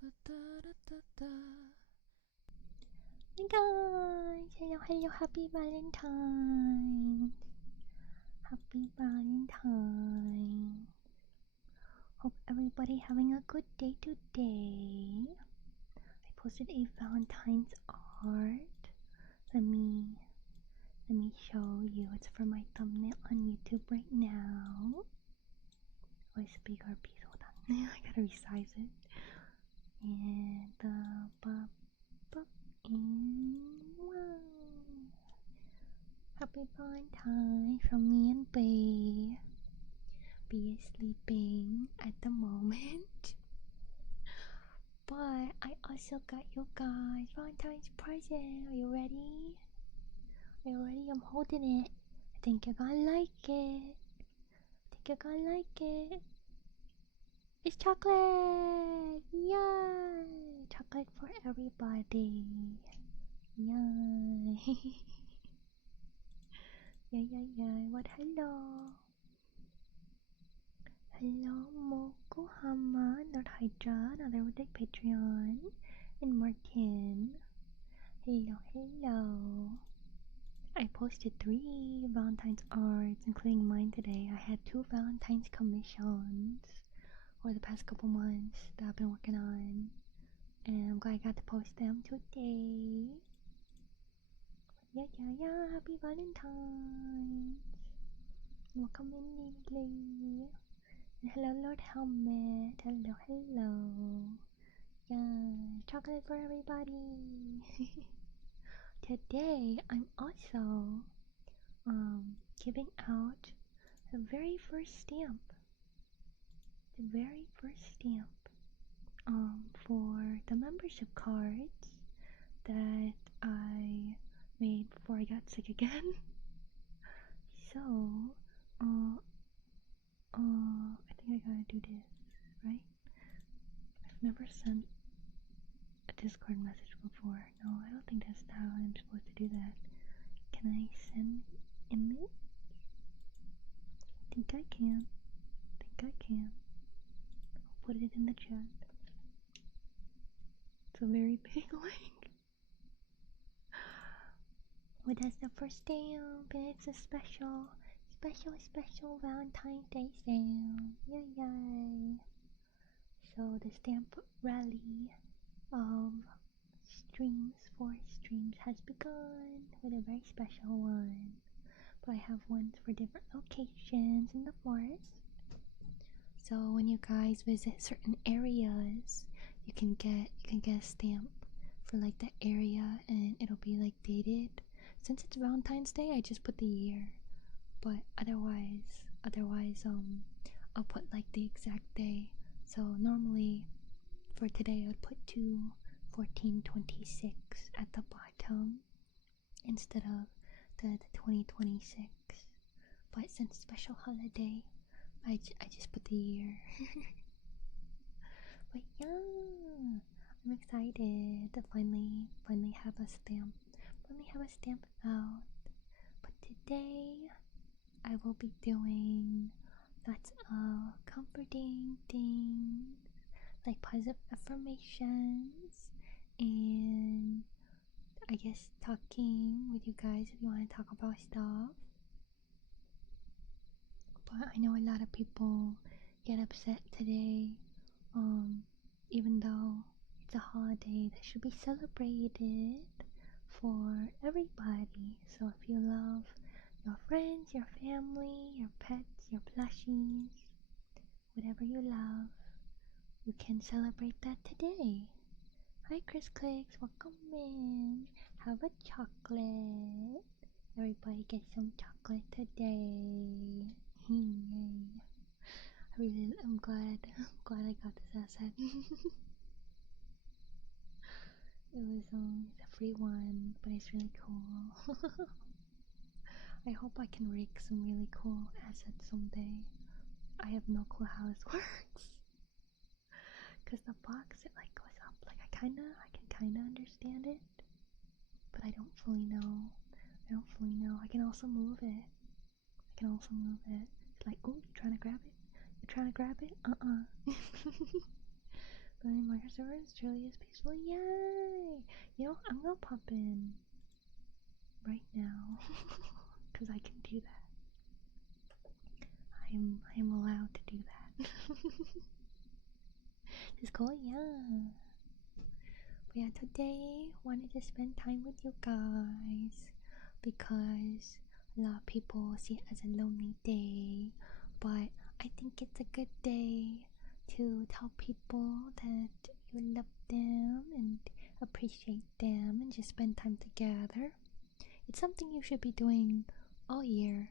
Hey guys, hello, happy Valentines. Happy Valentines. Hope everybody having a good day today. I posted a Valentine's art. Let me show you. It's for my thumbnail on YouTube right now. Oh, it's a bigger piece. Hold on. I gotta resize it. And and wow. Happy Valentine's from me and Bea. Bea is sleeping at the moment. But I also got you guys Valentine's present. Are you ready? Are you ready? I'm holding it. I think you're gonna like it. It's chocolate! Yay! Chocolate for everybody. Yay! Yay. What hello? Hello, Mokuhama, Lord Hydra, another with the Patreon, and Martin. Hello. I posted 3 Valentine's arts, including mine today. I had 2 Valentine's commissions over the past couple months that I've been working on, and I'm glad I got to post them today. Yeah, happy Valentine's. Welcome in, Lily. And hello, Lord Helmet. Hello. Yeah, chocolate for everybody. Today, I'm also giving out the very first stamp. For the membership cards that I made before I got sick again. So, I think I gotta do this, right? I've never sent a Discord message before. No, I don't think that's how I'm supposed to do that. Can I send image? I think I can. I'll put it in the chat. It's a very big link. But that's the first stamp, and it's a special Valentine's Day stamp. Yay! So the stamp rally of forest streams has begun with a very special one. But I have ones for different locations in the forest. So when you guys visit certain areas, you can get a stamp for like the area, and it'll be like dated. Since it's Valentine's Day, I just put the year. But otherwise, I'll put like the exact day. So normally for today, I'd put 2/14/26 at the bottom instead of the 2026. But since special holiday, I just put the year. But yeah, I'm excited to finally have a stamp. Out. But today I will be doing lots of comforting things, like positive affirmations, and I guess talking with you guys if you want to talk about stuff. But I know a lot of people get upset today, even though it's a holiday that should be celebrated for everybody. So if you love your friends, your family, your pets, your plushies, whatever you love, you can celebrate that today. Hi Chris Clicks, welcome in. Have a chocolate. Everybody get some chocolate today. Yay. I'm glad I got this asset. It's a free one, but it's really cool. I hope I can rig some really cool assets someday. I have no clue how this works. Cause the box, it like goes up. Like I can kinda understand it, but I don't fully know. I can also move it. It's like, oh, you're trying to grab it? Building Minecraft server in Australia is peaceful. Yay! You know, I'm gonna pop in right now because I can do that. I am allowed to do that. It's cool, yeah. But yeah, today wanted to spend time with you guys because a lot of people see it as a lonely day, but I think it's a good day to tell people that you love them and appreciate them and just spend time together. It's something you should be doing all year,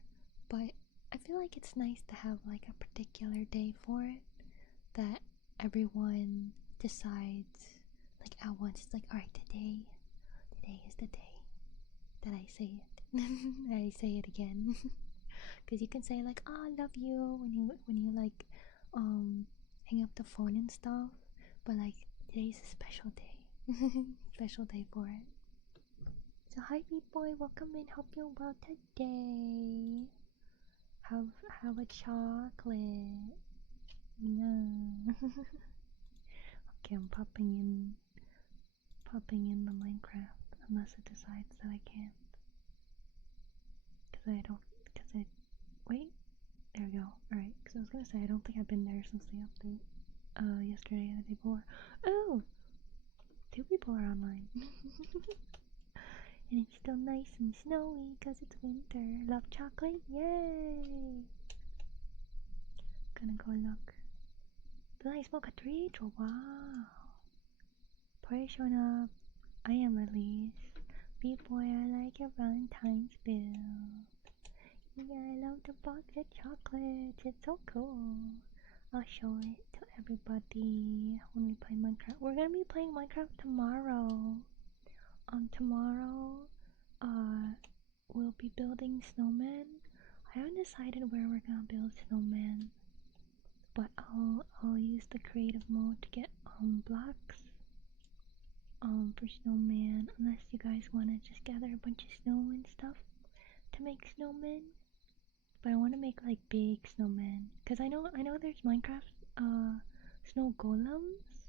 but I feel like it's nice to have like a particular day for it that everyone decides like at once. It's like, alright, today is the day that I say it. I say it again. Because you can say like, oh, I love you when you like hang up the phone and stuff, but like today's a special day. Special day for it. So hi B-boy, welcome in, hope you're well today. Have a chocolate. Yeah. Okay, I'm popping in the Minecraft unless it decides that I can't. Wait, there we go. Alright, because I was gonna say I don't think I've been there since the update. Yesterday or the day before. Oh! 2 people are online. And it's still nice and snowy because it's winter. Love chocolate? Yay! Gonna go look. Did I smoke a treat? Oh, wow. Party showing up. I am Elise. B-boy, I like your Valentines bill. Yeah, I love the box of chocolates. It's so cool. I'll show it to everybody when we play Minecraft. We're gonna be playing Minecraft tomorrow. Tomorrow, we'll be building snowmen. I haven't decided where we're gonna build snowmen, but I'll use the creative mode to get blocks for snowman. Unless you guys wanna just gather a bunch of snow and stuff to make snowmen. But I want to make like big snowmen, cause I know there's Minecraft snow golems,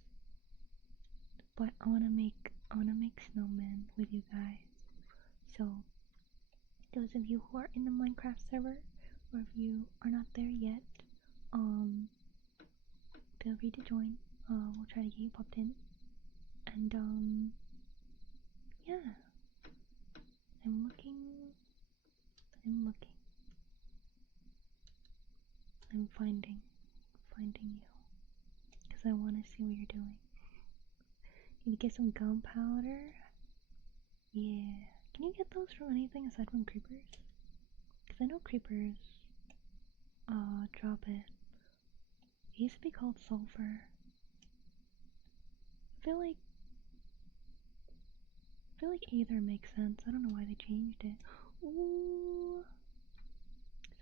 but I wanna make snowmen with you guys. So those of you who are in the Minecraft server, or if you are not there yet, feel free to join. We'll try to get you popped in, and yeah, I'm looking. I'm finding you, because I want to see what you're doing. Need to get some gunpowder. Yeah. Can you get those from anything aside from creepers? Because I know creepers drop it. It used to be called sulfur. I feel like either makes sense. I don't know why they changed it. Ooh.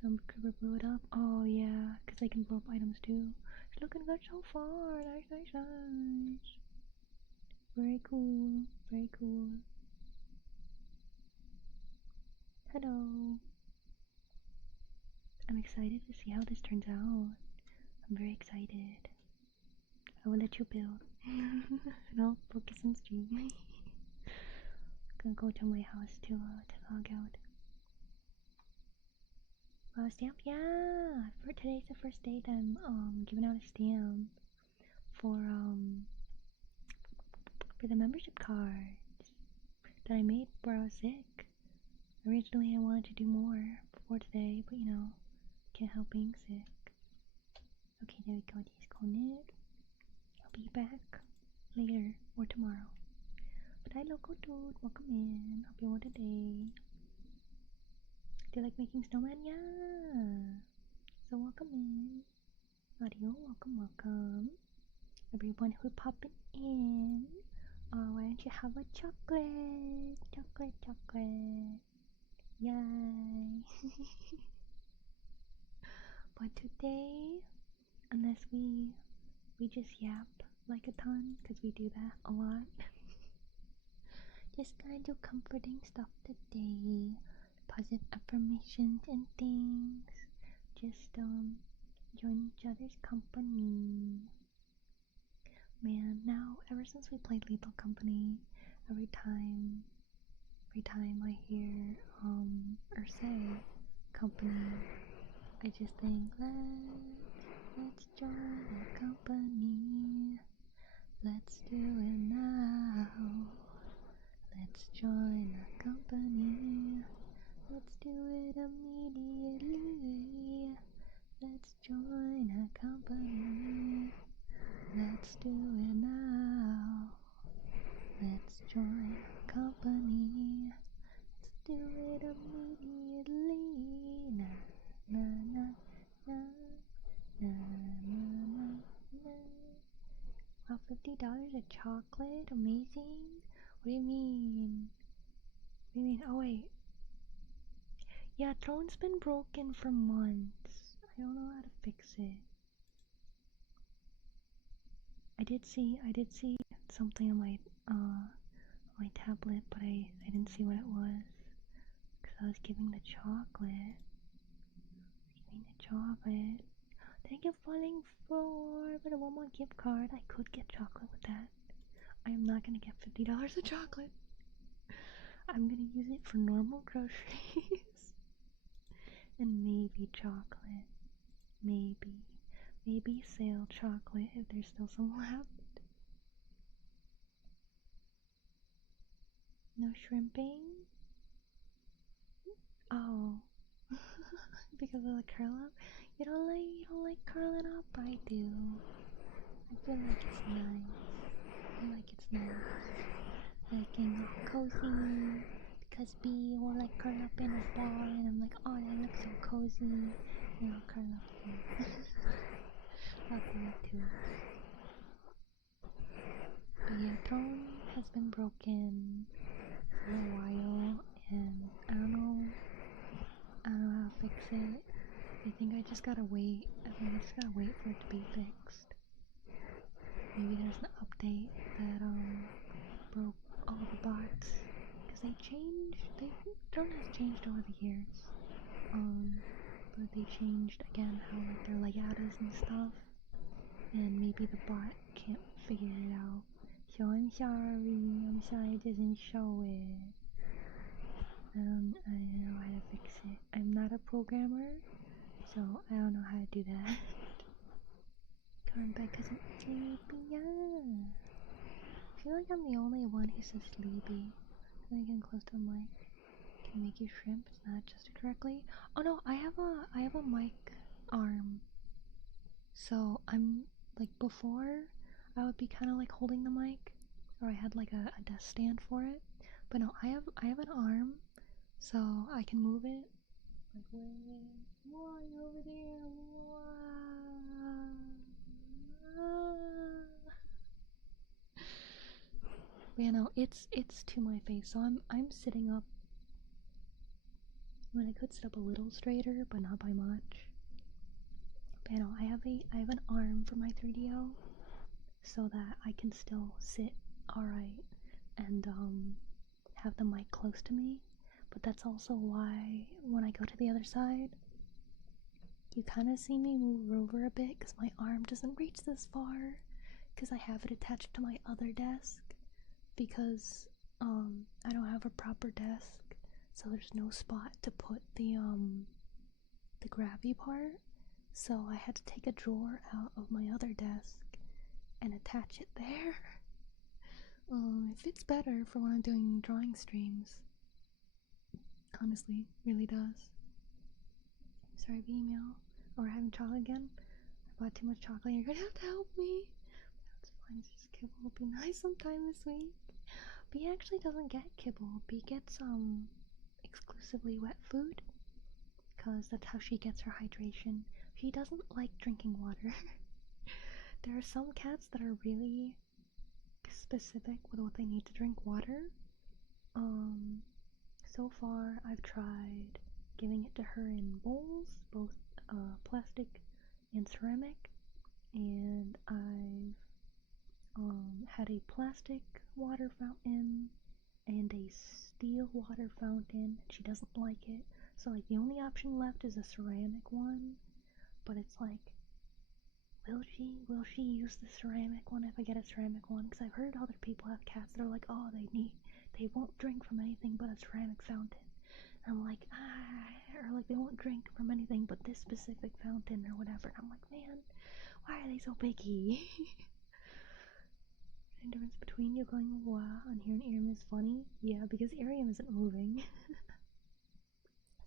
Some creeper blew it up. Oh yeah, because they can blow up items too. It's looking good so far. Nice. Very cool. Hello. I'm excited to see how this turns out. I'm very excited. I will let you build. No, focus on stream. Gonna go to my house to log out. Stamp, yeah. For today's the first day that I'm giving out a stamp for the membership cards that I made where I was sick. Originally, I wanted to do more before today, but you know, can't help being sick. Okay, there we go. Disconnect. I'll be back later or tomorrow. But hi, local dude. Welcome in. Hope you're well today. Do you like making snowmen? Yeah. So welcome in. Audio, welcome. Everyone who popping in. Why don't you have a chocolate? Chocolate. Yay. But today, unless we just yap like a ton, because we do that a lot. Just gonna do comforting stuff today. Positive affirmations and things. Just join each other's company. Man, now ever since we played Lethal Company, every time I hear or say company, I just think let's join a company. Let's do it now. Let's join a company. Let's do it immediately. Let's join a company. Let's do it now. Let's join a company. Let's do it immediately. Na na na na na na na na. Wow, $50 a chocolate? Amazing. What do you mean? What do you mean? Oh wait. Yeah, Throne's been broken for months. I don't know how to fix it. I did see something on my tablet, but I didn't see what it was because I was giving the chocolate. Thank you falling for but I want my gift card. I could get chocolate with that. I am not gonna get $50 of chocolate. I'm gonna use it for normal groceries and maybe chocolate. Maybe sale chocolate if there's still some left. No shrimping? Oh. Because of the curl up? You don't like curling up? I do. I feel like it's nice. Like cozy. Because B will like curl up in his ball and I'm like, oh, that looks so cozy. And I'll curl up here. I'll do it too. But yeah, Throne has been broken for a while and I don't know how to fix it. I think I just gotta wait. for it to be fixed. Maybe there's an update that broke all the bots. Because Throne has changed over the years. But they changed again how like their layouts and stuff. And maybe the bot can't figure it out. So I'm sorry it doesn't show it. I don't know how to fix it. I'm not a programmer, so I don't know how to do that. Coming back because I'm sleepy. Yeah. I feel like I'm the only one who says sleepy. Then again, close to the mic can make you shrimp. It's not adjusted correctly. Oh no, I have a mic arm. So I'm like before, I would be kind of like holding the mic, or I had like a desk stand for it. But no, I have an arm, so I can move it. Like why over there? But yeah, no, it's to my face, so I'm sitting up. I mean, I could sit up a little straighter, but not by much. But no, I have an arm for my 3DO, so that I can still sit alright and have the mic close to me. But that's also why when I go to the other side, you kind of see me move over a bit because my arm doesn't reach this far because I have it attached to my other desk because I don't have a proper desk, so there's no spot to put the grabby part, so I had to take a drawer out of my other desk and attach it there. It fits better for when I'm doing drawing streams. Honestly, really does. Sorry, email. Or having chocolate again. I bought too much chocolate. You're gonna have to help me. That's fine. It's just kibble. It'll be nice sometime this week. B actually doesn't get kibble. B gets exclusively wet food, because that's how she gets her hydration. She doesn't like drinking water. There are some cats that are really specific with what they need to drink water. So far I've tried giving it to her in bowls, both plastic and ceramic, and I've had a plastic water fountain and a steel water fountain. She doesn't like it, so like the only option left is a ceramic one, but it's like will she use the ceramic one if I get a ceramic one? Because I've heard other people have cats that are like, oh, they won't drink from anything but a ceramic fountain. And I'm like, or like they won't drink from anything but this specific fountain or whatever. And I'm like, man, why are they so picky? The difference between you going wow and hearing Irium is funny? Yeah, because Irium isn't moving.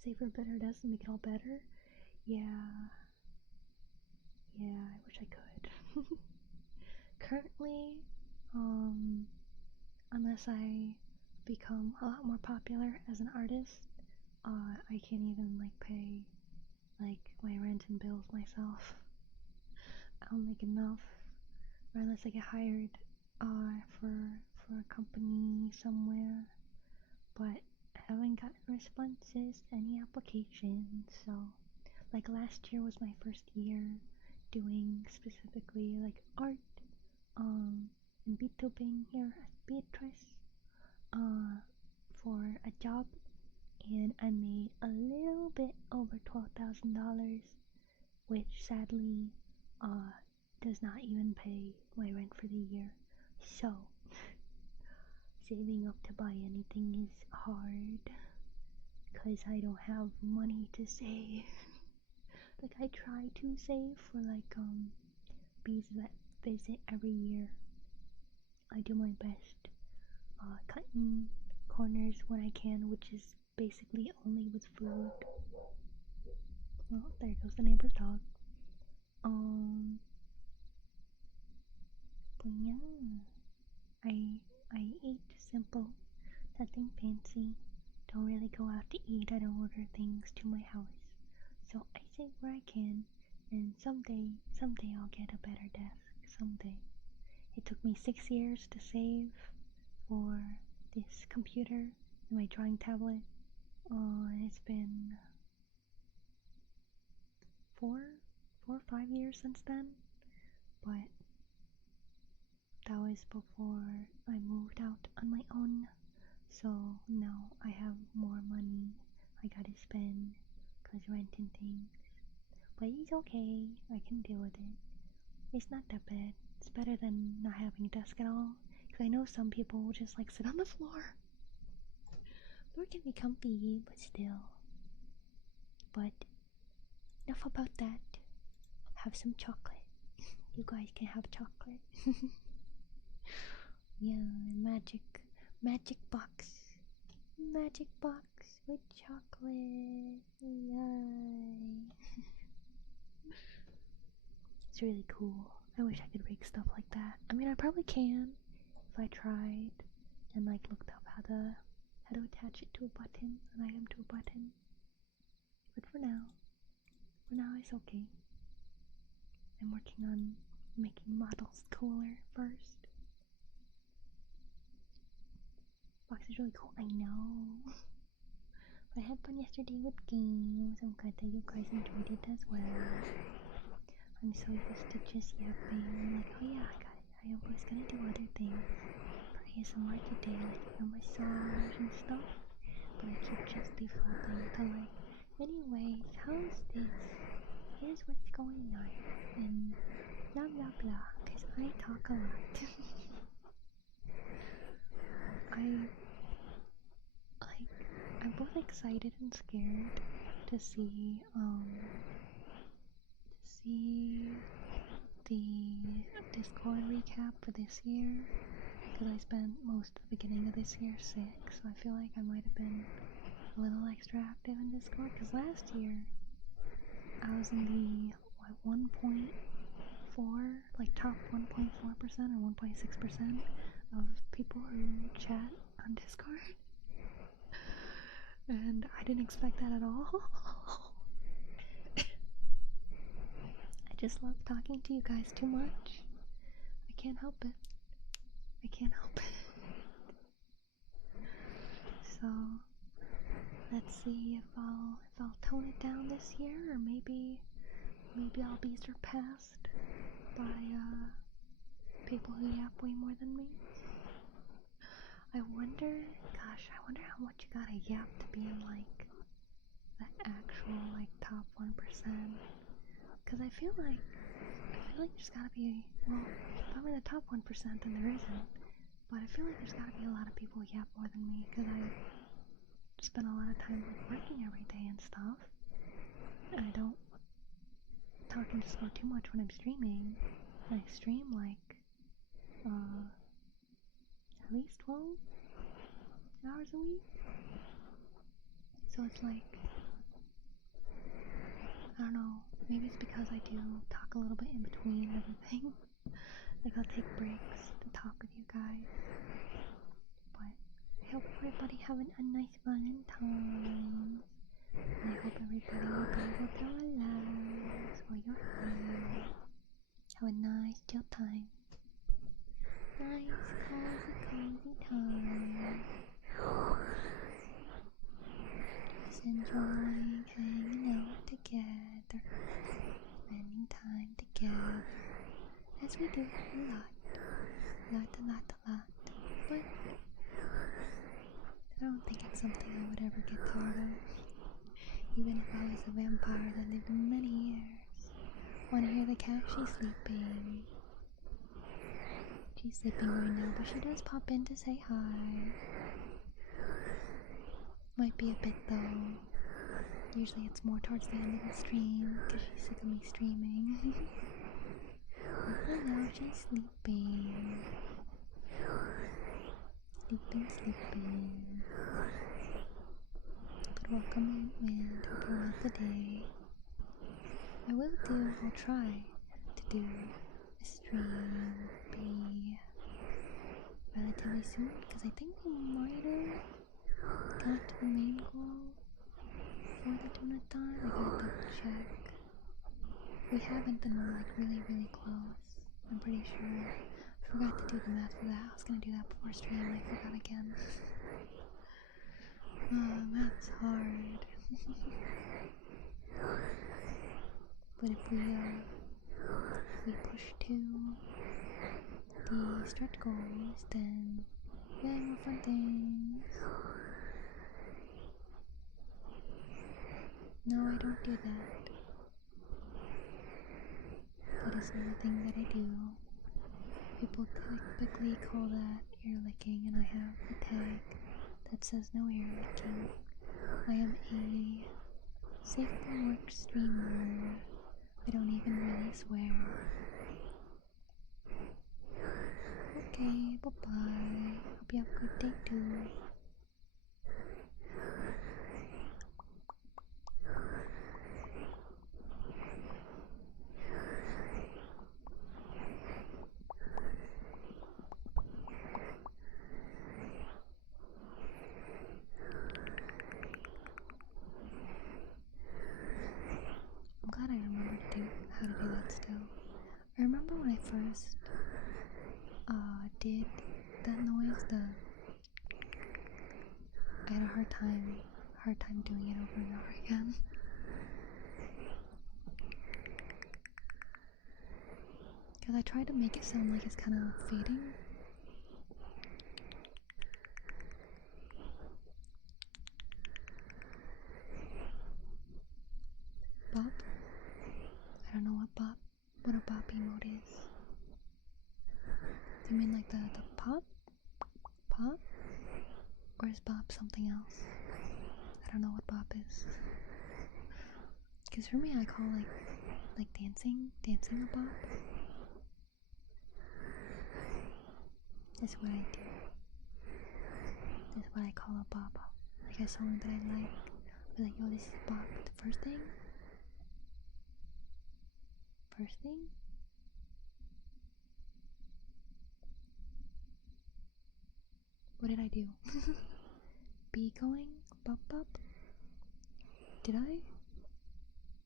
Say for better doesn't make it all better. Yeah, I wish I could. Currently, unless I become a lot more popular as an artist, I can't even like pay like my rent and bills myself. I don't make enough, or unless I get hired for a company somewhere. But I haven't gotten responses to any applications, so like last year was my first year doing specifically like art and VTubing here at Beatrice for a job, and I made a little bit over $12,000, which sadly does not even pay my rent for the year. So saving up to buy anything is hard because I don't have money to save. Like I try to save for like bees that visit every year. I do my best cutting corners when I can, which is basically only with food. Well, there goes the neighbor's dog. But yeah, I eat simple, nothing fancy. Don't really go out to eat. I don't order things to my house. So I save where I can, and someday I'll get a better desk. Someday. It took me 6 years to save for this computer and my drawing tablet. It's been 4 or 5 years since then, but that was before I moved out on my own. So now I have more money I gotta spend because rent and things. But it's okay, I can deal with it. It's not that bad. It's better than not having a desk at all. Because I know some people will just like sit on the floor. Floor can be comfy, but still. But enough about that. Have some chocolate. You guys can have chocolate. Yeah, magic box with chocolate. Yay. It's really cool. I wish I could rig stuff like that. I mean, I probably can if I tried and like looked up how to attach it to a button, an item to a button. But for now it's okay. I'm working on making models cooler first. Box is really cool, I know. But I had fun yesterday with games. I'm glad that you guys enjoyed it as well. I'm so used to just yapping, like, oh yeah, I got it. I was gonna do other things for ASMR today, like your massage and stuff. But I keep just defaulting to like, anyways, how's this? Here's what's going on. And blah blah blah, because I talk a lot. I'm both excited and scared to see the Discord recap for this year, because I spent most of the beginning of this year sick, so I feel like I might have been a little extra active in Discord, because last year I was in the 1.4, like top 1.4% or 1.6% of people who chat on Discord. And I didn't expect that at all. I just love talking to you guys too much. I can't help it. So let's see if I'll tone it down this year, or maybe I'll be surpassed by people who yap way more than me. I wonder how much you gotta yap to be in like the actual like top 1%. Cause I feel like feel like there's gotta be, well, if I'm in the top 1%, then there isn't. But I feel like there's gotta be a lot of people who yap more than me, because I spend a lot of time like working every day and stuff. And I don't talk and Discord too much when I'm streaming. I stream like at least 12 hours a week. So it's like, I don't know, maybe it's because I do talk a little bit in between everything. Like I'll take breaks to talk with you guys. But I hope everybody having a nice Valentines. And I hope everybody will be able to relax while you're here. Have a nice chill time. Nice, cozy time. Just enjoying hanging out together, spending time together, as we do a lot. But I don't think it's something I would ever get tired of. Even if I was a vampire that lived many years. Wanna hear the cat? She's sleeping. She's sleeping right now, but she does pop in to say hi. Might be a bit though. Usually it's more towards the end of the stream, because she's sick of me streaming. But for now, she's sleeping. Sleeping. But welcome in to the rest of the day. I'll try to do a stream relatively soon, because I think we might have got to the main goal for the donothon. I gotta double check. If we haven't, then we're like really close. I'm pretty sure. I forgot to do the math for that. I was gonna do that before stream and I forgot again. Math's hard. But if we push to the stretch goals, then yeah, more fun things. No, I don't do that. That is not a thing that I do. People typically call that ear licking, and I have a tag that says no ear licking. I am a safe for work streamer. I don't even really swear. Okay, bye-bye. Hope you have a good day too. I'm glad I remembered how to do that still. I remember when I first did that noise, I had a hard time doing it over and over again. Because I tried to make it sound like it's kind of fading. Bop? I don't know what a bop emote is. Do you mean like the pop? Pop? Or is bop something else? I don't know what bop is. Because for me, I call like dancing a bop. That's what I do. That's what I call a bop. Like a song that I like. Be like, yo, this is bop. The first thing? What did I do? Be going? Bop bop? Did I?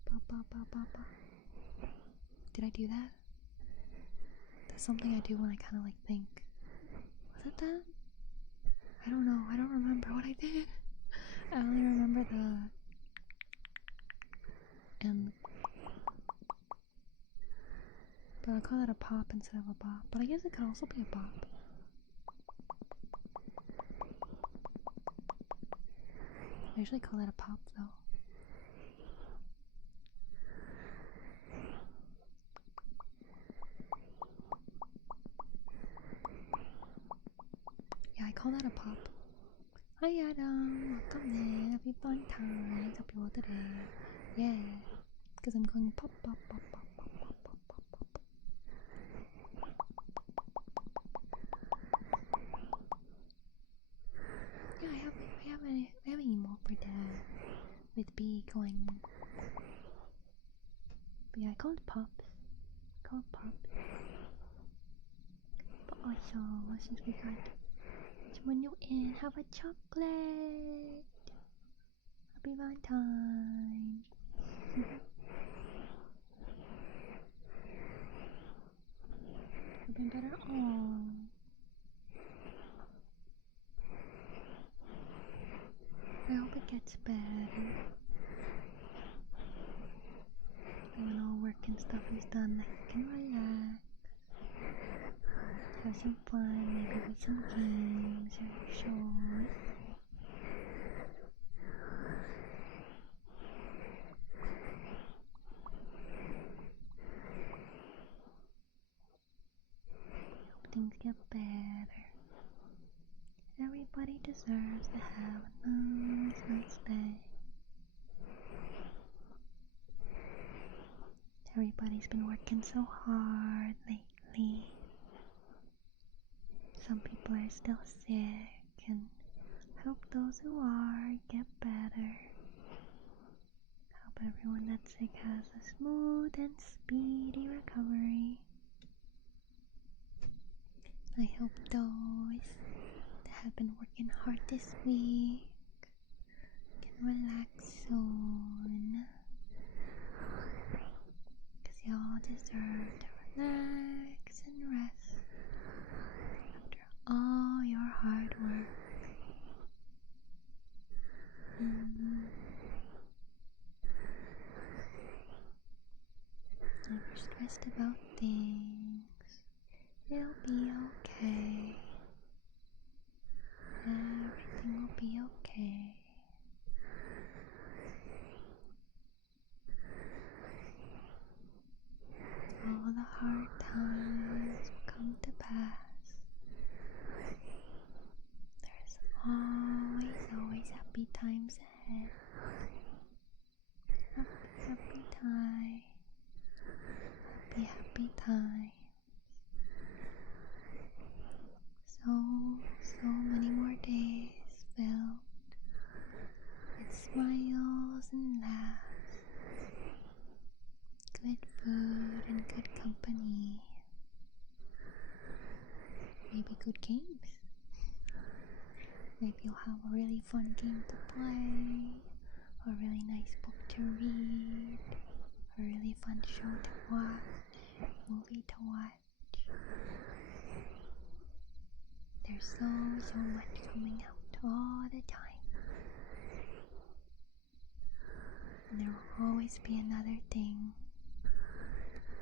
Bop bop bop bop bop. Did I do that? That's something I do when I kind of like think. Was it that? I don't know. I don't remember what I did. I only remember the and. But I'll call that a pop instead of a bop. But I guess it could also be a bop. I usually call that a pop though. call that a pop. Hi Adam, welcome in. Happy Valentines. Hope you're well today. Yeah, because I'm going pop, pop, pop, pop, pop, pop, pop, pop, pop. Yeah, I have an emo for Dad with B going. But yeah, I call it pops. But also, since we got someone new in, have a chocolate. Happy Valentines. You've been better. Oh. I hope it gets better. When all work and stuff is done, like you can relax. Have some fun, maybe with some games or shows. Hope things get better. Everybody deserves to have a nice day. Everybody's been working so hard lately. Some people are still sick, and I hope those who are get better. I hope everyone that's sick has a smooth and speedy recovery. I hope those that have been working hard this week can relax soon. Because y'all deserve to relax and rest after all your hard work. Never stressed about things. It'll be okay. Everything will be okay. All the hard times will come to pass. There's always happy times ahead. Happy time. Happy time. So many more days filled with smiles and laughs, good food and good company, maybe good games. Maybe you'll have a really fun game to play, a really nice book to read, a really fun show to watch, movie to watch. There's so much coming out all the time. And there will always be another thing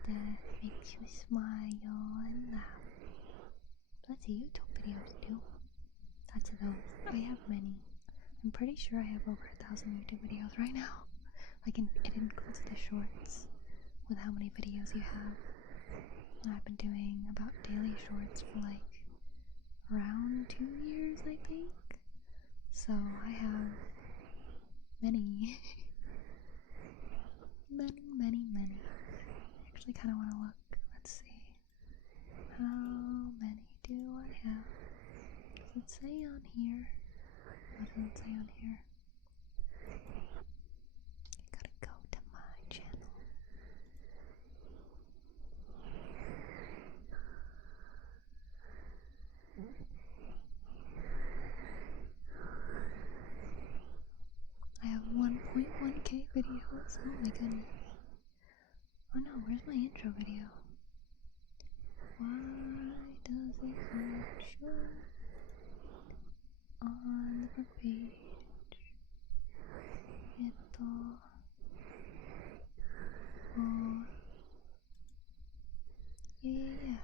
that makes you smile and laugh. Lots of YouTube videos too. Lots of those. I have many. I'm pretty sure I have over 1,000 YouTube videos right now. It includes the shorts with how many videos you have. And I've been doing about daily shorts for like around 2 years, I think. So I have many. many. I actually kind of want to look. Let's see. How many do I have? Does it say on here? What does it say on here? I gotta go to my channel. I have 1.1k videos. Oh my goodness. Oh no, where's my intro video? Why does it not show on the page? Oh, yeah.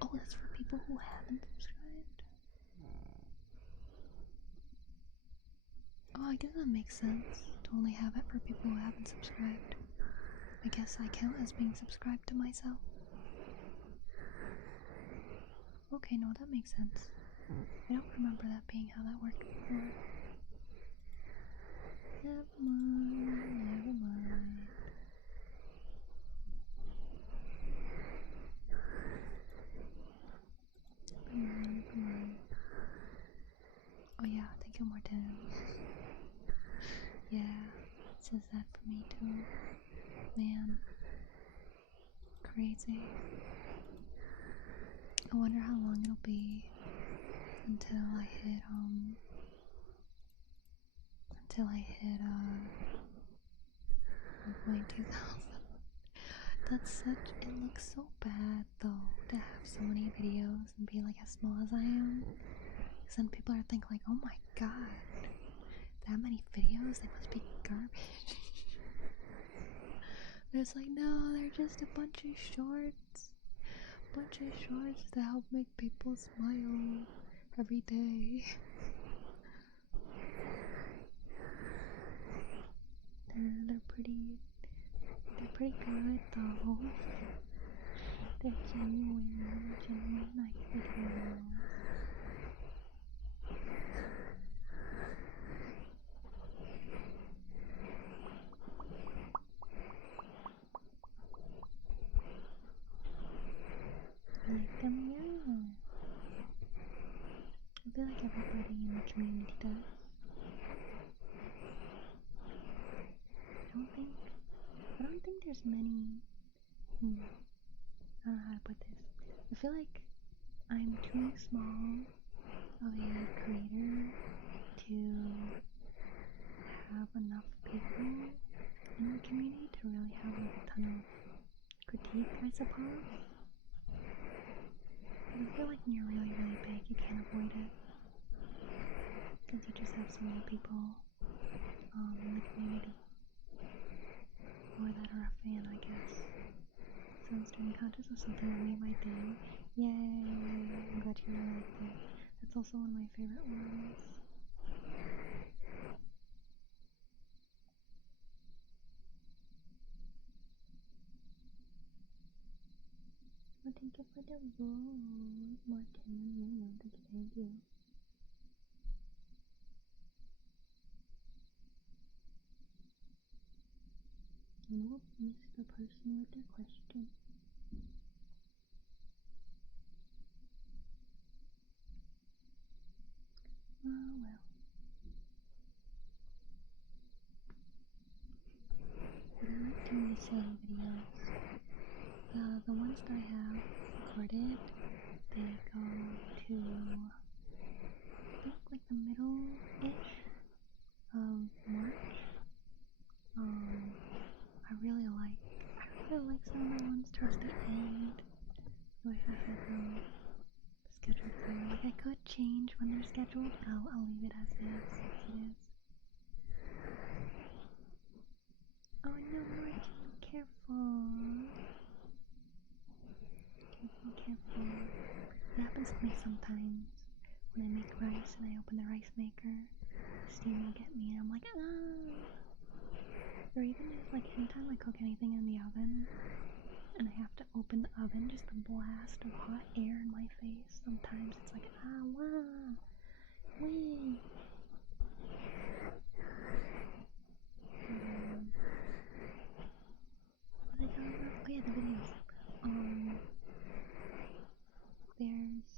Oh, that's for people who haven't subscribed. Oh, I guess that makes sense to only have it for people who haven't subscribed. I guess I count as being subscribed to myself. Okay, no, that makes sense. I don't remember that being how that worked before. Never mind, never mind. Never mind. Oh yeah, thank you, Martin. Yeah, it says that for me too. Man. Crazy. I wonder how long it'll be until I hit 1.2 thousand. That's such, it looks so bad though to have so many videos and be like as small as I am. Because then people are thinking like, oh my god, that many videos, they must be garbage. It's like, no, they're just a bunch of shorts. To help make people smile every day. They're pretty good though. They're genuine nice videos. Like them, yeah. I feel like everybody in the community does. I don't think there's many. I don't know how to put this. I feel like I'm too small of a creator to have enough people in the community to really have like a ton of critique, I suppose. But I feel like when you're really, really big, you can't avoid it. Because you just have so many people in the community. Or that are a fan, I guess. So I'm starting conscious of something that we might do. Yay! I'm glad you really liked it. That's also one of my favorite ones. Well, thank you for the rose, Martin. Thank you. You will miss the person with their question. Oh well. But I like doing the silly videos. The ones that I have recorded, they go to, I think, like the middle-ish of March. I really like some of the ones towards the end. I wish I had them scheduled for. Like, I could change when they're scheduled, but I'll leave it as is. Oh no, Martin, careful. Careful. It happens to me sometimes when I make rice and I open the rice maker. Steam will get me and I'm like, ah. Or even if, like, anytime I cook anything in the oven and I have to open the oven, just a blast of hot air in my face. Sometimes it's like, ah, wow, wee. What was I talking about? Oh yeah, the videos. There's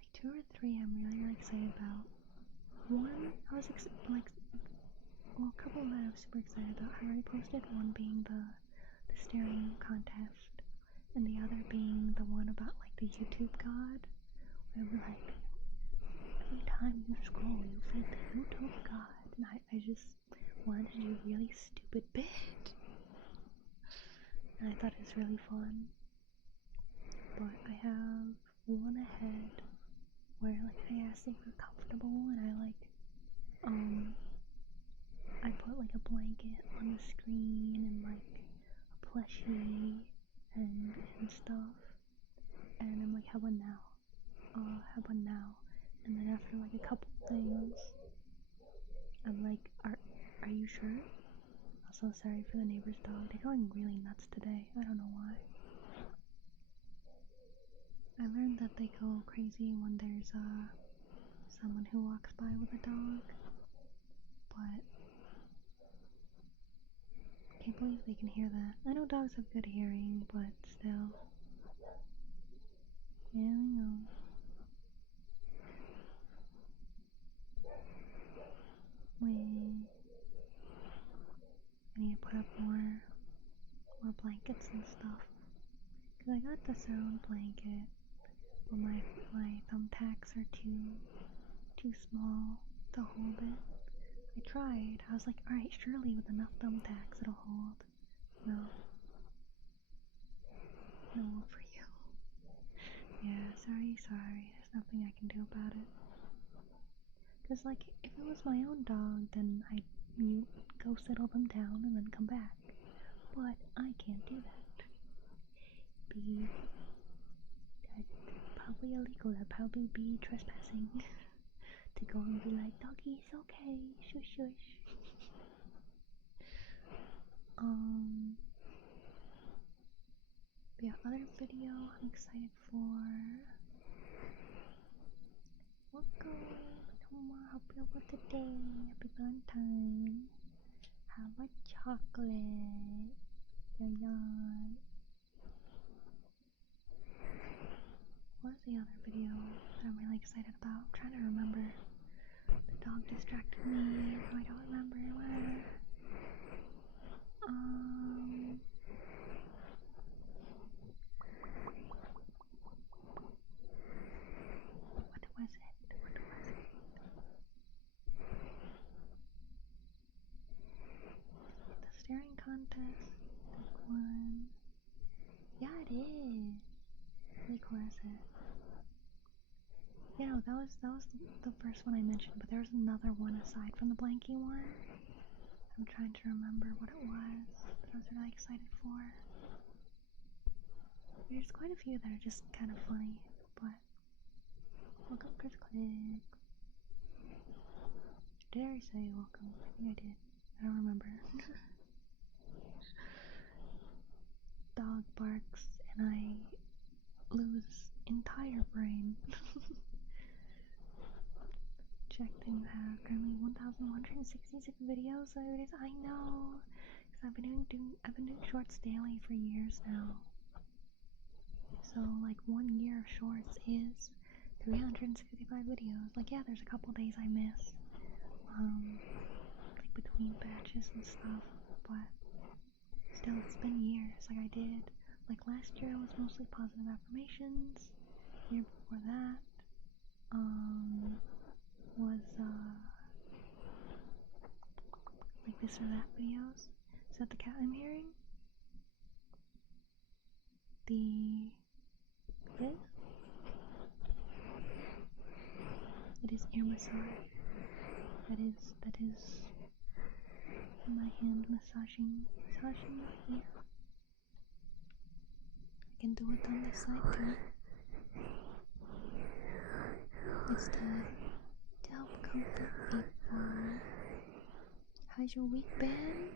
like 2 or 3 I'm really excited about. One, I was a couple that I was super excited about. I already posted, one being the staring contest, and the other being the one about like the YouTube god, where I'm like, every time you scroll, you feed the YouTube god, and I just wanted to do a really stupid bit, and I thought it was really fun. But I have one ahead where like I asked if we're comfortable, and I put like a blanket on the screen and like a plushie and stuff, and I'm like, how about now? And then after like a couple things, I'm like, are you sure? I'm so sorry for the neighbor's dog. They're going really nuts today. I don't know why. I learned that they go crazy when there's someone who walks by with a dog, but I can't believe they can hear that. I know dogs have good hearing, but still. Yeah, I know. Wait. I need to put up more blankets and stuff. Cause I got the sound blanket, but my thumbtacks are too small to hold it. I tried. I was like, alright, surely with enough thumbtacks it'll hold. No. No for you. Yeah, sorry. There's nothing I can do about it. Cause like, if it was my own dog, then I'd go settle them down and then come back. But I can't do that. That's probably illegal. That'd probably be trespassing. To go and be like, doggy, it's okay. Shush shush. Yeah, other video I'm excited for. Welcome. Hope you're well today. Happy Valentines. Have a chocolate. Yeah. What was the other video that I'm really excited about? I'm trying to remember. The dog distracted me. I don't remember where. What was it? The staring contest. This one. Yeah, it is. Really cool asset. Yeah, no, that was the first one I mentioned, but there's another one aside from the blankie one. I'm trying to remember what it was that I was really excited for. There's quite a few that are just kind of funny, but welcome, Chris Click. Did I already say welcome? I think I did. I don't remember. Dog barks and I lose entire brain. Check things out. Currently 1,166 videos. So it is. I know, because I've been doing shorts daily for years now. So like 1 year of shorts is 365 videos. Like yeah, there's a couple days I miss, like between batches and stuff, but still it's been years. Like I did, like last year was mostly positive affirmations. Year before that, was like this or that videos. Is that the cat I'm hearing? It is ear massage. That is my hand massaging my ear. I can do it on this side too. It's to help comfort people. How's your week been?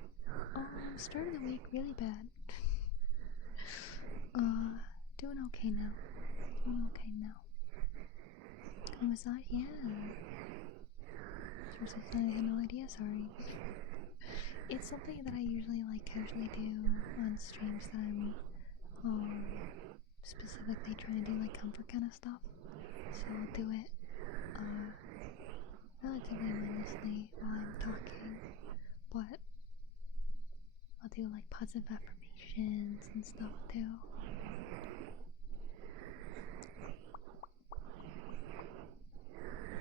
Start of the week really bad. Doing okay now. A massage? Yeah. I had no idea, sorry. It's something that I usually like casually do on streams that I'm specifically trying to do like comfort kind of stuff. So I'll do it relatively mindlessly while I'm talking, but I'll do like positive affirmations and stuff too.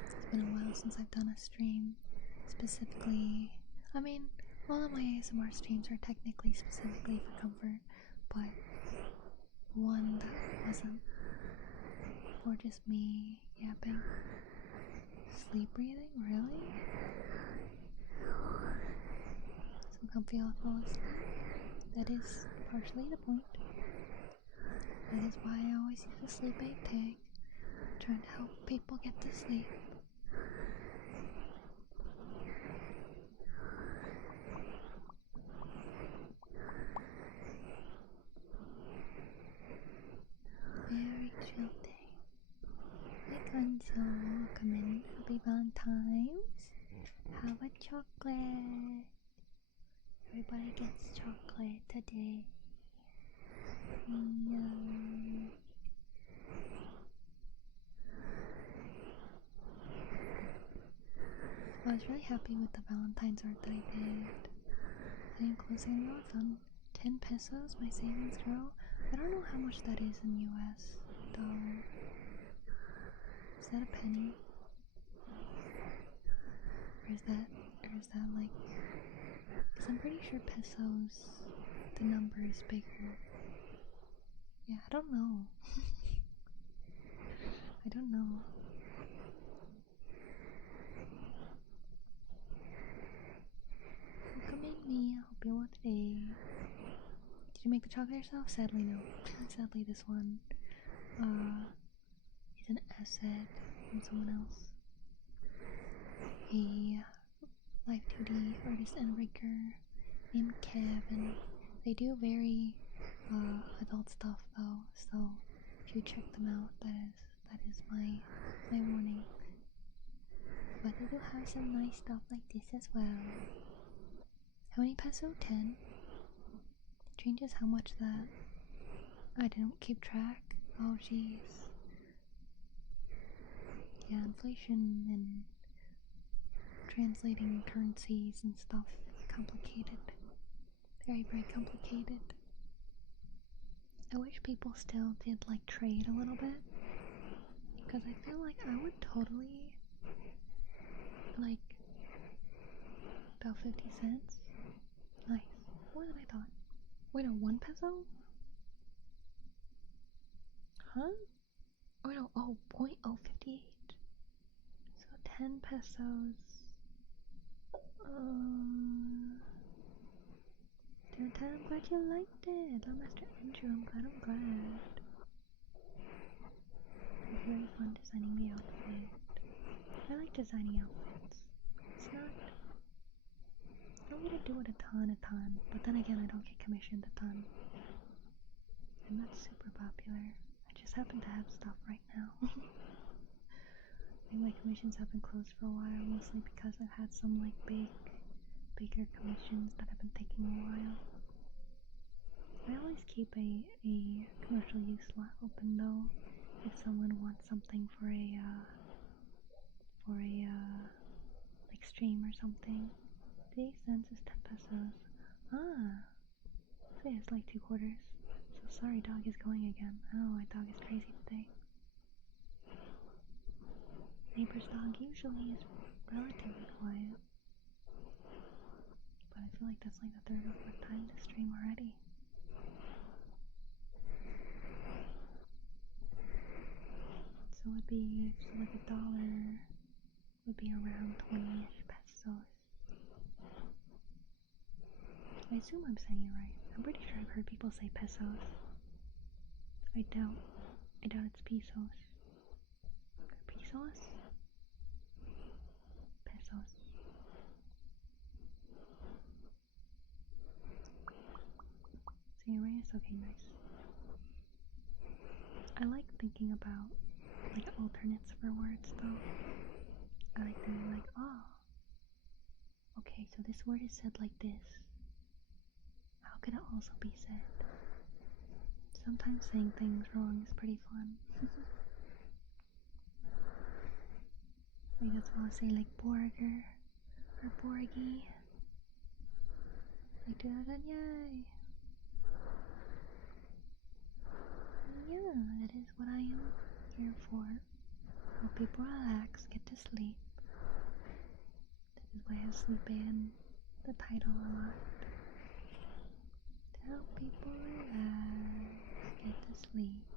It's been a while since I've done a stream specifically. I mean, all of my ASMR streams are technically specifically for comfort, but one that wasn't for just me yapping. Sleep breathing? Really? So comfy I'll fall asleep. That is partially the point. That is why I always use a sleep aid tag, trying to help people get to sleep. Very chill day. chocolate. Everybody gets chocolate today. Yum. I was really happy with the Valentines art that I did. I am closing the on 10 pesos, my savings grow. I don't know how much that is in US dollar. Is that a penny? Or is that like, because I'm pretty sure pesos, the number is bigger. Yeah, I don't know. I don't know. Welcoming me, I hope you're well today. Did you make the chocolate yourself? Sadly, no. Sadly, this one is an asset from someone else. A live 2D artist and rigger named Kevin. They do very adult stuff though, so if you check them out, that is my warning. But they do have some nice stuff like this as well. How many peso? 10. Changes how much that. I didn't keep track. Oh jeez. Yeah, inflation and translating currencies and stuff. Complicated. Very, very complicated. I wish people still did like trade a little bit, because I feel like I would totally like about 50 cents. Nice. More than I thought. Wait, no, 1 peso? Huh? Oh no, oh, 0.058. So 10 pesos. I'm glad you liked it. Oh, Master Andrew, I'm glad. It's very fun designing the outfit. I like designing outfits. It's not... I don't get to do it a ton, but then again, I don't get commissioned a ton. I'm not super popular. I just happen to have stuff right now. I think my commissions have been closed for a while, mostly because I've had some like bigger commissions that have been taking a while. I always keep a commercial use slot open though, if someone wants something for a like stream or something. 3 cents is 10 pesos. Ah, so yeah, it's like 2 quarters. So sorry, dog is going again. I don't know why dog is crazy today. Neighbor's dog usually is relatively quiet, but I feel like that's like the 3rd or 4th time to stream already. So it would be, so like $1 would be around 20-ish pesos. I assume I'm saying it right. I'm pretty sure I've heard people say pesos. I doubt it's pesos. Pesos? Pesos. Say it right? Okay, nice. I like thinking about like alternates for words though. I like doing like, oh, okay, so this word is said like this. How could it also be said? Sometimes saying things wrong is pretty fun. Like that's why I'll say like burger or borgy. Like do that, yay. Yeah, that is what I am here for. Help people relax, get to sleep. That is why I have sleep aid in the title a lot. To help people relax, get to sleep.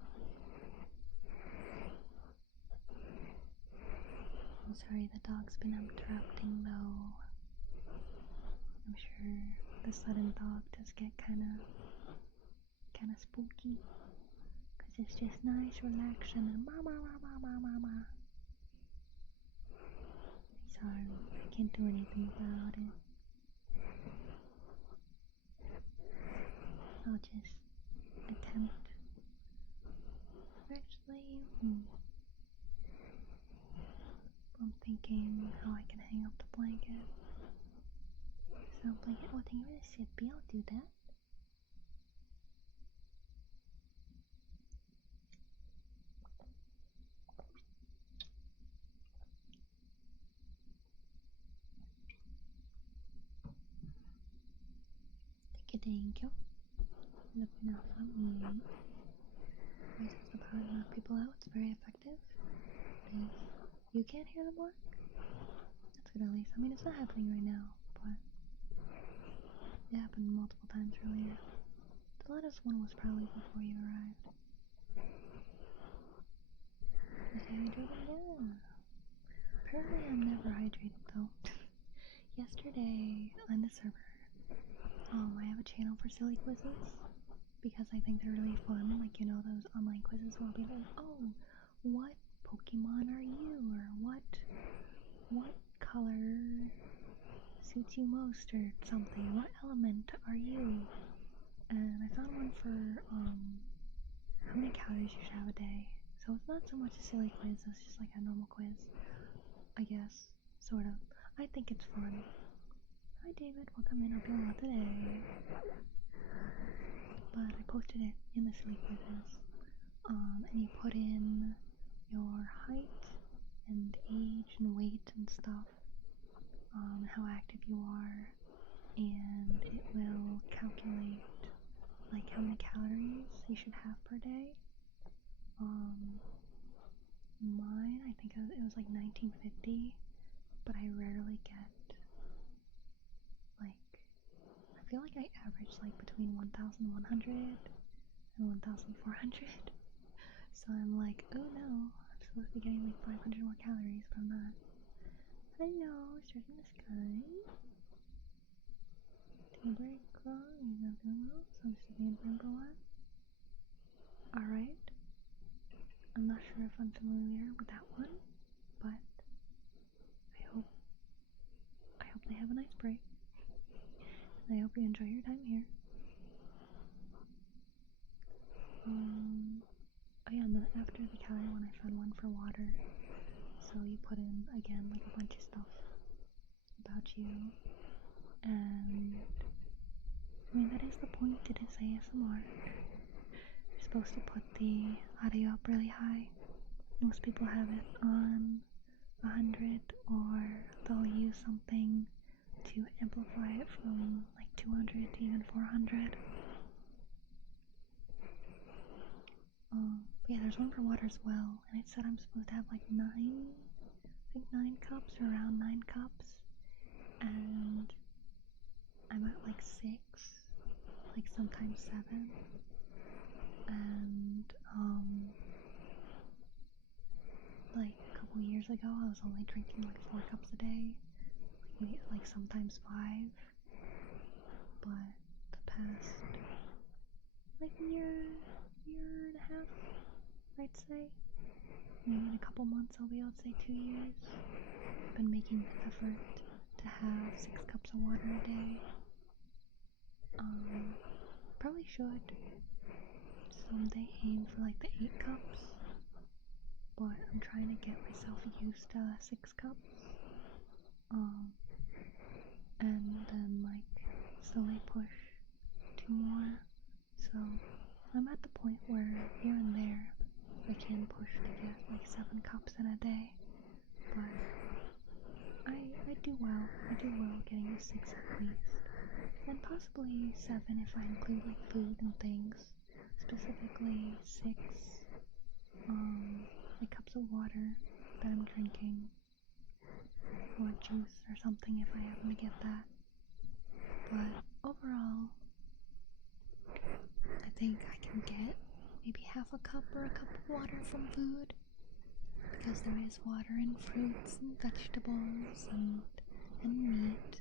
I'm sorry the dog's been interrupting though. I'm sure the sudden dog does get kinda spooky. It's just nice, relaxing, and mama. Sorry, I can't do anything about it. I'll just attempt. Actually, I'm thinking how I can hang up the blanket. don't blink it. Oh, thank you for the sippy. I'll do that. Thank you. Looking out for me. I'm supposed to power to knock people out. It's very effective. Thanks. You can't hear the mark? That's good at least. I mean, it's not happening right now, but it happened multiple times earlier. The latest one was probably before you arrived. Is he hydrated? Yeah. Apparently I'm never hydrated though. Yesterday on the server, I have a channel for silly quizzes because I think they're really fun. Like, you know, those online quizzes where I'll be like, oh, what Pokemon are you? Or what color suits you most or something? What element are you? And I found one for how many calories you should have a day. So it's not so much a silly quiz, it's just like a normal quiz, I guess, sort of. I think it's fun. Hi David, welcome in, hope you're well today. But I posted it in the silly quizzes, and you put in your height and age and weight and stuff, how active you are, and it will calculate like how many calories you should have per day. Mine, I think it was like 1950, but I rarely get, like, I feel like I average like between 1,100 and 1,400. So I'm like, oh no, I'm supposed to be getting like 500 more calories, but I'm not. Hello, stars in the sky. Take a break, girl. You're not feeling well, so I'm just staying for number one. Alright. I'm not sure if I'm familiar with that one, but I hope they have a nice break. And I hope you enjoy your time here. Oh yeah, and then after the calorie one, I found one for water. So you put in, again, like a bunch of stuff about you. And I mean, that is the point. It is ASMR. You're supposed to put the audio up really high. Most people have it on 100, or they'll use something to amplify it from like 200 to even 400. But yeah, there's one for water as well, and it said I'm supposed to have like 9 cups, or around 9 cups, and I'm at like 6, like sometimes 7, and like a couple years ago I was only drinking like 4 cups a day, like sometimes 5, but the past like year and a half, I'd say, maybe in a couple months I'll be able to say 2 years, I've been making the effort to have 6 cups of water a day. Probably should someday aim for like the 8 cups, but I'm trying to get myself used to 6 cups, and then like slowly push 2 more. So I'm at the point where here and there I can push to get like 7 cups in a day, but I do well. I do well getting to 6 at least, and possibly 7 if I include like food and things. Specifically 6 like cups of water that I'm drinking, or juice or something if I happen to get that. But overall, I think I can get maybe half a cup or a cup of water from food, because there is water in fruits and vegetables and meat,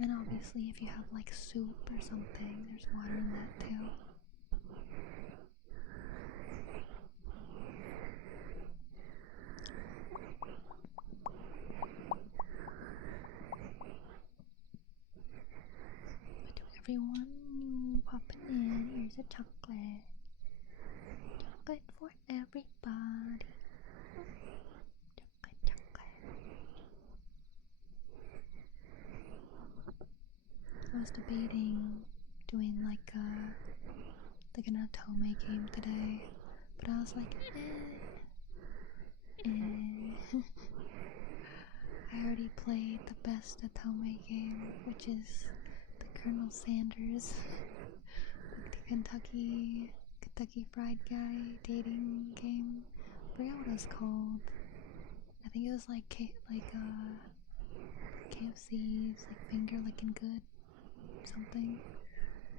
and obviously if you have like soup or something, there's water in that too. But to everyone new popping in, here's a chocolate. Chocolate for everybody. Chocolate. I was debating doing like an Otome game today, but I was like, I already played the best Otome game, which is the Colonel Sanders, like the Kentucky Fried Guy dating game. I forgot what it was called. I think it was like KFC's like finger licking good something.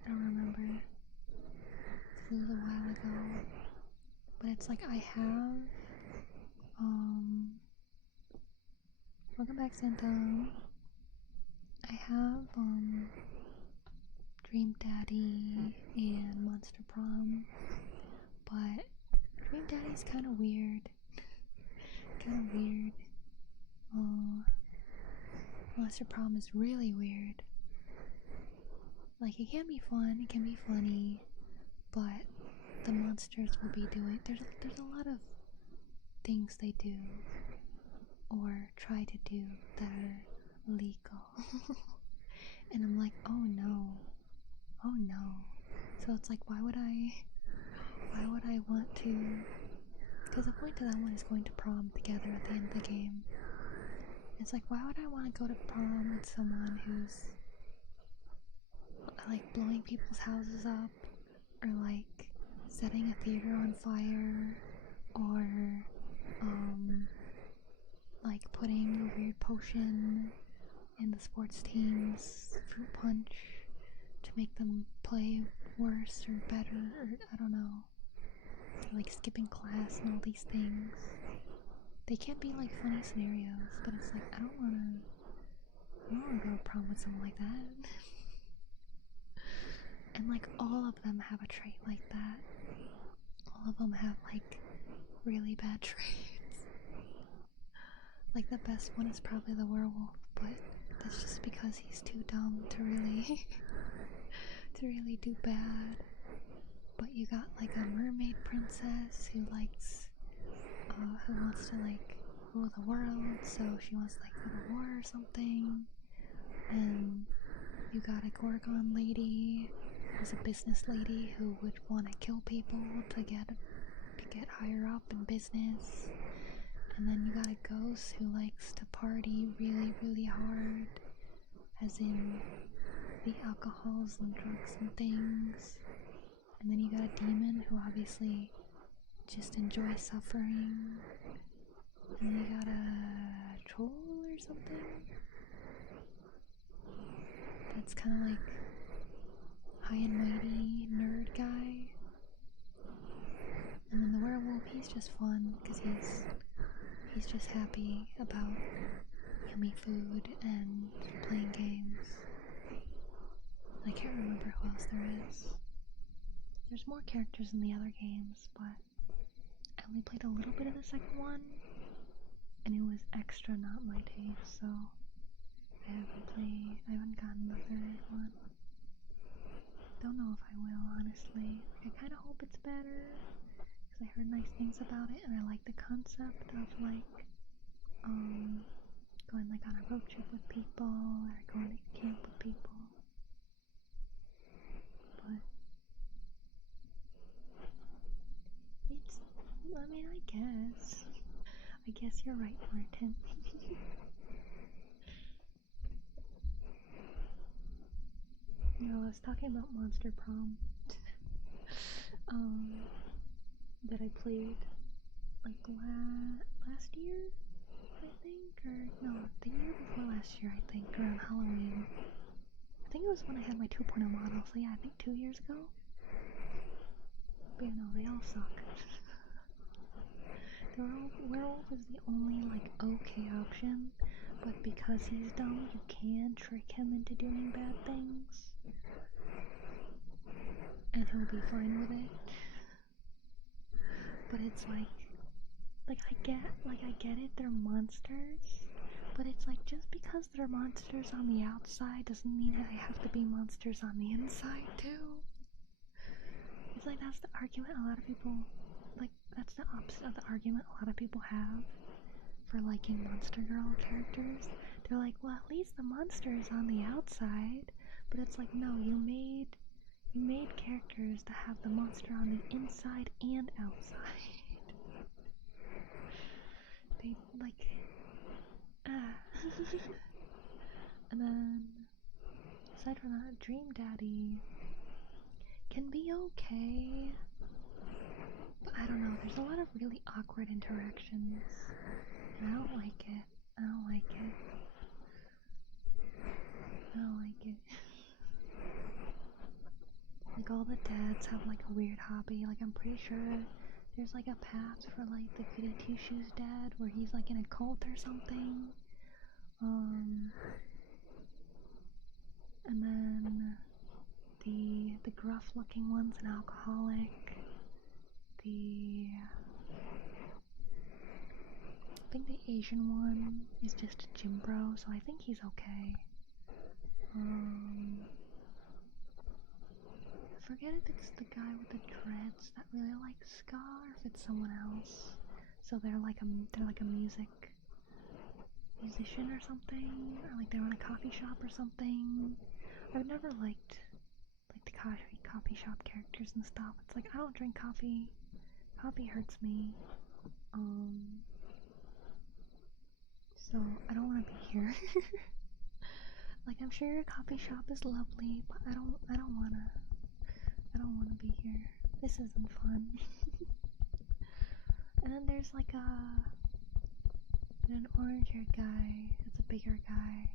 I don't remember. It was a while ago. But it's like I have welcome back, Santom. I have Dream Daddy and Monster Prom, but Dream Daddy's kinda weird. Monster Prom is really weird. Like, it can be fun, it can be funny, but the monsters will be doing, there's a lot of things they do or try to do that are legal. And I'm like, oh no. So it's like, why would I want to, because the point to that one is going to prom together at the end of the game. It's like, why would I want to go to prom with someone who's like blowing people's houses up, or like setting a theater on fire, or like putting a weird potion in the sports team's fruit punch to make them play worse or better, or I don't know. Or like skipping class and all these things. They can be like funny scenarios, but it's like, I don't wanna go to prom with someone like that. And like all of them have a trait like that. All of them have like really bad traits. Like the best one is probably the werewolf, but that's just because he's too dumb to really do bad. But you got like a mermaid princess who likes who wants to like rule the world, so she wants to like go to war or something. And you got a Gorgon lady who's a business lady who would want to kill people to get higher up in business. And then you got a ghost who likes to party really, really hard, as in the alcohols and drugs and things. And then you got a demon who obviously just enjoys suffering. And then you got a troll or something that's kind of like high and mighty nerd guy. And then the werewolf, he's just fun because he's just happy about yummy food and playing games. I can't remember who else there is. There's more characters in the other games, but I only played a little bit of the second one, and it was extra not my taste, so I haven't gotten the third one. Don't know if I will, honestly. I kind of hope it's better, because I heard nice things about it, and I like the concept of like going like on a road trip with people, or going to camp with people. But it's, I mean, I guess you're right, Martin. No, I was talking about Monster Prom. That I played like last year, I think, or no, the year before last year, I think, around Halloween. I think it was when I had my 2.0 model, so yeah, I think 2 years ago. But yeah, no, they all suck. The werewolf is the only like okay option, but because he's dumb, you can trick him into doing bad things, and he'll be fine with it. But it's like I get it, they're monsters, but it's like, just because they're monsters on the outside doesn't mean that they have to be monsters on the inside too. It's like, that's the argument a lot of people, like, that's the opposite of the argument a lot of people have for liking Monster Girl characters. They're like, well, at least the monster is on the outside, But it's like, no, you made characters that have the monster on the inside and outside. They like And then aside from that, Dream Daddy can be okay. But I don't know, there's a lot of really awkward interactions. And I don't like it. I don't like it. I don't like it. Like, all the dads have like a weird hobby. Like, I'm pretty sure there's like a path for like the goody two shoes dad where he's like in a cult or something. And then the gruff looking one's an alcoholic. I think the Asian one is just a gym bro, so I think he's okay. I forget if it's the guy with the dreads that really likes ska or if it's someone else. So they're like a musician or something, or like they run a coffee shop or something. I've never liked the coffee shop characters and stuff. It's like, I don't drink coffee. Coffee hurts me. So I don't want to be here. Like, I'm sure your coffee shop is lovely, but I don't wanna be here. This isn't fun. And then there's like an orange-haired guy. That's a bigger guy.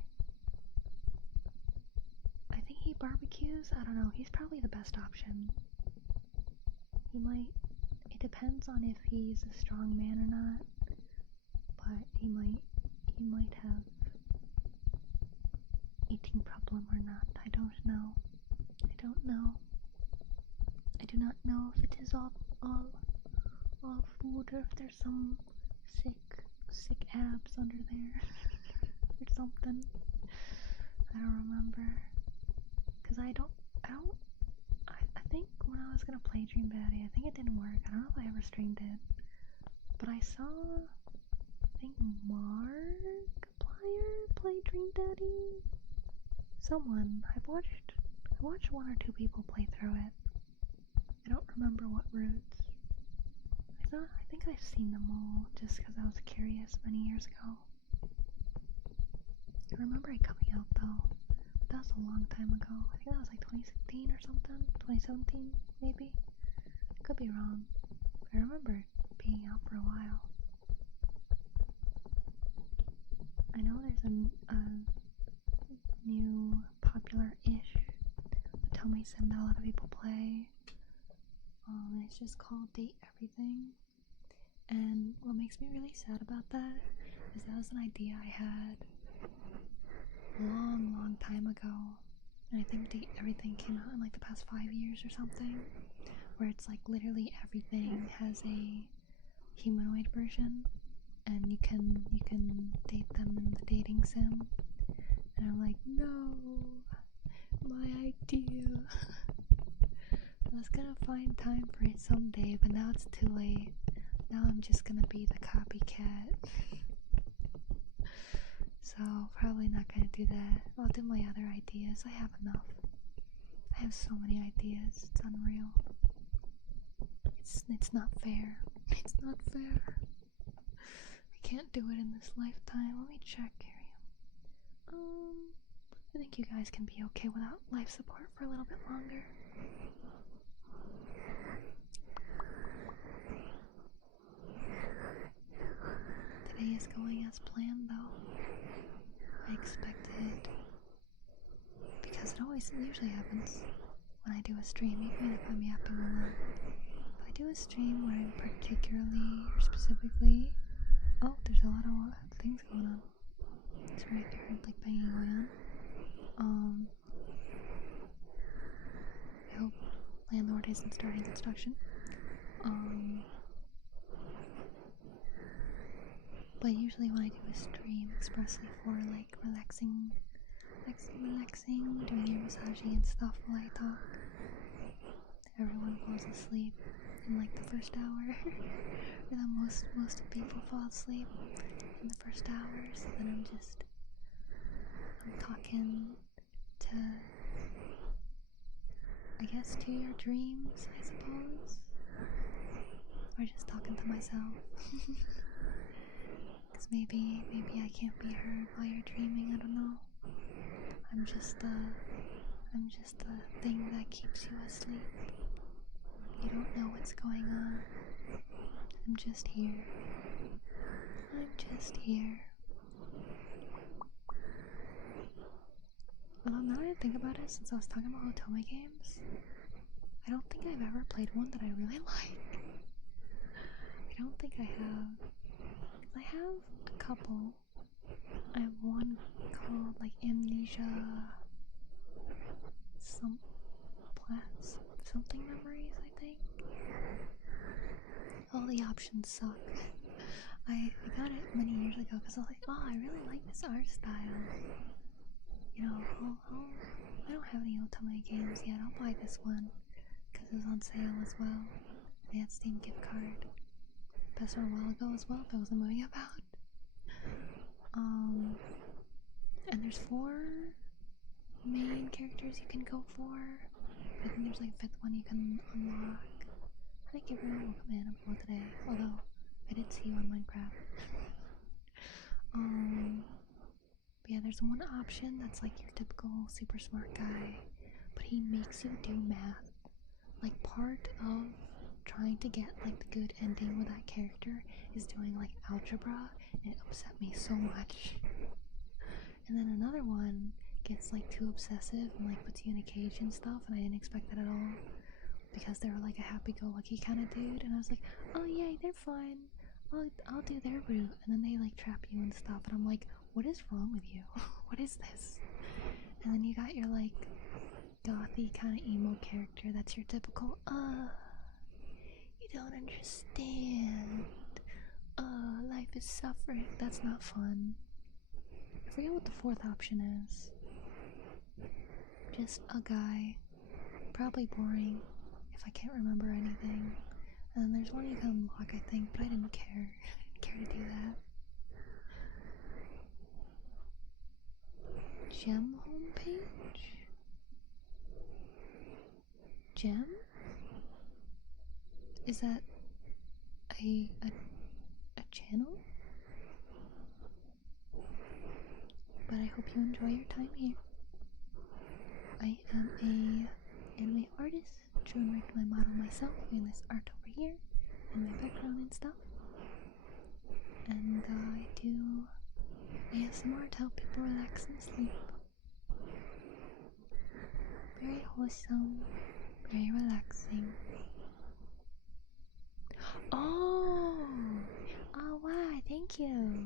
I think he barbecues. I don't know. He's probably the best option. He might. It depends on if he's a strong man or not. But he might have eating problem or not. I don't know. I do not know if it is all food or if there's some sick abs under there or something. I don't remember. Cause I think when I was gonna play Dream Daddy, I think it didn't work. I don't know if I ever streamed it. But I saw, I think Markiplier play Dream Daddy. Someone. I watched one or two people play through it. I don't remember what routes. I think I've seen them all just because I was curious many years ago. I remember it coming out though. But that was a long time ago. I think that was like 2016 or something. 2017 maybe. I could be wrong. But I remember it being out for a while. I know there's a new popular-ish Otome sim that a lot of people play. And it's just called Date Everything. And what makes me really sad about that is that was an idea I had a long time ago. And I think Date Everything came out in like the past 5 years or something. Where it's like literally everything has a humanoid version. And you can date them in the dating sim. And I'm like, no, my idea. I was gonna find time for it someday, but now it's too late. Now I'm just gonna be the copycat. So probably not gonna do that. I'll do my other ideas. I have enough. I have so many ideas. It's unreal. It's not fair. It's not fair. I can't do it in this lifetime. Let me check here. I think you guys can be okay without life support for a little bit longer. Today is going as planned though. I expected, because it usually happens when I do a stream, even if I'm yapping a lot. If I do a stream where I'm particularly or specifically, oh, there's a lot of things going on. It's right there, like banging going on. I hope landlord isn't starting construction. But usually when I do a stream expressly for like relaxing, doing ear massaging and stuff while I talk, everyone falls asleep in like the first hour. Or the most people fall asleep in the first hour, so then I'm talking to I guess to your dreams, I suppose. Or just talking to myself. Because maybe I can't be heard while you're dreaming, I don't know. I'm just the thing that keeps you asleep. You don't know what's going on. I'm just here. Well, now that I think about it, since I was talking about otome games, I don't think I've ever played one that I really like. I don't think I have. I have a couple. I have one called like Amnesia something memories, I think. All the options suck. I got it many years ago because I was like, oh, I really like this art style. You know, I don't have any otome games yet. I'll buy this one because it was on sale as well. They had Steam gift card. Best one a while ago as well, if I wasn't moving about. And there's 4 main characters you can go for. I think there's like a 5th one you can unlock. I think everyone will come in and blow today, although I did see you on Minecraft. But yeah, there's one option that's like your typical super smart guy, but he makes you do math. Like part of trying to get like the good ending with that character is doing like algebra, and it upset me so much. And then another one gets like too obsessive and like puts you in a cage and stuff, and I didn't expect that at all because they were like a happy-go-lucky kind of dude, and I was like, oh yay, they're fine, I'll do their route, and then they like trap you and stuff, and I'm like, what is wrong with you? What is this? And then you got your like gothy kind of emo character that's your typical you don't understand, life is suffering. That's not fun. I forget what the 4th option is. Just a guy. Probably boring if I can't remember anything. And then there's one you can unlock, I think, but I didn't care. I didn't care to do that. Gem homepage? Gem? Is that a channel? But I hope you enjoy your time here. I am a anime artist, trying to make my model myself, doing this art over here, and my background and stuff. And I do ASMR to help people relax and sleep. Very wholesome, very relaxing. Oh wow, thank you.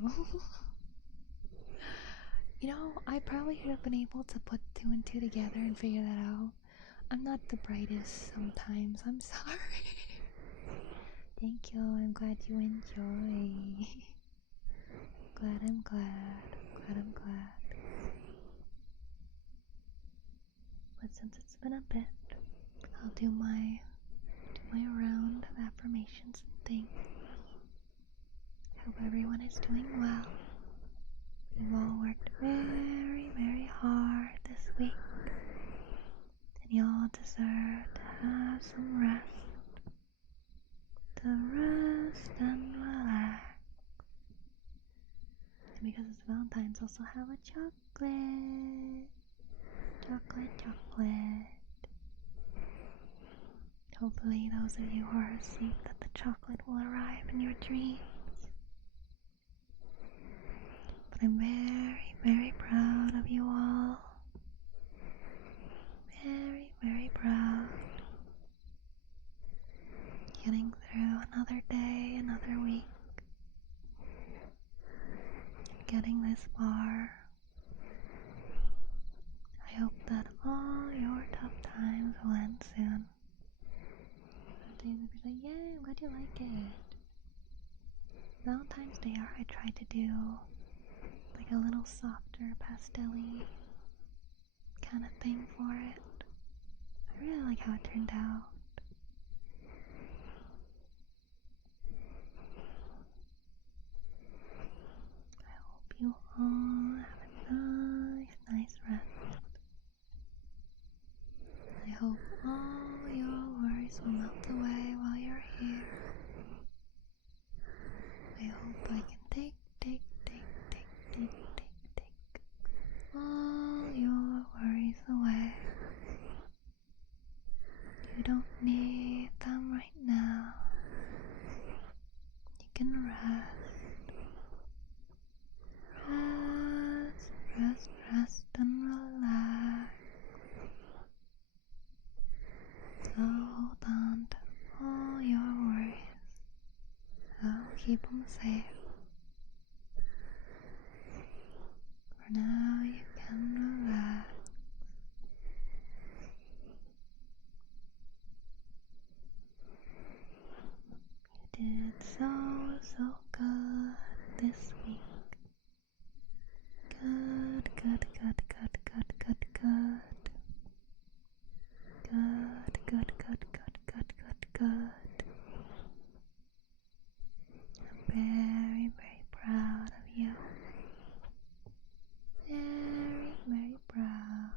You know, I probably should have been able to put 2 and 2 together and figure that out. I'm not the brightest sometimes, I'm sorry. Thank you, I'm glad you enjoy. I'm glad. But since it's been a bit, I'll do my round of affirmations and things. I hope everyone is doing well. We've all worked very, very hard this week, and you all deserve to have some rest. To rest and relax. And because it's Valentines, also have a chocolate. Chocolate. Hopefully those of you who are asleep, that the chocolate will arrive in your dreams. But I'm very, very proud of you all. Very, very proud. Getting through another day, another week. Getting this far. I hope that all your tough times will end soon. Yay, I'm glad you like it. Valentine's Day art, I tried to do like a little softer pastel-y kind of thing for it. I really like how it turned out. I hope you all have a nice rest. I hope all them out the way while you're here. I hope I can take all your worries away. You don't need them right now. You can rest and relax. So hold on to all your worries. I'll keep them safe. For now you can relax. You did so good this week. Good. I'm very, very proud of you. Very, very proud.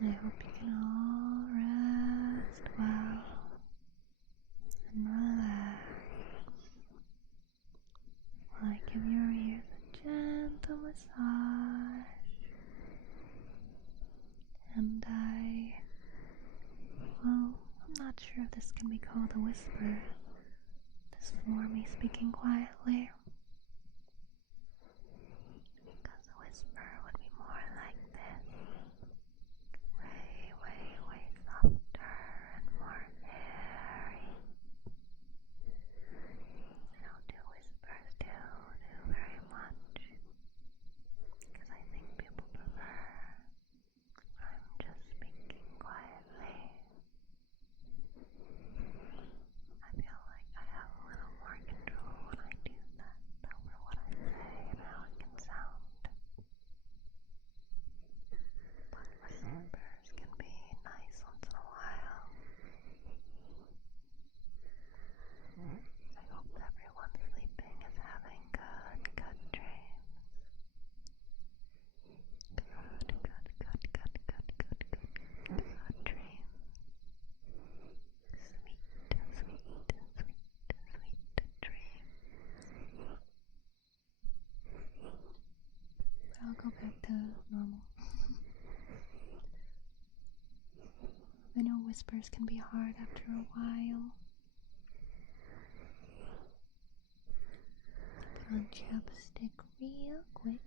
I hope you can all rest well and relax while I give your ears a gentle massage. And I'm not sure if this can be called a whisper. This is more me speaking quietly. Because a whisper would be more like this. Way softer and more airy. I don't do whispers too very much. Because I think people prefer I'm just speaking quietly. I feel like I have a little more control when I do that over what I say and how it can sound. But whispers can be nice once in a while. I hope everyone sleeping is having good dreams. Good dreams. Sweet dreams. But I'll go back to normal. I know whispers can be hard after a while. Put on chapstick real quick.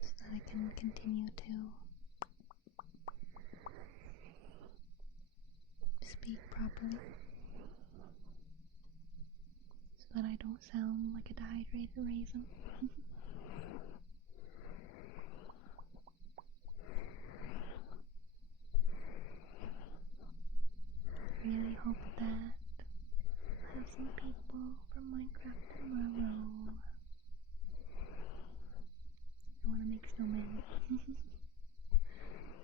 So that I can continue to speak properly. So that I don't sound like a dehydrated raisin. I really hope that I'll have some people from Minecraft tomorrow. I want to make snowmen.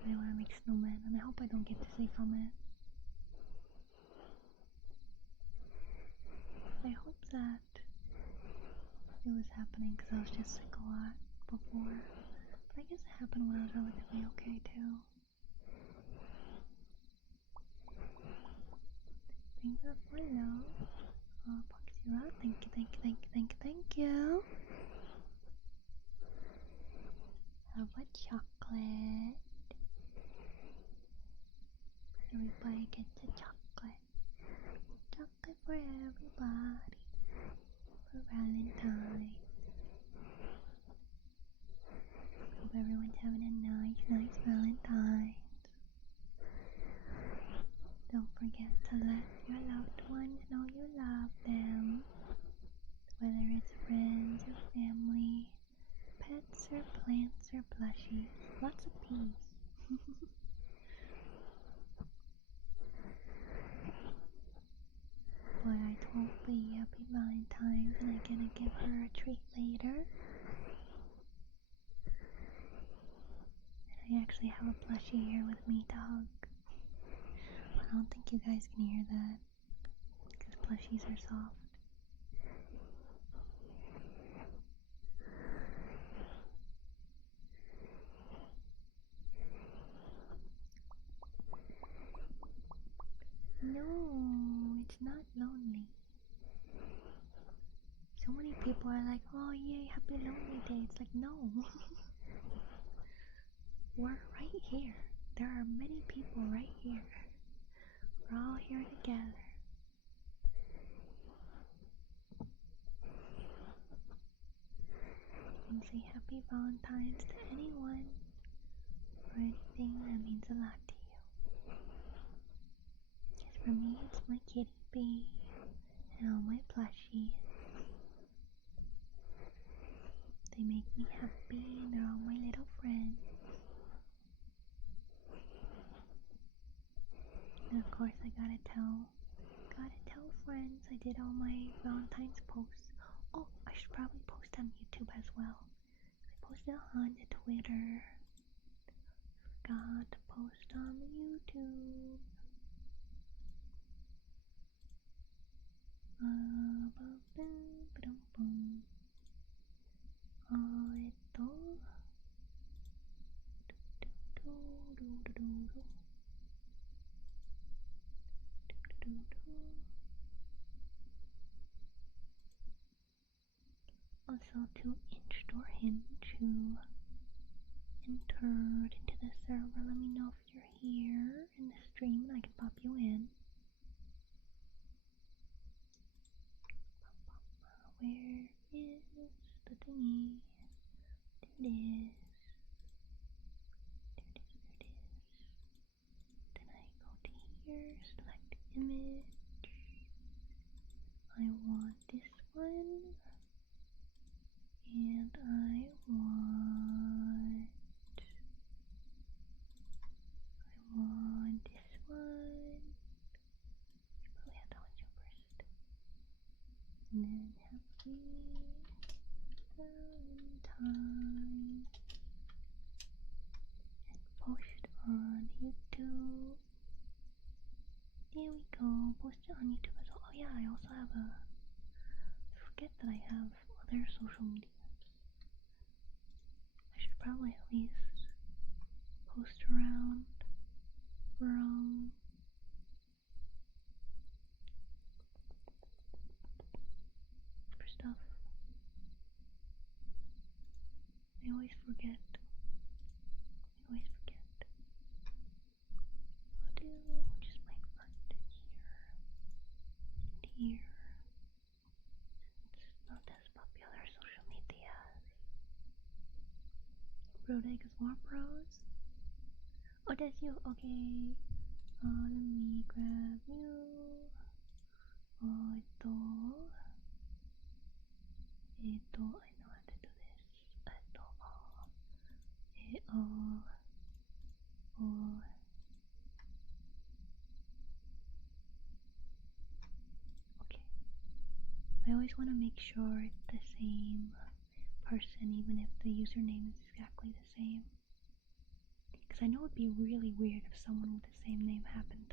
I want to make snowmen, and I hope I don't get to say from it. I hope that it was happening because I was just sick a lot before. But I guess it happened when I was relatively okay too. Thanks for follow. Oh, Poxira, thank you. Have a chocolate. Everybody gets a chocolate. Chocolate for everybody. For Valentines. Hope everyone's having a nice Valentines. Don't forget to let your loved ones know you love them. Whether it's friends or family, pets or plants or plushies. Lots of peace. But I told Bea happy Valentine's and I'm gonna give her a treat later. And I actually have a plushie here with me to hug. But I don't think you guys can hear that because plushies are soft. not lonely. So many people are like, oh yay, happy lonely day. It's like, no. We're right here. There are many people right here. We're all here together. You can say happy Valentines to anyone or anything that means a lot to you. Because for me, it's my kitty bee and all my plushies. They make me happy and they're all my little friends. And of course I gotta tell friends I did all my Valentine's posts. Oh, I should probably post on YouTube as well. I posted on the Twitter. Forgot to post on the YouTube. Also to in-store him to enter into the server. Let me know if you're here in the stream and I can pop you in. Where is the thingy? There it is. Then I go to here, select image. I want this one. And I want this one. Should probably have that one show first. And then happy Valentine. And post on YouTube. There we go. Post it on YouTube as well. Oh yeah, I also have I forget that I have other social media. I should probably at least post around for stuff. I always forget. I'll do just my art here and here. It's not as popular social media. Brodeck is more pros. Oh, that's you. Okay. Let me grab you. I know how to do this. Okay. I always want to make sure it's the same person, even if the username is exactly the same. Because I know it'd be really weird if someone with the same name happened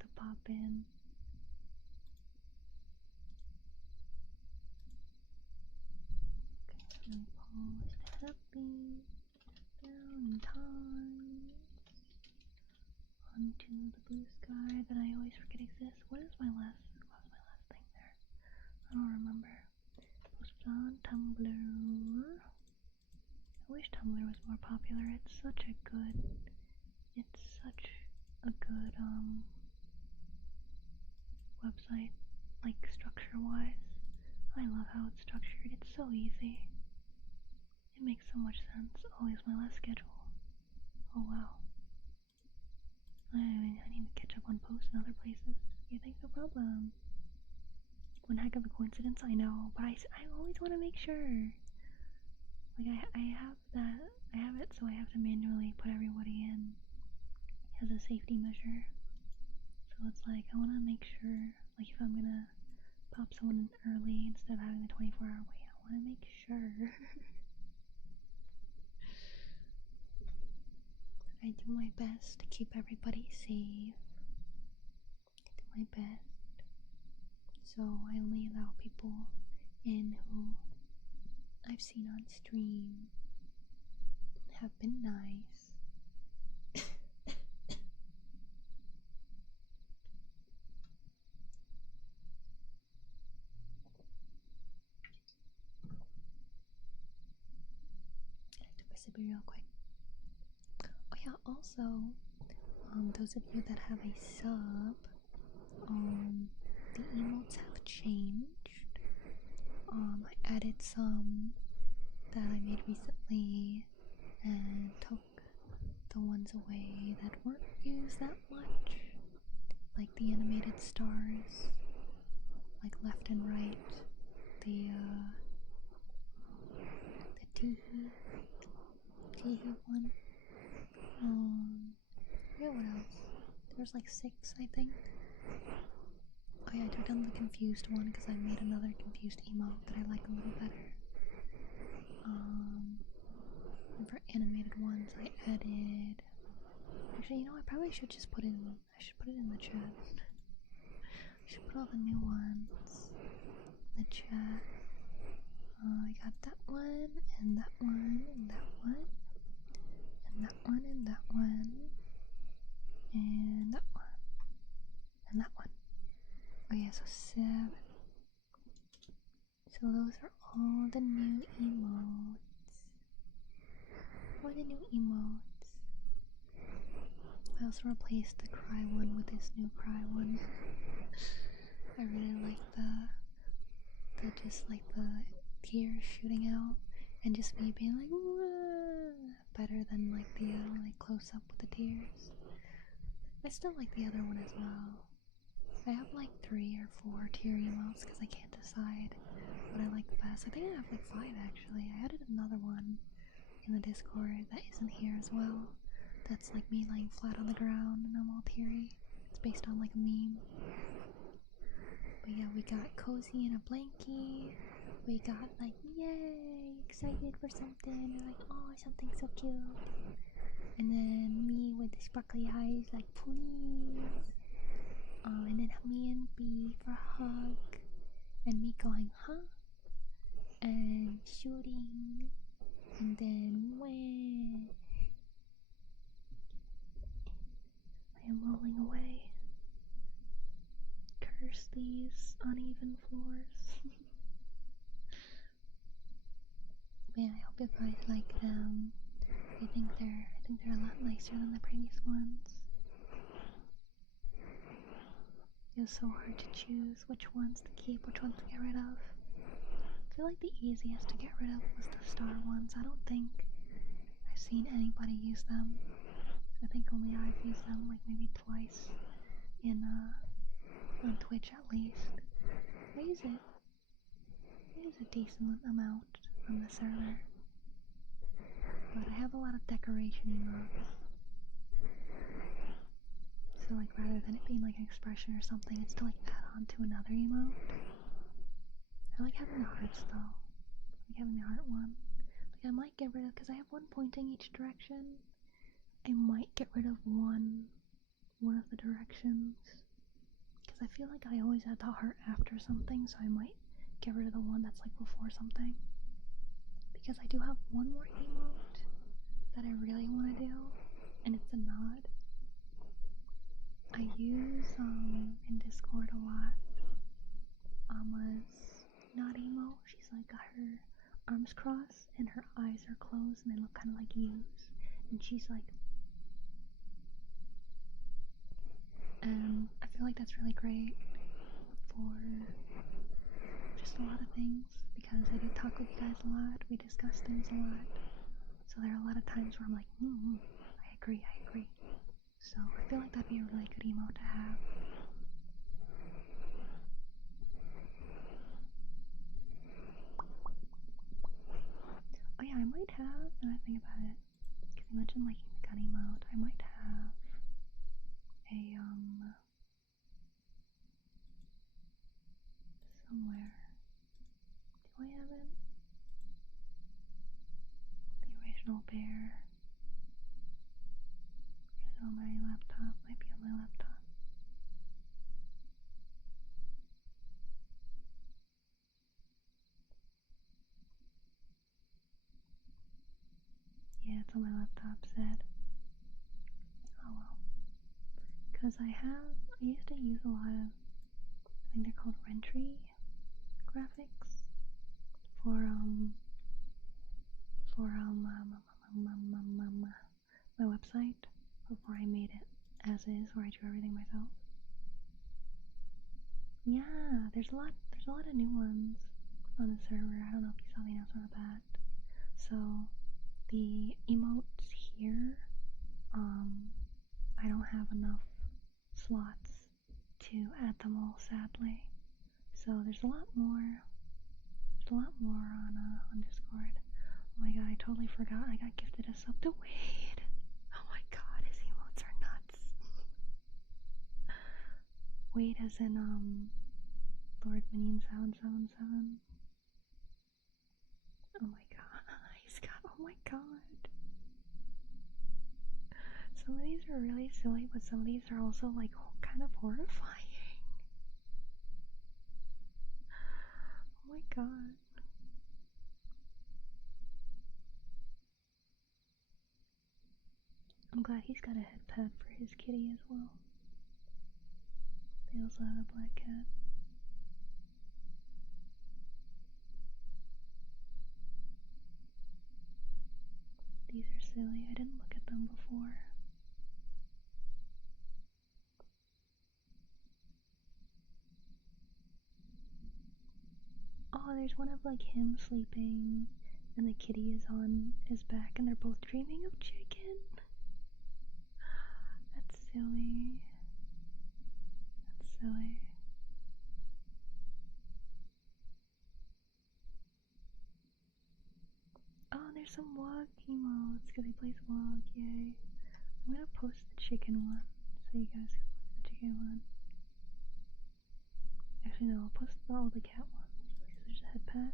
to pop in. Okay, let me post happy Valentines onto the blue sky that I always forget exists. What was my last thing there? I don't remember. Post on Tumblr. I wish Tumblr was more popular. It's such a good website, like structure-wise. I love how it's structured. It's so easy. It makes so much sense. Oh, here's my last schedule. Oh wow. I need to catch up on posts in other places. You think no problem? One heck of a coincidence, I know, but I always want to make sure. Like I have it, so I have to manually put everybody in as a safety measure. So it's like I want to make sure, like if I'm gonna pop someone in early instead of having the 24-hour wait, I want to make sure. I do my best to keep everybody safe. I do my best. So I only allow people in who I've seen on stream have been nice. sippy real quick. Oh yeah, also, those of you that have a sub, the emotes have changed. I added some that I made recently and took the ones away that weren't used that much, like the animated stars, like left and right, the teehee one. Yeah, what else? There's like 6, I think. Oh yeah, I took down the confused one because I made another confused emote that I like a little better. And for animated ones, I added. Actually, you know, I probably should just put in. I should put it in the chat. I should put all the new ones in the chat. I got that one, and that one, and that one, and that one, and that one, and that one, and that one. Oh yeah, so 7. So those are all the new emotes. All the new emotes. I also replaced the cry one with this new cry one. I really like the just like the tears shooting out and just me being like, whoa, better than like the like close up with the tears. I still like the other one as well. I have like 3 or 4 tear emotes because I can't decide what I like the best. I think I have like 5 actually. I added another one in the Discord that isn't here as well. That's like me laying flat on the ground and I'm all teary. It's based on like a meme. But yeah, we got cozy in a blankie. We got like, yay, excited for something. We're like, oh, something so cute. And then me with the sparkly eyes, like, please. And then me and B for a hug. And me going, huh? And shooting. And then when I am rolling away. Curse these uneven floors. But yeah, I hope you guys like them. I think they're a lot nicer than the previous ones. It was so hard to choose which ones to keep, which ones to get rid of. I feel like the easiest to get rid of was the star ones. I don't think I've seen anybody use them. I think only I've used them like maybe twice on Twitch at least. I use a decent amount on the server. But I have a lot of decoration emotes. So like rather than it being like an expression or something, it's to like add on to another emote. I like having the hearts though. I like having the heart one. Like I might get rid of, because I have one pointing each direction. I might get rid of one of the directions. Because I feel like I always add the heart after something, so I might get rid of the one that's like before something. Because I do have one more emote that I really want to do, and it's a nod. I use in Discord a lot Ama's nod emote. She's like got her arms crossed and her eyes are closed and they look kind of like U's, and she's like, I feel like that's really great for just a lot of things, because I do talk with you guys a lot, we discuss things a lot, so there are a lot of times where I'm like, I agree. So I feel like that'd be a really good emote to have. Oh yeah, I might have, now I think about it, because you mentioned liking the gun emote, I might have a, somewhere. Do I have it? The original bear. Is it on my laptop? Might be on my laptop. Yeah, it's on my laptop set. Oh well. Because I used to use a lot of, I think they're called Rentry graphics for site before I made it as is, where I do everything myself. Yeah, there's a lot of new ones on the server. I don't know if you saw the announcement of that. So the emotes here, I don't have enough slots to add them all, sadly. So there's a lot more. On Discord. Oh my god, I totally forgot. I got gifted a sub to Wade. Oh my god, his emotes are nuts. Wade as in Lord Minion 777. Oh my god, he's got. Oh my god. Some of these are really silly, but some of these are also like kind of horrifying. Oh my god. I'm glad he's got a head pet for his kitty as well. They also have a black cat. These are silly. I didn't look at them before. Oh, there's one of like him sleeping and the kitty is on his back and they're both dreaming of chicken. That's silly. That's silly. Oh, there's some Wog emotes because he plays Wog, yay. I'm gonna post the chicken one so you guys can look at the chicken one. Actually, no, I'll post all the cat ones because there's a head pet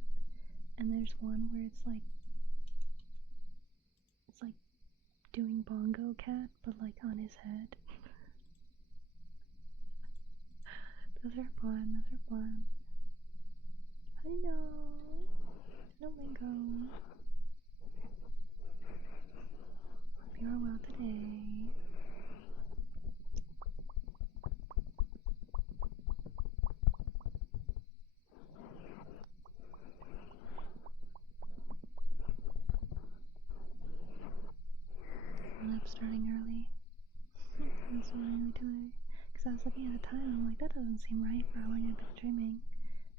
and there's one where it's like doing bongo cat but like on his head. Those are fun. Hello. Hello, Lingo. Hope you are well today. I'm up starting early. I'm starting early today. Because I was looking at the time and I'm like, that doesn't seem right for how long I've been streaming.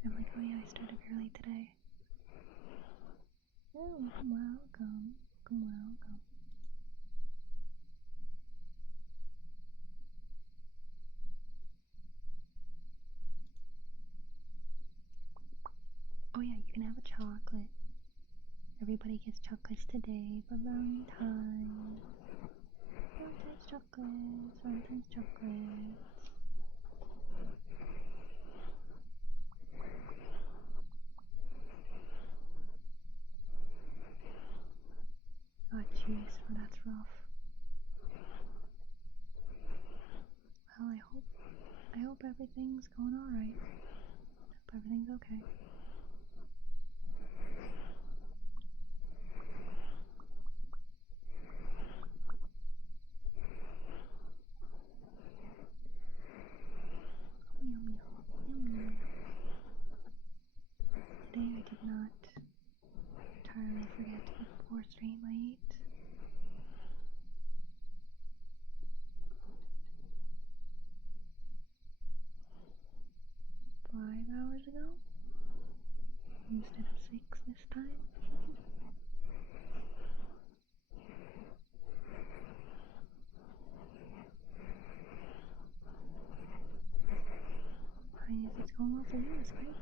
And I'm like, oh yeah, I started early today. Oh, welcome. Oh yeah, you can have a chocolate. Everybody gets chocolates today for Valentines. Valentine's chocolates. Oh jeez, that's rough. Well, I hope everything's going alright. Hope everything's okay. Today I did not entirely forget to eat before stream. I ate 5 hours ago instead of 6 this time. Fine, if it's going well for you, it's great.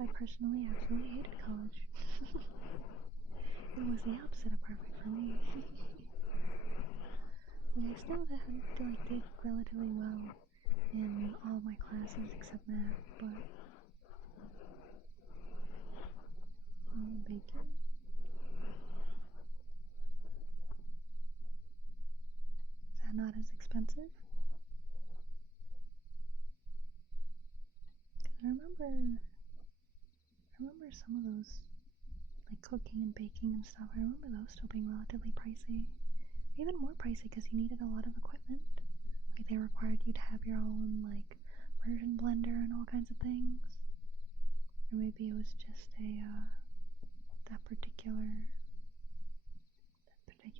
I personally absolutely hated college. It was the opposite of perfect for me. But I still did relatively well in all my classes except math, but bacon? Is that not as expensive? I remember some of those, like cooking and baking and stuff, I remember those still being relatively pricey. Even more pricey because you needed a lot of equipment. Like they required you to have your own like immersion blender and all kinds of things. Or maybe it was just that particular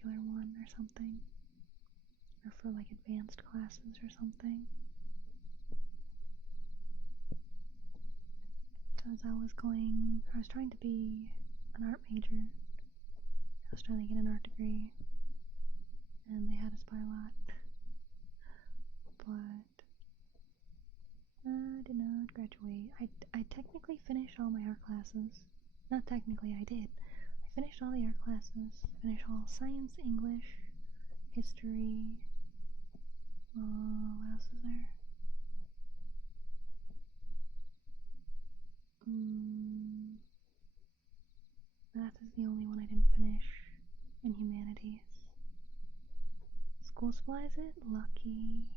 one or something. or for like advanced classes or something. As I was trying to be an art major. I was trying to get an art degree, and they had us buy a lot. But I did not graduate. I technically finished all my art classes. Not technically, I did. I finished all the art classes. Finished all science, English, history. What else is there? Math is the only one I didn't finish, and humanities. School supplies it? Lucky.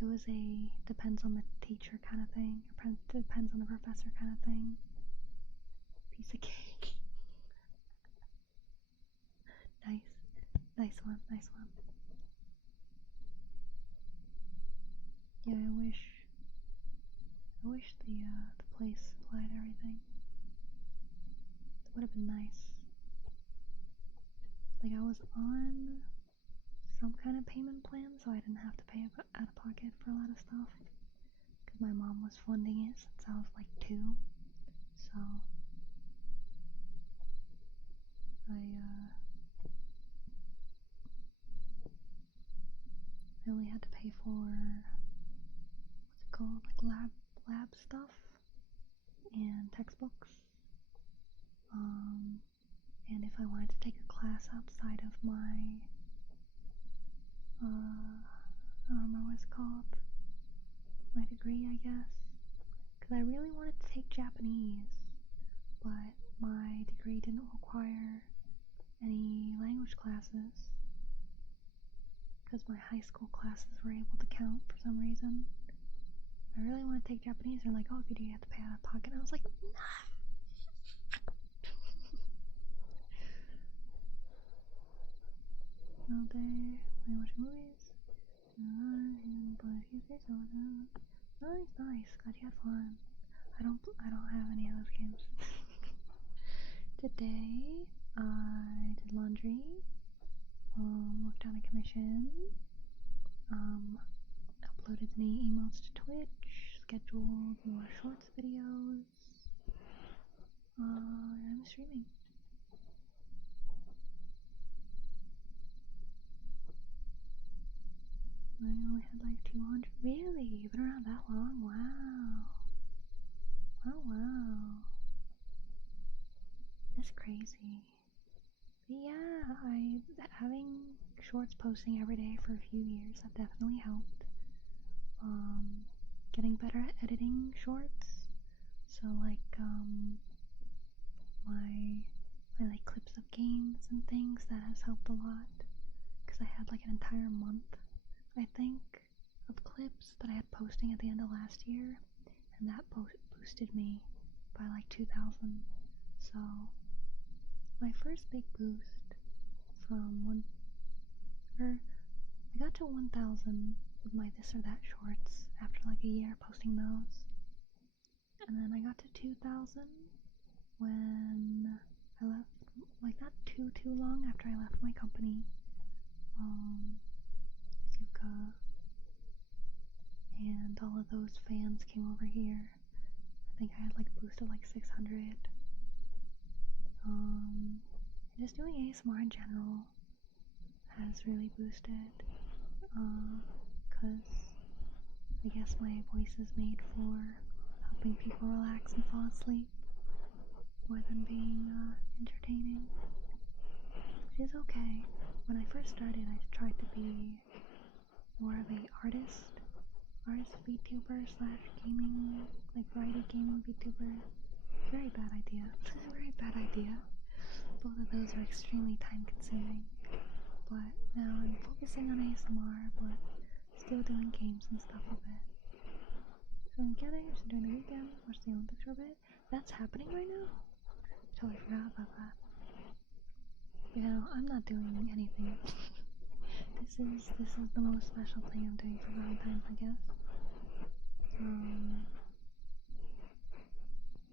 It was a depends on the teacher kind of thing, or depends on the professor kind of thing. Piece of cake. Nice one. Yeah, I wish the place supplied everything. That would have been nice. Like, I was on some kind of payment plan, so I didn't have to pay out of pocket for a lot of stuff. Because my mom was funding it since I was like 2. So, I only had to pay for, what's it called, like lab stuff and textbooks. And if I wanted to take a class outside of my, I don't remember what it's called, my degree, I guess. Because I really wanted to take Japanese, but my degree didn't require any language classes. Because my high school classes were able to count for some reason. I really want to take Japanese. They're like, oh, if you do, you have to pay out of pocket. And I was like, nah. All day, playing watching movies. Nice. Glad you had fun. I don't have any of those games. Today, I did laundry. Worked on a commission. Uploaded any emotes to Twitch. Scheduled more shorts videos. I'm streaming. I only had like 200. Really? You've been around that long? Wow. Oh, wow. That's crazy. But yeah, having shorts posting every day for a few years, that definitely helped. Getting better at editing shorts. So like, my like clips of games and things, that has helped a lot. Because I had like an entire month, I think, of clips that I had posting at the end of last year, and that boosted me by like 2,000. So my first big boost from I got to 1,000 with my this or that shorts after like a year posting those, and then I got to 2,000 when I left, like not too long after I left my company. Azuka and all of those fans came over here. I think I had like boosted like 600. And just doing ASMR in general has really boosted, because I guess my voice is made for helping people relax and fall asleep more than being entertaining, which is okay. When I first started, I tried to be more of a artist VTuber / gaming, like variety gaming VTuber. Very bad idea. Very bad idea. Both of those are extremely time consuming. But now I'm focusing on ASMR, but still doing games and stuff a bit. So I'm getting during the weekend, watch the Olympics for a bit. That's happening right now? I totally forgot about that. You know, I'm not doing anything. This is the most special thing I'm doing for Valentines, I guess.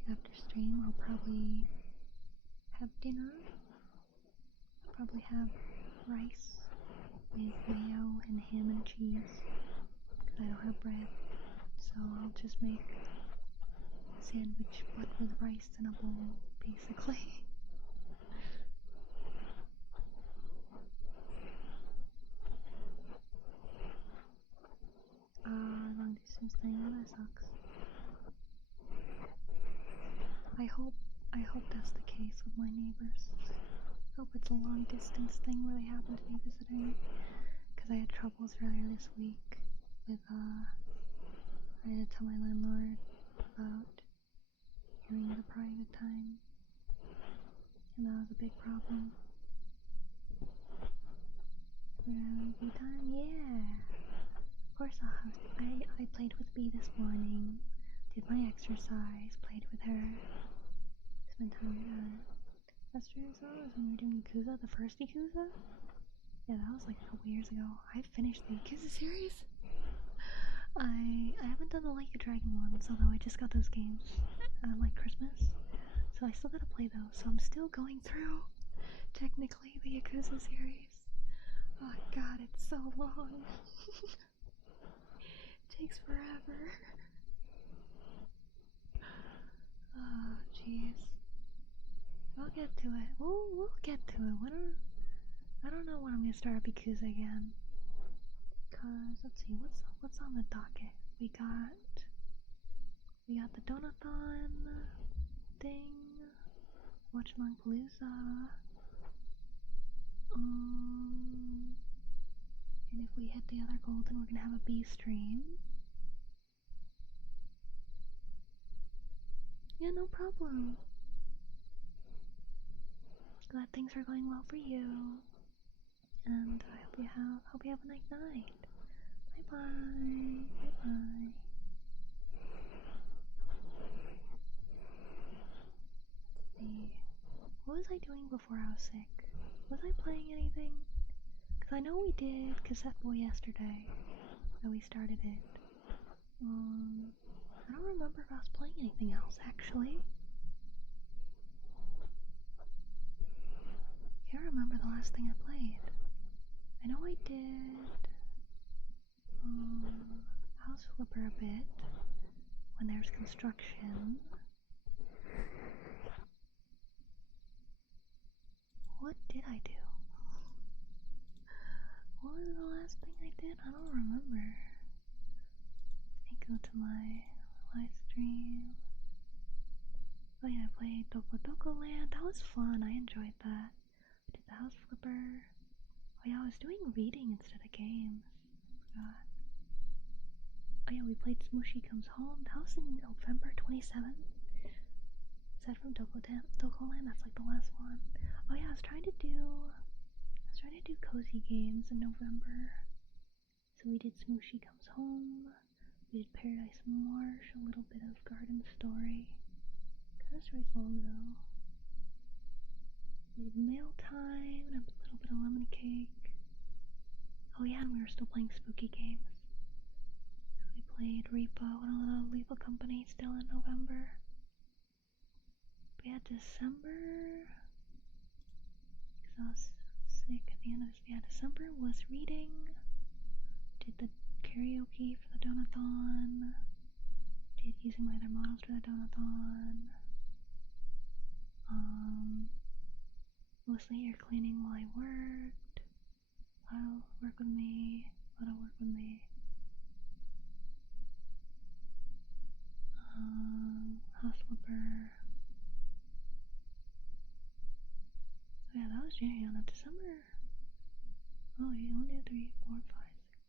After stream, I'll probably have dinner. I'll probably have rice with mayo and ham and cheese because I don't have bread. So I'll just make a sandwich but with rice in a bowl, basically. Long distance thing, that sucks. I hope that's the case with my neighbors. I hope it's a long distance thing where they happen to be visiting. Because I had troubles earlier this week with, I had to tell my landlord about hearing the private time. And that was a big problem. We're having a good time? Yeah! Of course I'll have to. I played with Bea this morning, did my exercise, played with her, spent time with her. Yesterday was when we were doing Yakuza, the first Yakuza? Yeah, that was like a couple years ago. I finished the Yakuza series. I haven't done the Like a Dragon ones, although I just got those games like Christmas. So I still gotta play those, so I'm still going through, technically, the Yakuza series. Oh god, it's so long. Takes forever. Oh, jeez. I'll get to it. We'll get to it. I don't know when I'm gonna start up Yakuza again. Cause let's see, what's on the docket? We got the donathon thing. Watch Longpalooza. And if we hit the other goal, then we're gonna have a Bea stream. Yeah, no problem. Glad things are going well for you. And I hope you have a nice night. Bye bye. Bye bye. Let's see. What was I doing before I was sick? Was I playing anything? Cause I know we did Cassette Boy yesterday. And we started it. I don't remember if I was playing anything else, actually. Can't remember the last thing I played. I know I did House Flipper a bit when there's construction. What did I do? What was the last thing I did? I don't remember. Let me go to my live stream. Oh yeah, I played Doko Land. That was fun. I enjoyed that. I did the House Flipper. Oh yeah, I was doing reading instead of games. I forgot. Oh yeah, we played Smooshy Comes Home. That was in November 27th. Is that from Doko Land? That's like the last one. Oh yeah, I was trying to do cozy games in November. So we did Smooshy Comes Home. We did Paradise Marsh, a little bit of Garden Story. Garden Story's long though. We did Mail Time and a little bit of Lemon Cake. Oh yeah, and we were still playing spooky games. We played Repo and a little Lethal Company still in November. But yeah, December, because I was sick at the end of December was reading. Did the karaoke for the donathon. Did using my other models for the donathon. Mostly air cleaning while I worked. A lot of work with me. House Flipper. Oh yeah, that was January. On December. Oh, 1, 2, 3, 4, 5, 6,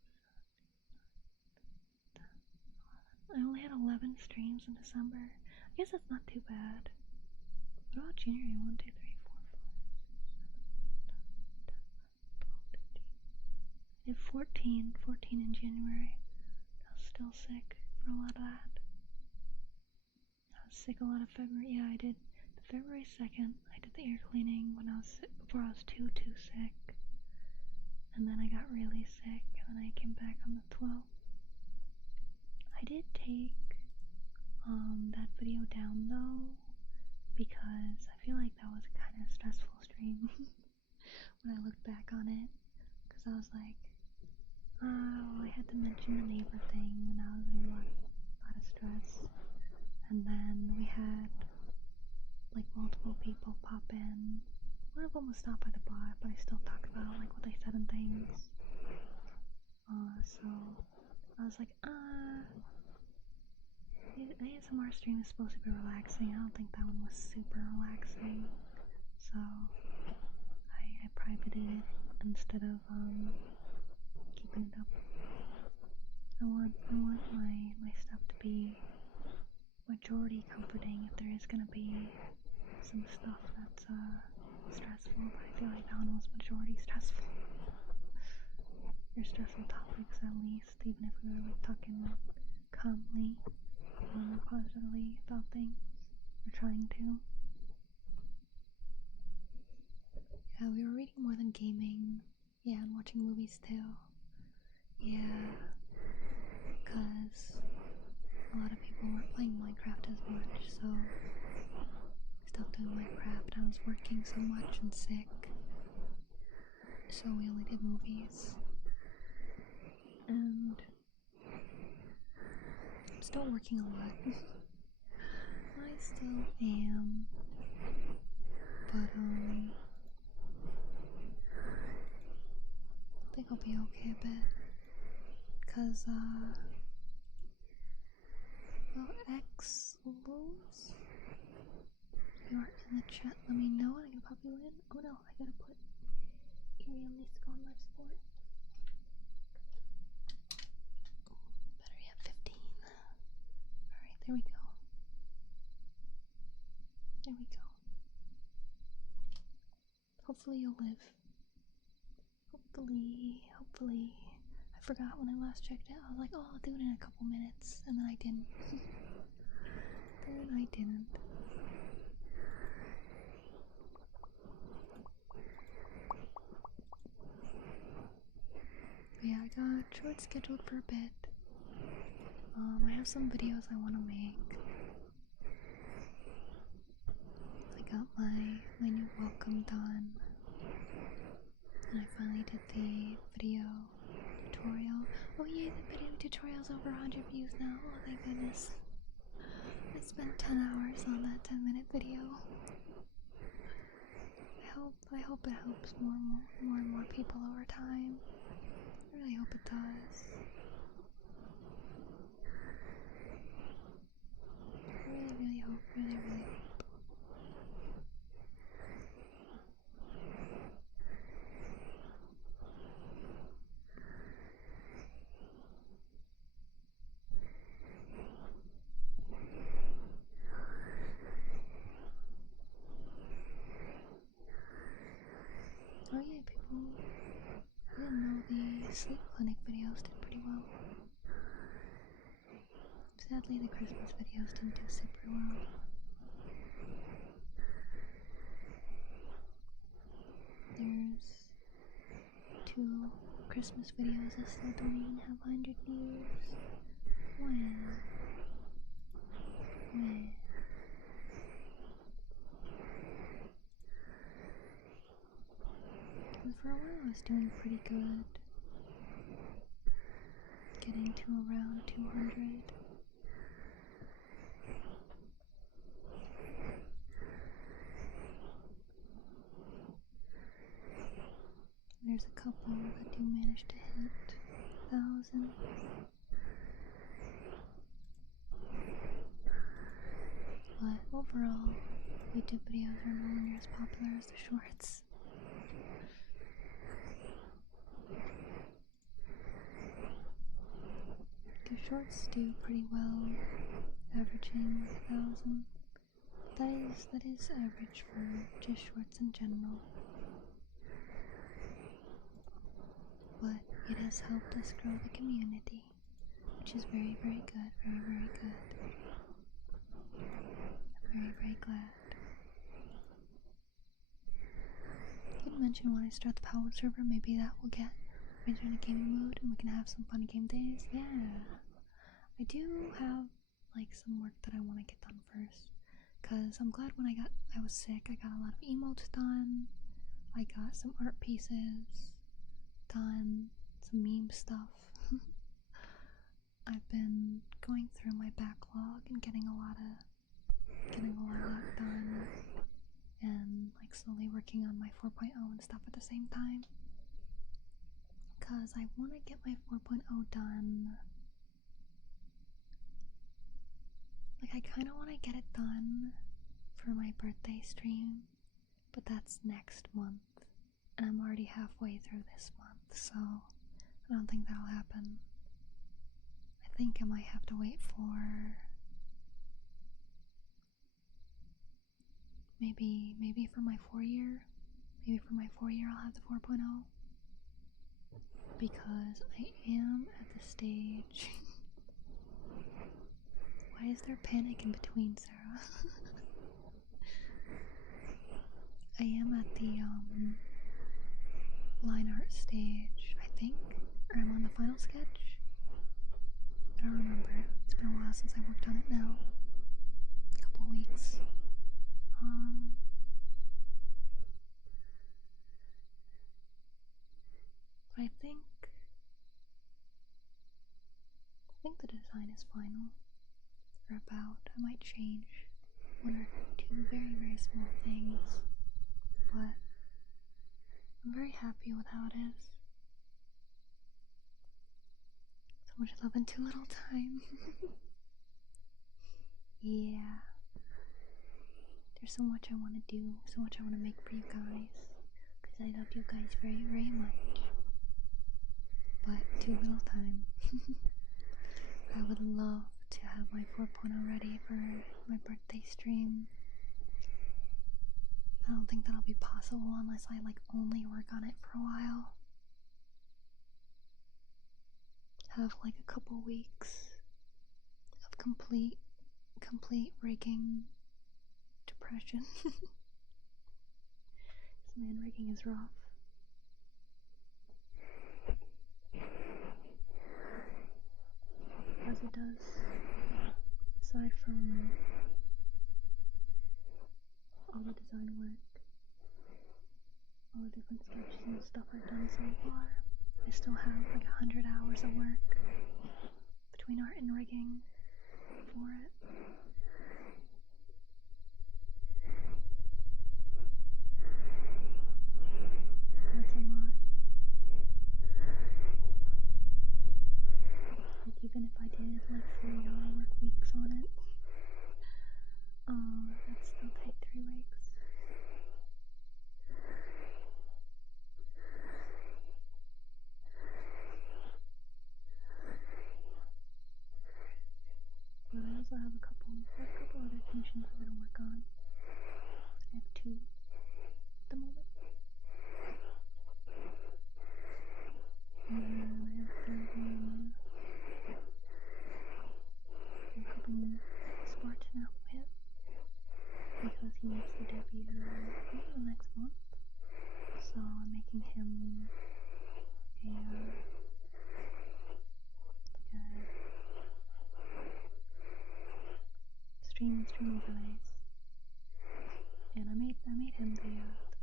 7, 8, 9, 10, 11. I only had 11 streams in December. I guess that's not too bad. What about January? 1, 2, 3, 4, 5, 6, 7, 8, 9, 10, 11, 12, 13. I did 14 in January. I was still sick for a lot of that. I was sick a lot of February. Yeah, I did the February 2nd. I did the air cleaning when I was sick, before I was too sick. And then I got really sick, and then I came back on the 12th. I did take that video down though, because I feel like that was a kind of stressful stream when I look back on it because I was like, oh, I had to mention the neighbor thing, and that was a lot of stress. And then we had like multiple people pop in. One of them was stopped by the bar, but I still talked about like what they said and things. So I was like, the ASMR stream is supposed to be relaxing. I don't think that one was super relaxing. So I privated it instead of keeping it up. I want my stuff to be majority comforting if there is gonna be some stuff that's stressful, but I feel like that one was majority stressful. Your stressful topics at least, even if we were like talking calmly or positively about things. We're trying to. Yeah, we were reading more than gaming. Yeah, and watching movies too. Yeah, because a lot of people weren't playing Minecraft as much, so I stopped doing Minecraft. I was working so much and sick, so we only did movies. And I'm still working a lot. I still am, but I think I'll be okay a bit, cause X-Lose, you are in the chat, let me know and I can pop you in. Oh no, I gotta put Erie needs to go on life support. Battery at 15. Alright, there we go. There we go. Hopefully you'll live. Hopefully. I forgot when I last checked it. I was like, oh, I'll do it in a couple minutes, and then I didn't. Yeah, I got short scheduled for a bit. I have some videos I want to make. I got my new welcome done. And I finally did the video tutorial. Oh yay, the video tutorial's over 100 views now. Oh thank goodness. I spent 10 hours on that 10-minute video. I hope it helps more and more people over time. I really hope it does. I really hope, really hope. Oh yeah, people, I didn't know the sleep clinic videos did pretty well. Sadly, the Christmas videos didn't do super well. There's 2 Christmas videos that still don't even have 100 views. When? And for a while I was doing pretty good. Getting to around 200. There's a couple that do manage to hit 1,000. But overall, YouTube videos are nowhere near as popular as the shorts. The shorts do pretty well, averaging 1,000. That is average for just shorts in general. But it has helped us grow the community, which is very, very good, very, very good. I'm very, very glad. I didn't mention when I start the Power server, maybe that will get me in a gaming mood and we can have some funny game days. Yeah. I do have like some work that I want to get done first, cause I'm glad when I was sick I got a lot of emotes done. I got some art pieces done, some meme stuff. I've been going through my backlog and getting a lot of that done, and like slowly working on my 4.0 and stuff at the same time. Cause I want to get my 4.0 done. Like I kind of want to get it done for my birthday stream, but that's next month, and I'm already halfway through this month, so I don't think that'll happen. I think I might have to wait for maybe for my 4-year. Maybe for my 4-year I'll have the 4.0, because I am at the stage. Why is there panic in between, Sarah? I am at the line art stage, I think, or I'm on the final sketch. I don't remember. It's been a while since I worked on it now. A couple weeks. But I think the design is final, or about. I might change one or two very, very small things, but I'm very happy with how it is. So much love in too little time. Yeah. There's so much I want to do, so much I want to make for you guys, because I love you guys very, very much. But too little time. I would love to have my 4.0 ready for my birthday stream. I don't think that'll be possible unless I like only work on it for a while. Have like a couple weeks of complete rigging depression. Man, rigging is rough. As it does, aside from all the design work, all the different sketches and stuff I've done so far, I still have like 100 hours of work between art and rigging for it. That's a lot. Like even if I did like 40-hour work weeks on it, that'd still take 3 weeks. But I also have a couple other commissions I'm gonna work on. I have 2 at the moment. And I have a 3rd one I'm helping Spartan out with, because he needs to debut next month. So I'm making him stream overlays, and I made him the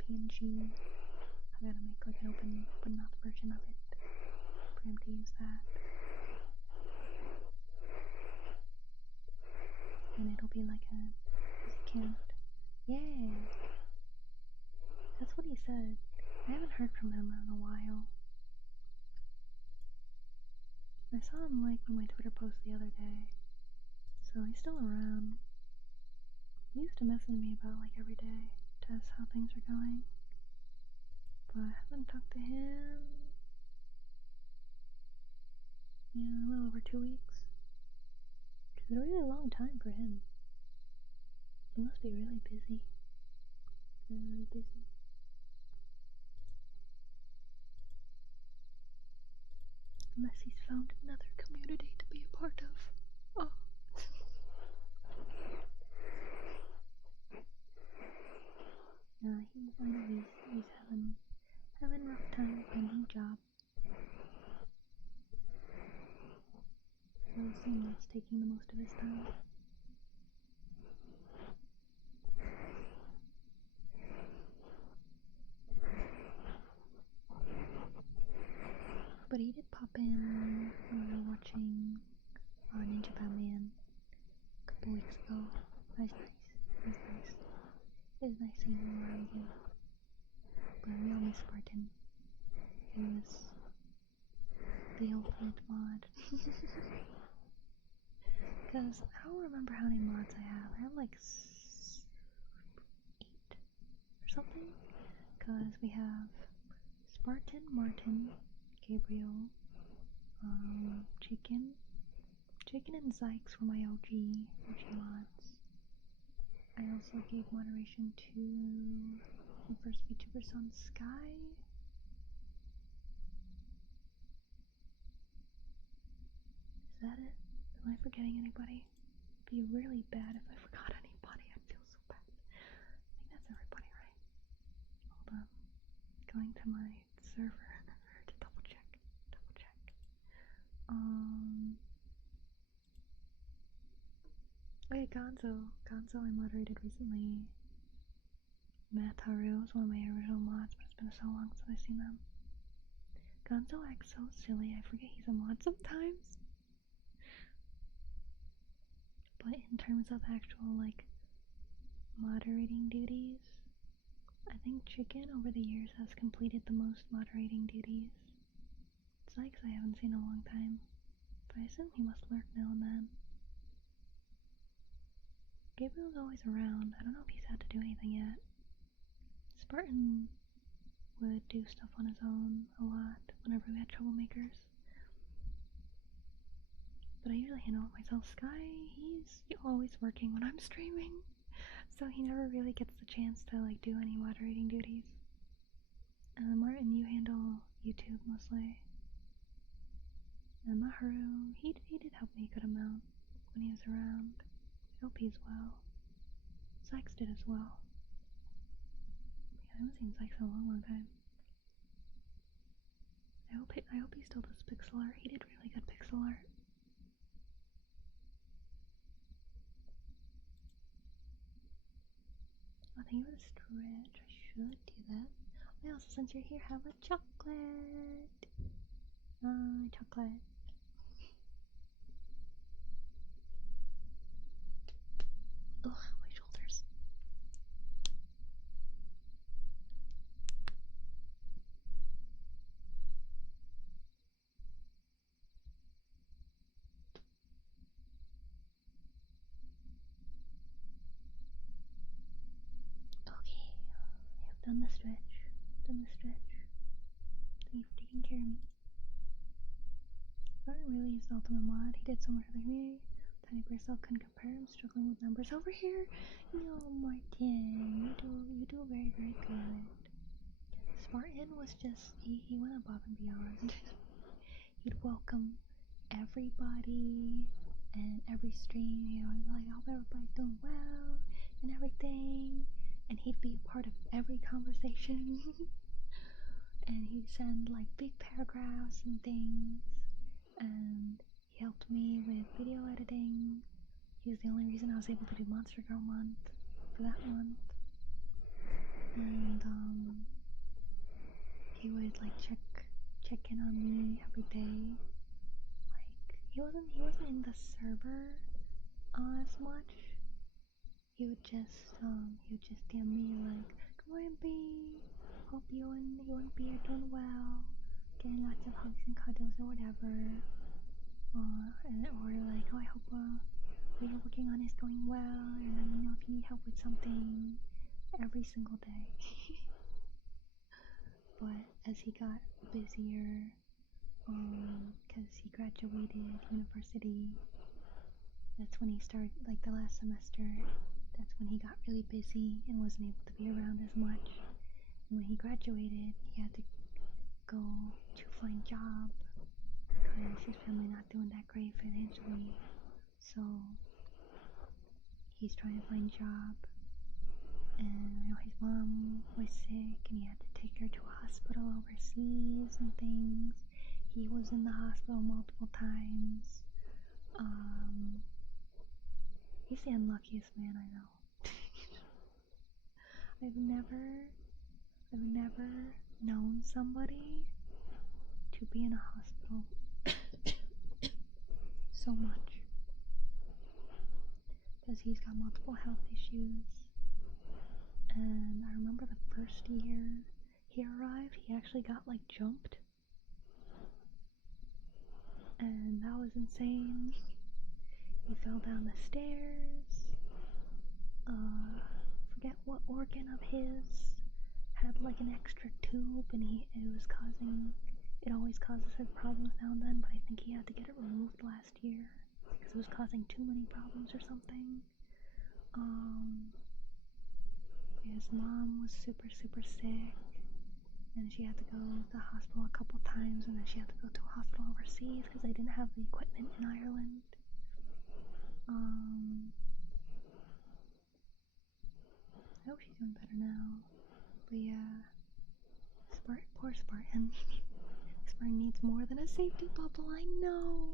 PNG. I gotta make like an open mouth version of it for him to use that, and it'll be like because he can't. Yeah, that's what he said. I haven't heard from him in a while. I saw him like on my Twitter post the other day, so he's still around. He used to message me about like every day to ask how things are going, but I haven't talked to him in a little over 2 weeks, which is a really long time for him. He must be really busy. Really busy. Unless he's found another community to be a part of. Oh. I know he's having a rough time finding a job. So I assume that's taking the most of his time. But he did pop in when we were watching Ninja Batman a couple weeks ago. That was nice. It was nice. It was nice seeing him around again. But we all miss Spartan. He was the ultimate mod. Because I don't remember how many mods I have. I have like 8 or something. Because we have Spartan, Martin, Gabriel, Chicken and Zykes were my OG mods. I also gave moderation to the first VTuber on Sky. Is that it? Am I forgetting anybody? It'd be really bad if I forgot anybody. I'd feel so bad. I think that's everybody, right? Hold on. Going to my server to double check. Oh yeah, Gonzo I moderated recently. Mataru was one of my original mods, but it's been so long since I've seen them. Gonzo acts so silly, I forget he's a mod sometimes. But in terms of actual, like, moderating duties, I think Chicken over the years has completed the most moderating duties. Zykes I haven't seen in a long time, but I assume he must lurk now and then. Gabriel's always around. I don't know if he's had to do anything yet. Spartan would do stuff on his own a lot whenever we had troublemakers. But I usually handle it myself. Sky, he's always working when I'm streaming, so he never really gets the chance to like do any moderating duties. Martin, you handle YouTube mostly. And Maharu, he did help me a good amount when he was around. I hope he's well. Sykes did as well. Yeah, I haven't seen Sykes in a long time. I hope he still does pixel art. He did really good pixel art. Oh, thank you for the stretch. I should do that. Oh, also, since you're here, have a chocolate. Chocolate. Ugh, my shoulders. Okay, I've done the stretch. Thank you for taking care of me. Martin really used the ultimate mod. He did so much for the community. Tiny for yourself couldn't compare. I'm struggling with numbers over here. No, Martin, you do very, very good. Spartan was just, he went above and beyond. He'd welcome everybody and every stream. He was like, I hope everybody's doing well and everything. And he'd be a part of every conversation. And he'd send like big paragraphs and things. And he helped me with video editing. He was the only reason I was able to do Monster Girl month for that month. And he would like check in on me every day. Like he wasn't in the server as much. He would just DM me like, "Good morning, B. Hope you and B are doing well. Getting lots of hugs and cuddles or whatever." Or like, "Oh, I hope what you're working on is going well, and let me know if you need help with something." Every single day. But as he got busier, because he graduated university, that's when he started, like the last semester, that's when he got really busy and wasn't able to be around as much. And when he graduated, he had to go to find a job because his family not doing that great financially. So he's trying to find a job. And you know, his mom was sick and he had to take her to a hospital overseas and things. He was in the hospital multiple times. He's the unluckiest man I know. I've never known somebody to to be in a hospital so much because he's got multiple health issues. And I remember the first year he arrived, he actually got like jumped, and that was insane. He fell down the stairs. Forget what organ of his had like an extra tube, and it always causes his problems now and then, but I think he had to get it removed last year because it was causing too many problems or something. His mom was super sick, and she had to go to the hospital a couple times, and then she had to go to a hospital overseas because they didn't have the equipment in Ireland. I hope she's doing better now. But yeah, poor Spartan. Spartan needs more than a safety bubble, I know.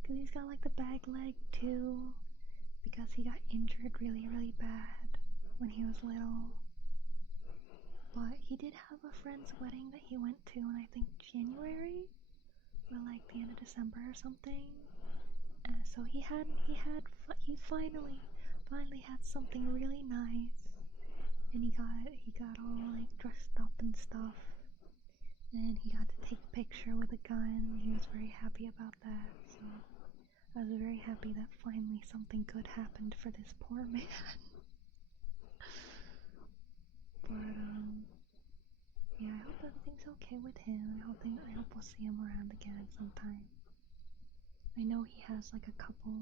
Because he's got like the bag leg too, because he got injured really bad when he was little. But he did have a friend's wedding that he went to in I think January or like the end of December or something. So he finally had something really nice, and he got all like dressed up and stuff, and he got to take a picture with a gun, and he was very happy about that. So I was very happy that finally something good happened for this poor man. But yeah, I hope everything's okay with him. I hope we'll see him around again sometime. I know he has like a couple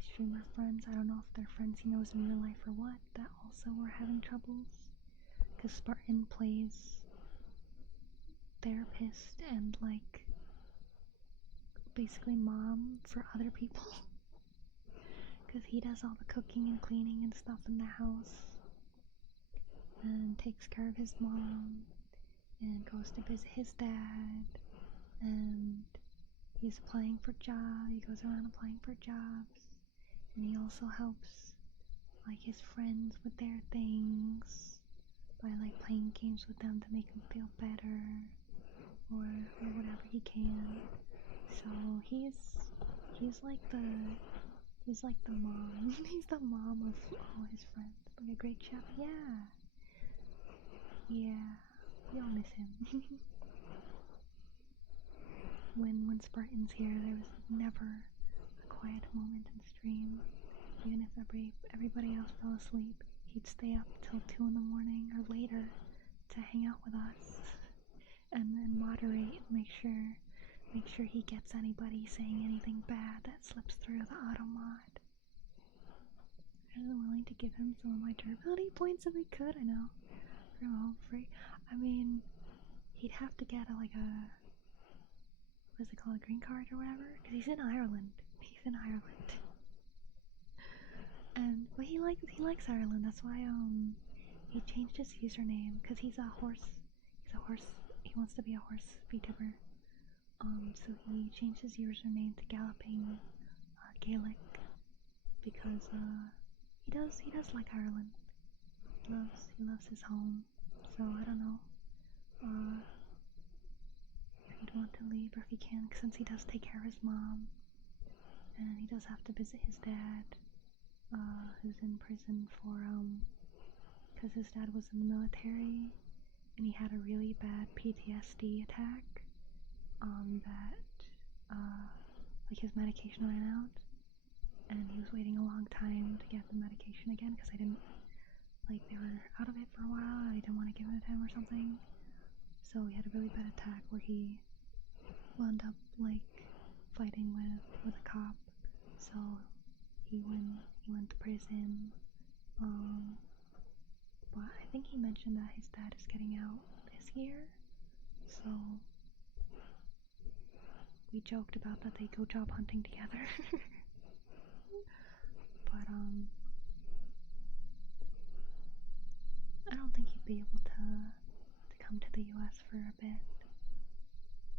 streamer friends. I don't know if they're friends he knows in real life or what, that also were having troubles. Because Spartan plays therapist and like basically mom for other people. Because he does all the cooking and cleaning and stuff in the house, and takes care of his mom, and goes to visit his dad, and he's applying for jobs. He goes around applying for jobs, and he also helps like his friends with their things by like playing games with them to make them feel better, or whatever he can. So he's like the mom. He's the mom of all his friends. Like a great chef. Yeah, we all miss him. When Spartan's here, there was never a quiet moment in stream. Even if everybody else fell asleep, he'd stay up till 2 in the morning or later to hang out with us, and then moderate and make sure he gets anybody saying anything bad that slips through the auto mod. I was willing to give him some of my durability points if we could. I know, for home free. I mean, he'd have to get what is it called, a green card or whatever? Because he's in Ireland. But he likes Ireland. That's why he changed his username, because he's a horse. He wants to be a horse VTuber. So he changed his username to Galloping Gaelic, because he does like Ireland. He loves his home. So I don't know if he'd want to leave or if he can, since he does take care of his mom, and he does have to visit his dad, who's in prison for because his dad was in the military and he had a really bad PTSD attack, that like his medication ran out, and he was waiting a long time to get the medication again because they were out of it for a while, and I didn't want to give it to him or something. So he had a really bad attack where he wound up like fighting with a cop. So he went to prison. But I think he mentioned that his dad is getting out this year. So we joked about that they go job hunting together. But I don't think he'd be able to come to the US for a bit,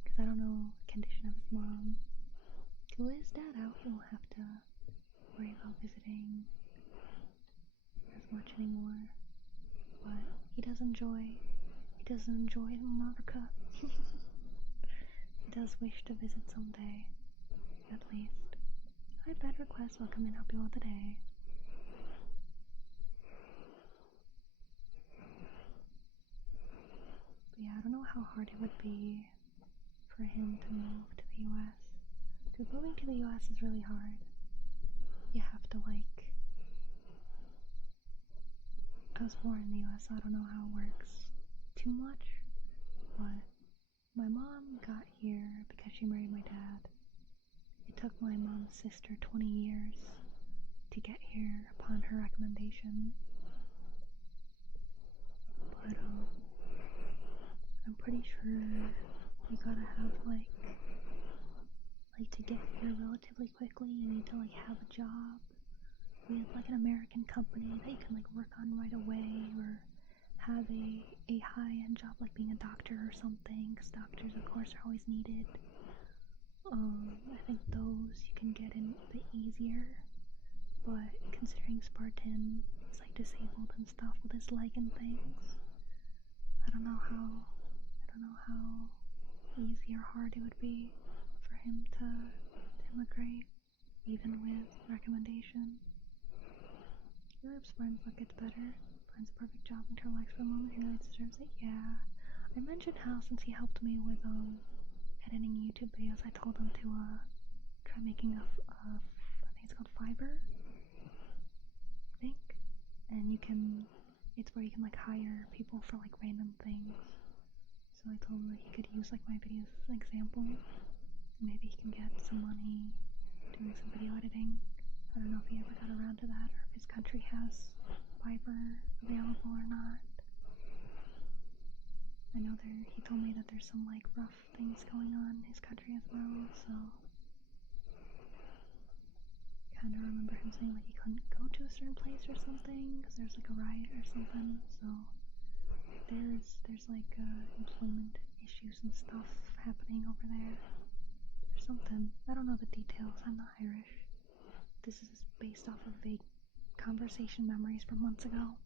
because I don't know the condition of his mom. With his dad out, he won't have to worry about visiting as much anymore. But he does enjoy America. does wish to visit someday, at least. Hi, bad request. Welcome and help you all today. But yeah, I don't know how hard it would be for him to move to the US. Because moving to the US is really hard. You have to, like... I was born in the US, so I don't know how it works too much. But my mom got here because she married my dad. It took my mom's sister 20 years to get here upon her recommendation. But, I'm pretty sure you gotta have, like to get here relatively quickly, you need to, like, have a job with, like, an American company that you can, like, work on right away, or have a high-end job, like being a doctor or something, because doctors, of course, are always needed. I think those you can get in a bit easier, but considering Spartan is, like, disabled and stuff with his leg and things, I don't know how easy or hard it would be for him to immigrate, even with recommendation. I hope Spartan's luck gets better. Finds a perfect job and relax for a moment. He really deserves it. Yeah. I mentioned how since he helped me with editing YouTube videos, I told him to try making I think it's called Fiverr. I think. And it's where you can, like, hire people for, like, random things. So I told him that he could use, like, my videos as an example. Maybe he can get some money doing some video editing. I don't know if he ever got around to that, or if his country has Fiverr available or not. I know he told me that there's some, like, rough things going on in his country as well, so kind of remember him saying, like, he couldn't go to a certain place or something because there's, like, a riot or something. So there's like employment issues and stuff happening over there or something. I don't know the details. I'm not Irish. This is based off of vague conversation memories from months ago.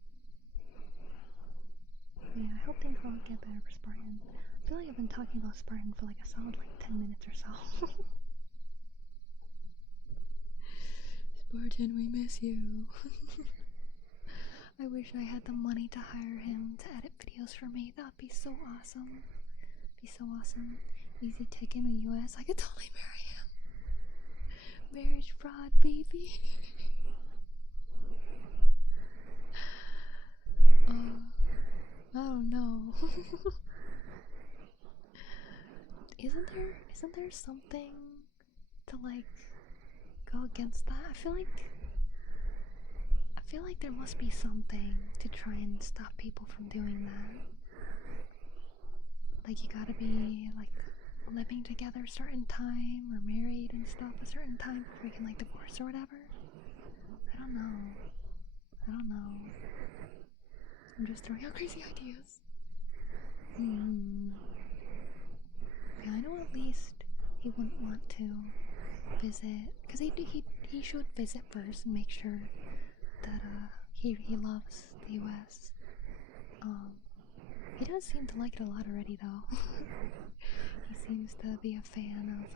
But yeah, I hope things will get better for Spartan. I feel like I've been talking about Spartan for, like, a solid, like, 10 minutes or so. Spartan, we miss you. I wish I had the money to hire him to edit videos for me. That would be so awesome. Be so awesome. Easy ticket in the US. I could totally marry him. Marriage fraud, baby. I don't know. Isn't there something to, like, go against that? I feel like there must be something to try and stop people from doing that. Like, you gotta be, like, living together a certain time, or married and stuff a certain time before you can, like, divorce or whatever. I don't know. I'm just throwing out crazy ideas. Yeah, I know at least he wouldn't want to visit, because he should visit first and make sure that he loves the US. He does seem to like it a lot already, though. He seems to be a fan of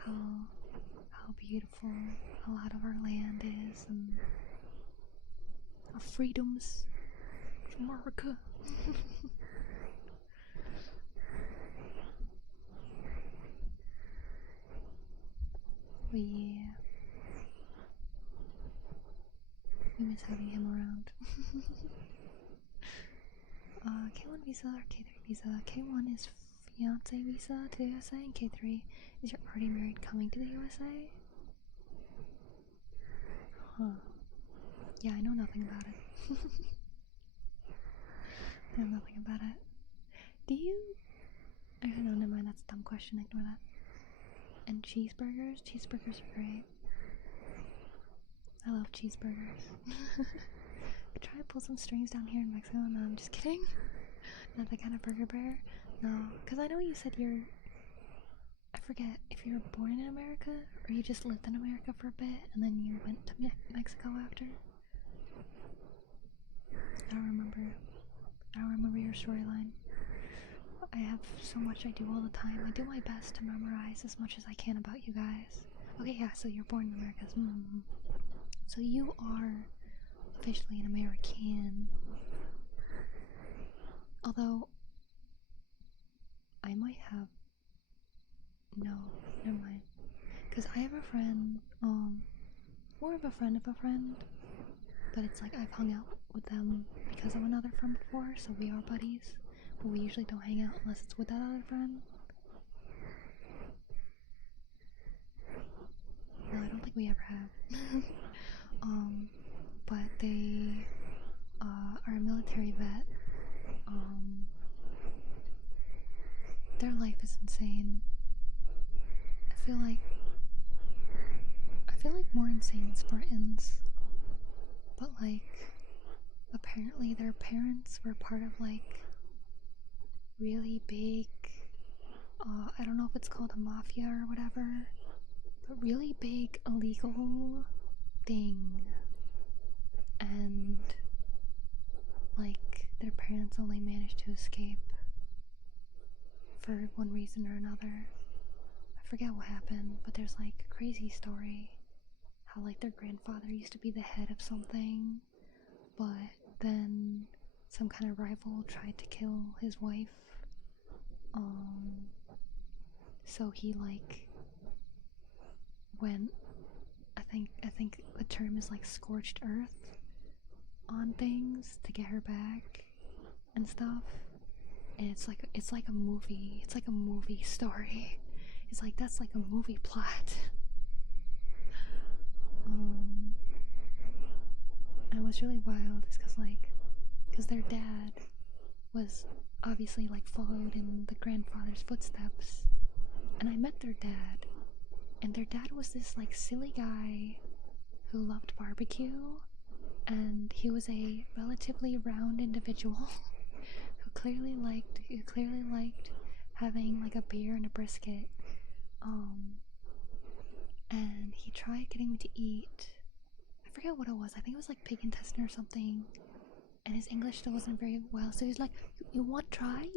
how beautiful a lot of our land is, and our freedoms from America. But yeah, we miss having him around. K1 visa or K3 visa? K1 is fiance visa to the USA, and K3 is you're already married coming to the USA? Huh. Yeah, I know nothing about it. I know nothing about it. Do you... I don't know, never mind, that's a dumb question, ignore that. And cheeseburgers? Cheeseburgers are great. I love cheeseburgers. Try to pull some strings down here in Mexico. No, I'm just kidding. Not that kind of burger bear. No, because I know you said I forget if you were born in America or you just lived in America for a bit and then you went to Mexico after. I don't remember your storyline. I have so much I do all the time. I do my best to memorize as much as I can about you guys. Okay, yeah, so you're born in America. So you are officially an American. Although, I might have... No, never mind. Because I have a friend, more of a friend of a friend. But it's like I've hung out with them because of another friend before, so we are buddies. But we usually don't hang out unless it's with that other friend. No, I don't think we ever have. But they are a military vet. Their life is insane. I feel like more insane than Spartans. But like, apparently their parents were part of like really big, I don't know if it's called a mafia or whatever, but really big illegal thing. And like, their parents only managed to escape for one reason or another. I forget what happened, but there's like a crazy story how like their grandfather used to be the head of something, but then some kind of rival tried to kill his wife. So he like went, I think the term is like scorched earth on things to get her back and stuff. And it's like a movie. It's like a movie story. It's like that's like a movie plot. And what's really wild is because their dad was obviously like followed in the grandfather's footsteps, and I met their dad, and their dad was this like silly guy who loved barbecue, and he was a relatively round individual who clearly liked having like a beer and a brisket. And he tried getting me to eat, I forget what it was, I think it was like pig intestine or something, and his English still wasn't very well, so he's like, you want try?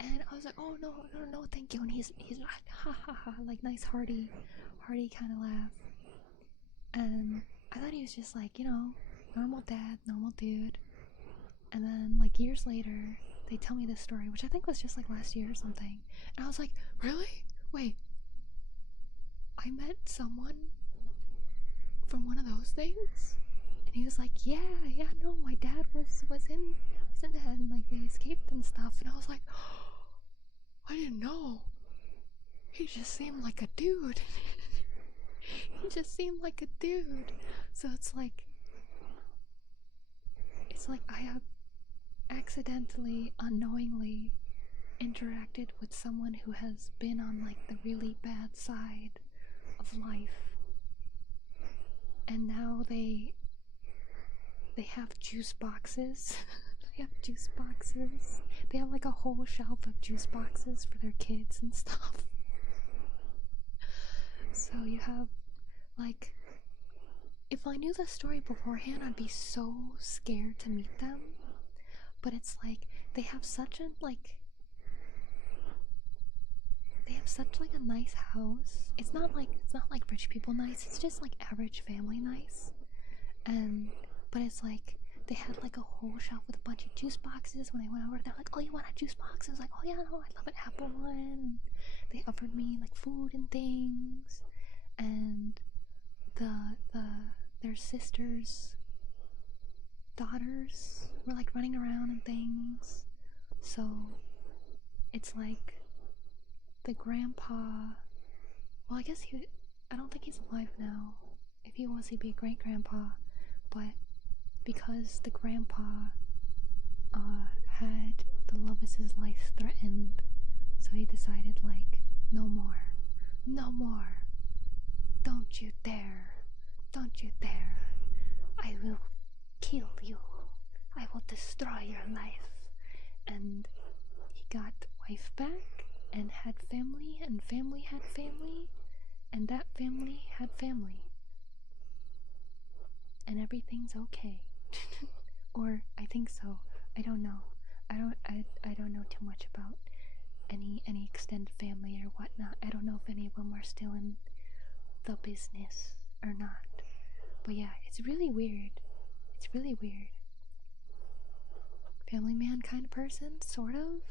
And I was like, oh no, thank you. And he's like, ha ha ha, like nice hearty kind of laugh. And I thought he was just like, normal dad, normal dude. And then like years later, they tell me this story, which I think was just like last year or something. And I was like, really? Wait, I met someone from one of those things? And he was like, yeah, no, my dad was in that, and like they escaped and stuff. And I was like, oh, I didn't know. He just seemed like a dude. So it's like I have accidentally, unknowingly interacted with someone who has been on like the really bad side of life, and now they have juice boxes. They have like a whole shelf of juice boxes for their kids and stuff. So you have like, if I knew the story beforehand, I'd be so scared to meet them. But it's like they have such a nice house. It's not like rich people nice. It's just like average family nice. But it's like they had like a whole shelf with a bunch of juice boxes. When I went over, they're like, "Oh, you want a juice box?" I was like, "Oh yeah, no, I love an apple one." They offered me like food and things, and their sisters' daughters were like running around and things. So it's like the grandpa. Well, I don't think he's alive now. If he was, he'd be a great grandpa. But because the grandpa had the love of his life threatened, so he decided like, no more, don't you dare, I will kill you, I will destroy your life. And he got wife back and had family, and family had family, and that family had family, and everything's okay. Or I think so, I don't know. I don't know too much about any extended family or whatnot. I don't know if any of them are still in the business or not. But yeah, it's really weird. It's really weird. Family man kind of person, sort of.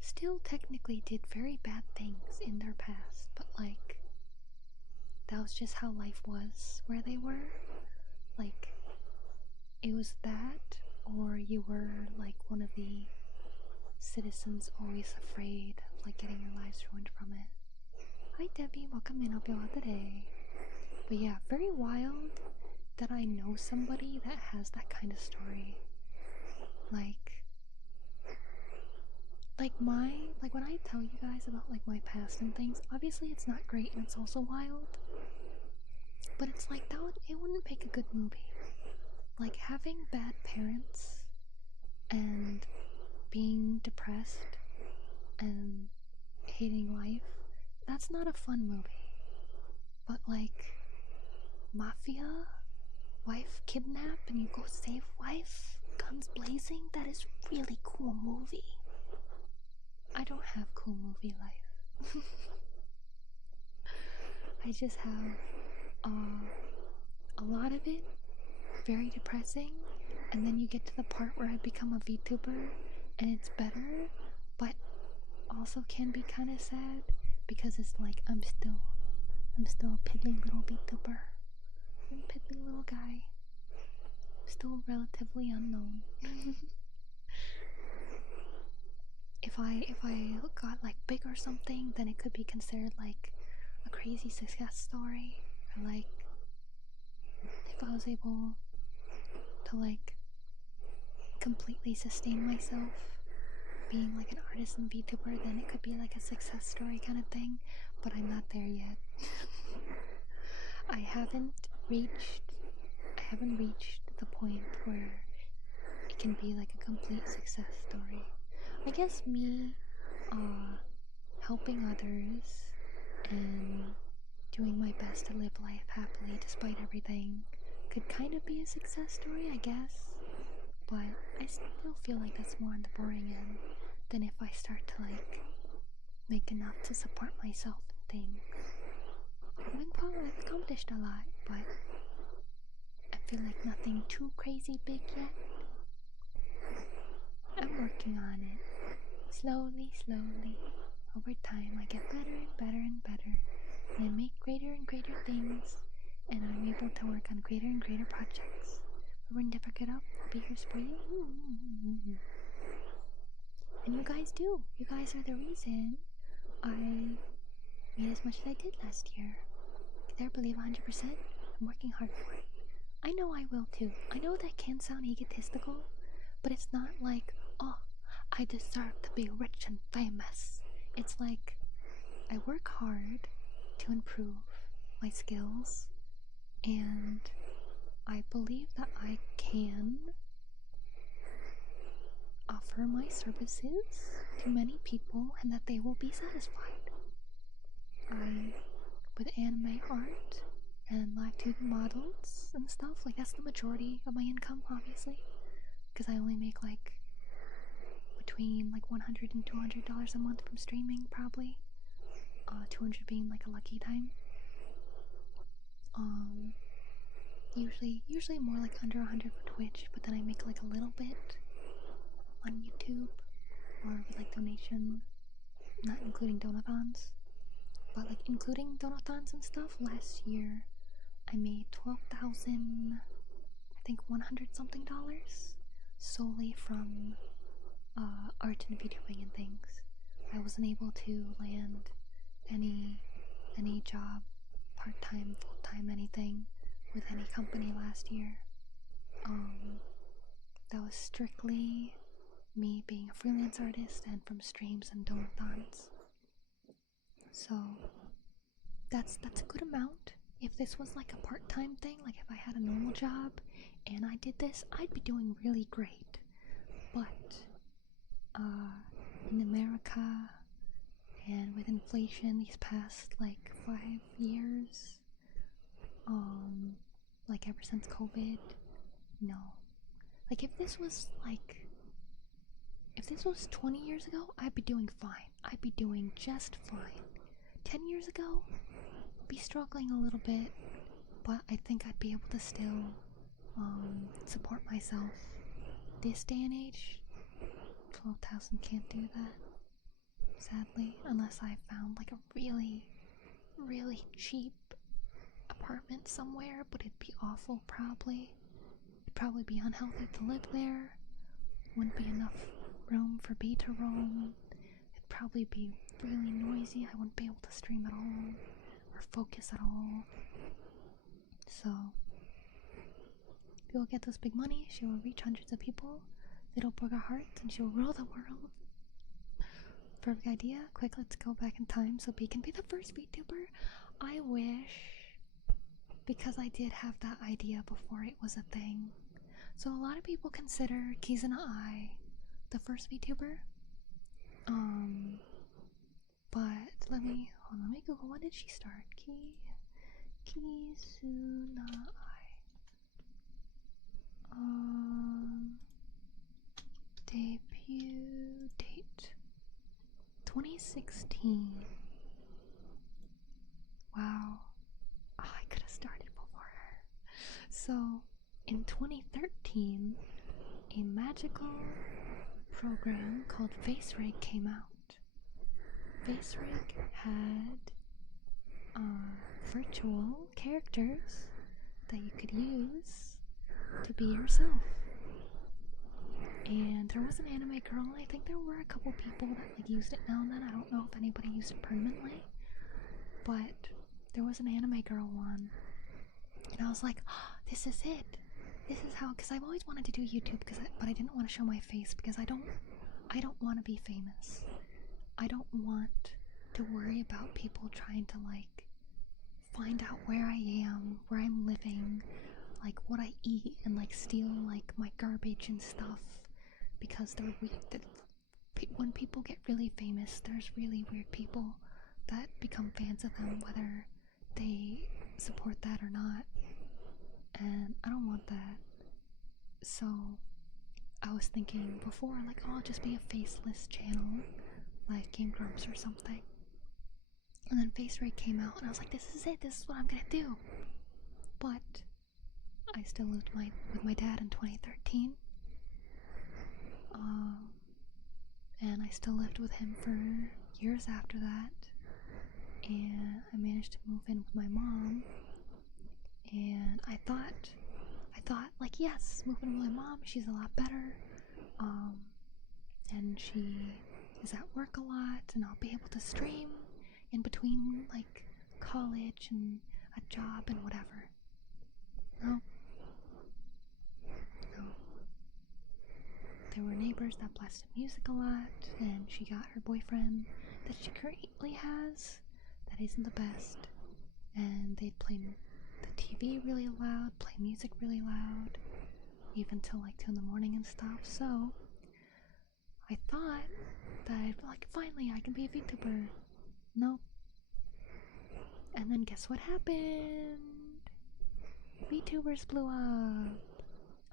Still technically did very bad things in their past, but like, that was just how life was where they were. Like, it was that, or you were like one of the citizens always afraid of like getting your lives ruined from it. Hi Debbie, welcome in, hope you all today. But yeah, very wild that I know somebody that has that kind of story. Like when I tell you guys about like my past and things, obviously it's not great and it's also wild. But it's like it wouldn't make a good movie. Like having bad parents and being depressed and hating life, that's not a fun movie. But like mafia, wife kidnap and you go save wife, guns blazing, that is really cool movie. I don't have cool movie life. I just have a lot of it very depressing, and then you get to the part where I become a VTuber and it's better, but also can be kind of sad because it's like I'm still a piddly little VTuber. I'm a piddly little guy, still relatively unknown. If I got like big or something, then it could be considered like a crazy success story, or like if I was able to like completely sustain myself being like an artist and VTuber, then it could be like a success story kind of thing, but I'm not there yet. I haven't reached the point where it can be like a complete success story. I guess me helping others and doing my best to live life happily despite everything could kind of be a success story, I guess. But I still feel like that's more on the boring end than if I start to like make enough to support myself and things. I've accomplished a lot, but I feel like nothing too crazy big yet. I'm working on it. Slowly. Over time, I get better and better and better, and I make greater and greater things, and I'm able to work on greater and greater projects. But when never get up, I'll be here for you. And you guys do. You guys are the reason I made as much as I did last year. Can I believe 100%? I'm working hard for it. I know I will too. I know that can sound egotistical, but it's not like, oh, I deserve to be rich and famous. It's like, I work hard to improve my skills, and I believe that I can offer my services to many people and that they will be satisfied. With anime art and live 2D models and stuff, like that's the majority of my income, obviously, because I only make like between like $100 and $200 a month from streaming, probably. 200 being like a lucky time. Usually more like under 100 for Twitch, but then I make like a little bit on YouTube or with like donation, not including donathons, but like including donathons and stuff. Last year I made 12,000, I think 100 something dollars solely from art and videoing and things. I wasn't able to land any job, part-time, full-time, anything with any company last year. That was strictly me being a freelance artist and from streams and donathons. So that's a good amount. If this was like a part-time thing, like if I had a normal job and I did this, I'd be doing really great. But in America and with inflation these past like 5 years, like ever since COVID, no. Like if this was like if this was 20 years ago, I'd be doing fine. I'd be doing just fine. 10 years ago, I'd be struggling a little bit, but I think I'd be able to still support myself. This day and age, 12,000 can't do that, sadly, unless I found like a really, really cheap apartment somewhere, but it'd be awful probably. It'd probably be unhealthy to live there. Wouldn't be enough room for me to roam. It'd probably be really noisy. I wouldn't be able to stream at all or focus at all. So she will get this big money, she will reach hundreds of people, it'll break our hearts, and she'll rule the world. Perfect idea. Quick, let's go back in time so B can be the first VTuber. I wish, because I did have that idea before it was a thing. So a lot of people consider Kizuna I the first VTuber. But let me Google, when did she start? Kizuna I. Debut date 2016. Wow. Oh, I could have started before her. So, in 2013, a magical program called FaceRig came out. FaceRig had virtual characters that you could use to be yourself. And there was an anime girl, and I think there were a couple people that like used it now and then. I don't know if anybody used it permanently, but there was an anime girl one, and I was like, oh, this is it. This is how, because I've always wanted to do YouTube, but I didn't want to show my face because I don't want to be famous. I don't want to worry about people trying to like find out where I am, where I'm living, like what I eat, and like steal like my garbage and stuff, because they're weird. When people get really famous, there's really weird people that become fans of them, whether they support that or not, and I don't want that. So I was thinking before, like, oh, I'll just be a faceless channel like Game Grumps or something. And then FaceRig came out, and I was like, this is it, this is what I'm gonna do. But I still lived with my dad in 2013. And I still lived with him for years after that. And I managed to move in with my mom. And I thought, like, yes, moving with my mom, she's a lot better. And she is at work a lot, and I'll be able to stream in between, like, college and a job and whatever. No. There were neighbors that blasted music a lot, and she got her boyfriend that she currently has that isn't the best, and they'd play the TV really loud, play music really loud, even till like 2 in the morning and stuff. So I thought that, like, finally I can be a VTuber. Nope. And then guess what happened? VTubers blew up.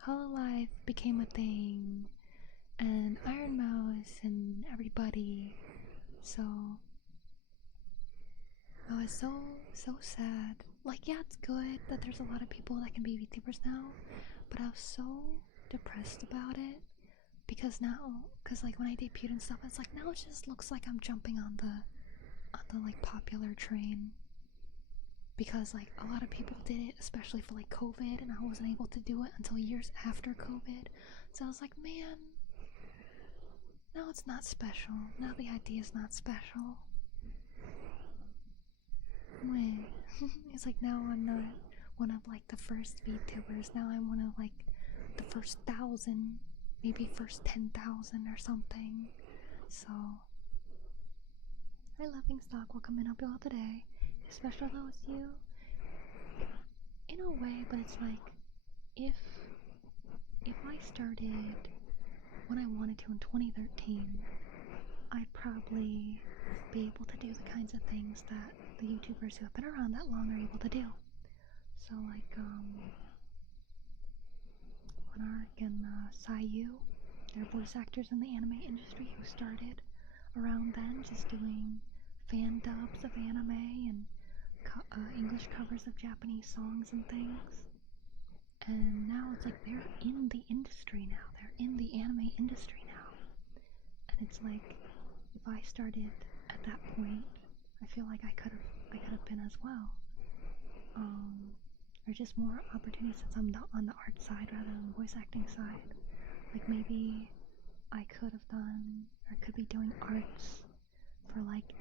Hololive became a thing, and Iron Mouse and everybody. So I was so sad. Like, yeah, it's good that there's a lot of people that can be VTubers now, but I was so depressed about it because like when I debuted and stuff, it's like now it just looks like I'm jumping on the like popular train, because like a lot of people did it, especially for like COVID, and I wasn't able to do it until years after COVID. So I was like, man, no, it's not special. Now the idea's not special. It's like now I'm not one of like the first VTubers. Now I'm one of like the first 1,000, maybe first 10,000 or something. So I love Stock will come in up all today, especially though it's you. In a way, but it's like if I started when I wanted to in 2013, I'd probably be able to do the kinds of things that the YouTubers who have been around that long are able to do. So like Fanart and Sayu, there are voice actors in the anime industry who started around then just doing fan dubs of anime and English covers of Japanese songs and things. And now it's like they're in the industry now. They're in the anime industry now. And it's like, if I started at that point, I feel like I could have been as well. Or just more opportunities since I'm on the art side rather than the voice acting side. Like maybe I could have done, or could be doing arts for like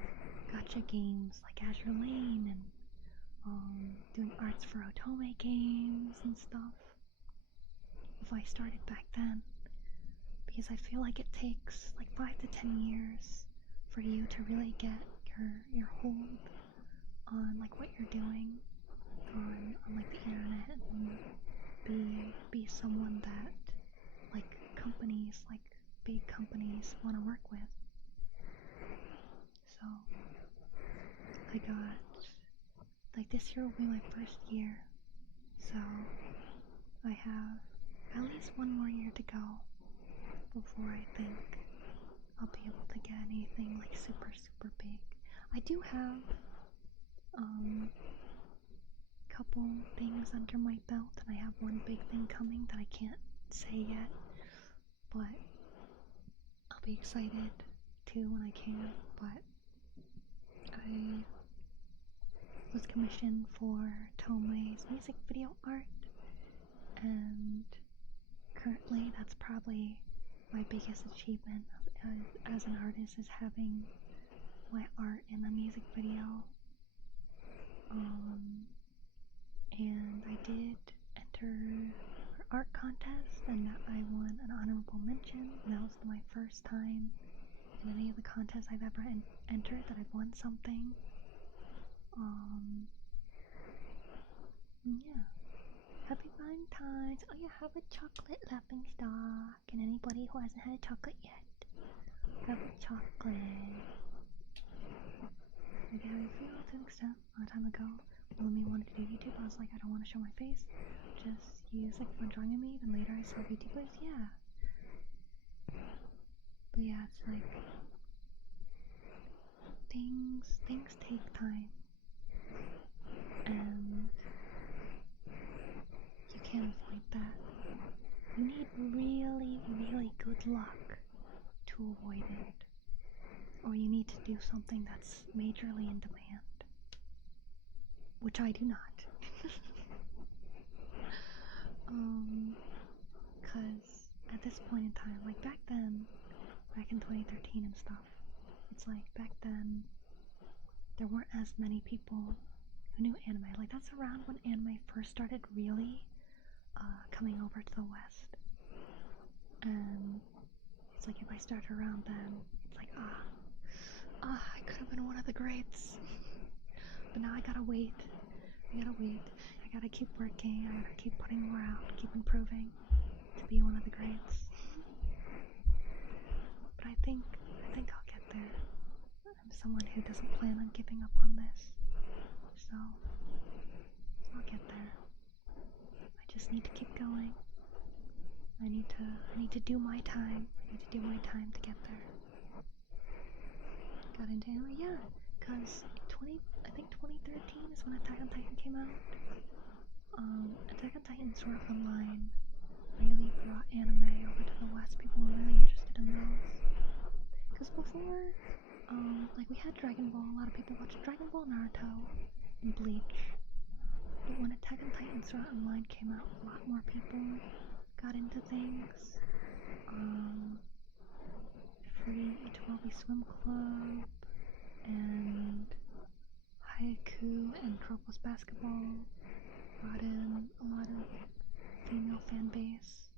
gacha games like Azure Lane, and doing arts for otome games and stuff. If I started back then, because I feel like it takes like 5 to 10 years for you to really get your hold on like what you're doing on like the internet, and be someone that like companies, like big companies, want to work with. So I got, like, this year will be my first year, so I have at least one more year to go before I think I'll be able to get anything like super big. I do have couple things under my belt, and I have one big thing coming that I can't say yet, but I'll be excited too when I can. But I was commissioned for Tomei's music video art, and currently that's probably my biggest achievement as an artist, is having my art in a music video. And I did enter an art contest, and I won an honorable mention. That was my first time in any of the contests I've ever entered that I've won something. Yeah. Happy Valentines! Oh, you have a chocolate laughing stock, and anybody who hasn't had a chocolate yet, have a chocolate. Like how I feel to an extent. A long time ago, when Lemmy wanted to do YouTube, I was like, I don't want to show my face. Just use like fun drawing of me. Then later I saw YouTubers, yeah. But yeah, it's like things take time, and you can't avoid that. You need really good luck to avoid it, or you need to do something that's majorly in demand, which I do not. Cause at this point in time, like back in 2013 and stuff, it's like back then there weren't as many people who knew anime. Like that's around when anime first started really coming over to the West. And it's like if I started around then, it's like I could have been one of the greats. But now I gotta wait. I gotta keep working. I gotta keep putting more out, keep improving to be one of the greats. But I think I'll get there. I'm someone who doesn't plan on giving up on this, so I'll get there. I just need to keep going. I need to do my time. I need to do my time to get there. Got into anime, yeah, cause I think 2013 is when Attack on Titan came out. Attack on Titan Sword Art Online really brought anime over to the West. People were really interested in those. Cause before, like we had Dragon Ball. A lot of people watched Dragon Ball, Naruto, and Bleach. But when Attack on Titan Sword Art Online came out, a lot more people got into things. Free 12 Swim Club and Haiku and Tropos Basketball brought in a lot of female fan base.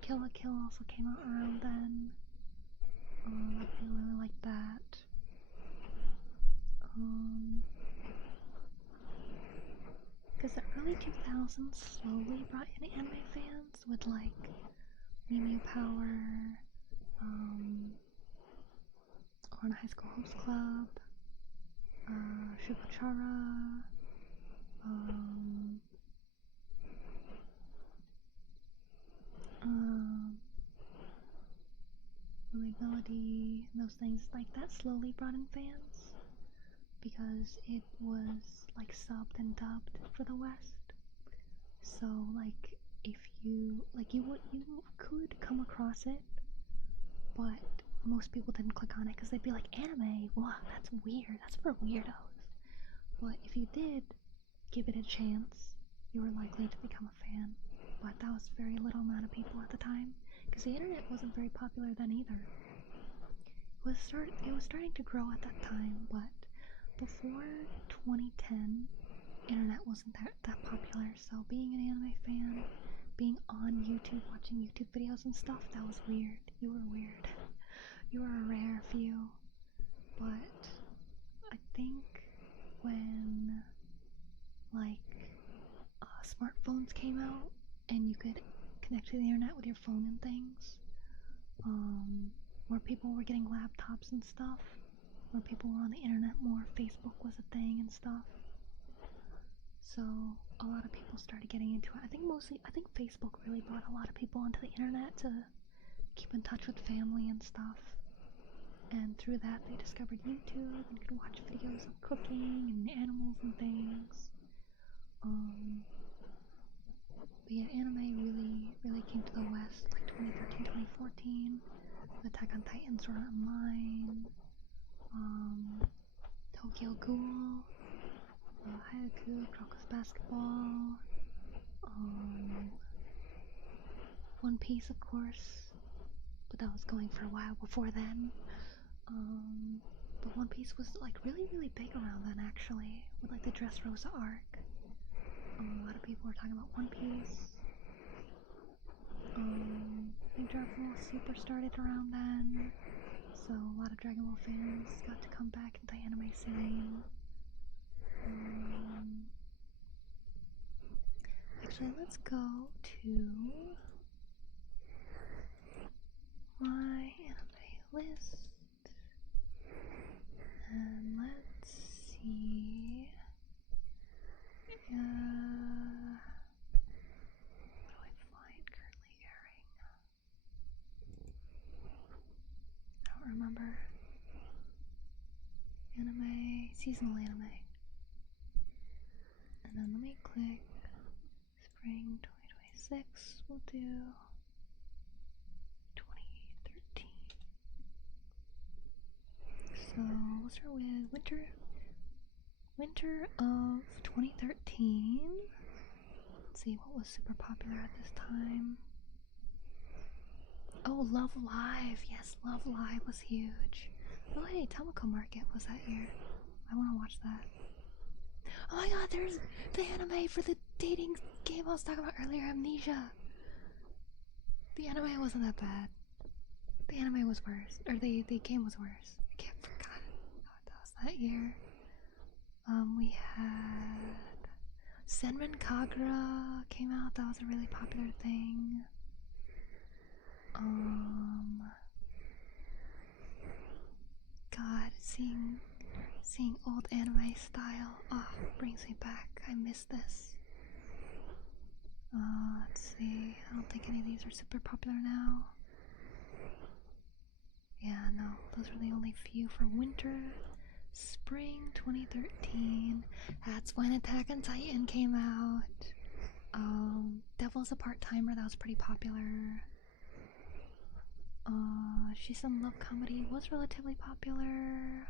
Kill la Kill also came out around then. A lot of people really liked that. Because the early 2000s slowly brought in anime fans with like Mew Mew Power, Oran High School Host Club, Shubachara, mobility, and those things like that slowly brought in fans because it was like subbed and dubbed for the West. So like if you could come across it, but most people didn't click on it because they'd be like, anime, wow, that's weird, that's for weirdos. But if you did give it a chance, you were likely to become a fan. But that was very little amount of people at the time, because the internet wasn't very popular then either. It was starting to grow at that time, but before 2010, internet wasn't that popular. So being an anime fan, being on YouTube, watching YouTube videos and stuff, that was weird. You were weird. You were a rare few. But I think when smartphones came out and you could connect to the internet with your phone and things, where people were getting laptops and stuff, where people were on the internet more, Facebook was a thing and stuff. So a lot of people started getting into it. I think Facebook really brought a lot of people onto the internet to keep in touch with family and stuff. And through that they discovered YouTube and could watch videos of cooking and animals and things. But yeah, anime really came to the West like 2013, 2014. Attack on Titans were online. Tokyo Ghoul, Hayaku, Crocus Basketball, One Piece, of course, but that was going for a while before then. But One Piece was like really big around then, actually, with like the Dressrosa arc. A lot of people were talking about One Piece. I think Dragon Ball Super started around then, so a lot of Dragon Ball fans got to come back into the anime scene. Actually, let's go to my anime list and let's see. What do I find currently airing? I don't remember. Anime, seasonal anime. And then let me click spring 2026. We'll do 2013. So we'll start with winter of 2013. Let's see what was super popular at this time. Oh, Love Live. Yes, Love Live was huge. Oh hey, Tamako Market was that year. I want to watch that. Oh my god, there's the anime for the dating game I was talking about earlier, Amnesia. The anime wasn't that bad. The anime was worse. Or the game was worse. I can't forget. Oh, that was that year. We had Senran Kagura came out. That was a really popular thing. God, seeing old anime style, brings me back. I miss this. Let's see. I don't think any of these are super popular now. Yeah, no, those were the only few for winter. Spring 2013. That's when Attack on Titan came out. Devil's a Part-Timer, that was pretty popular. She's Some Love Comedy was relatively popular.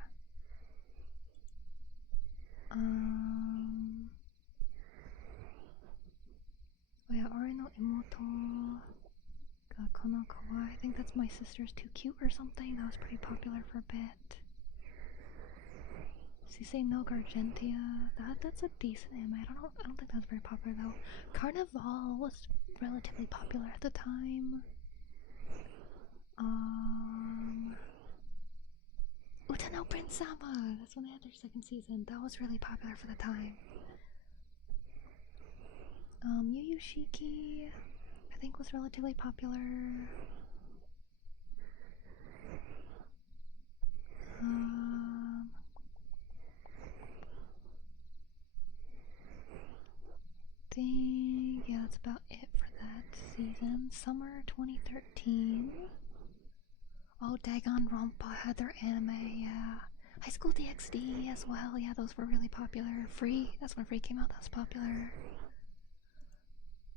Ori no Imoto ga Kono Kawaii. I think that's My Sister's Too Cute or something. That was pretty popular for a bit. Sisei no Gargentia. That's a decent anime. I don't think that was very popular though. Carnival was relatively popular at the time. Utano Prince Sama. That's when they had their second season. That was really popular for the time. Yu Yu Shiki, I think, was relatively popular. Yeah, that's about it for that season. Summer 2013. Oh, Danganronpa had their anime, yeah. High School DxD as well, yeah, those were really popular. Free, that's when Free came out, that was popular.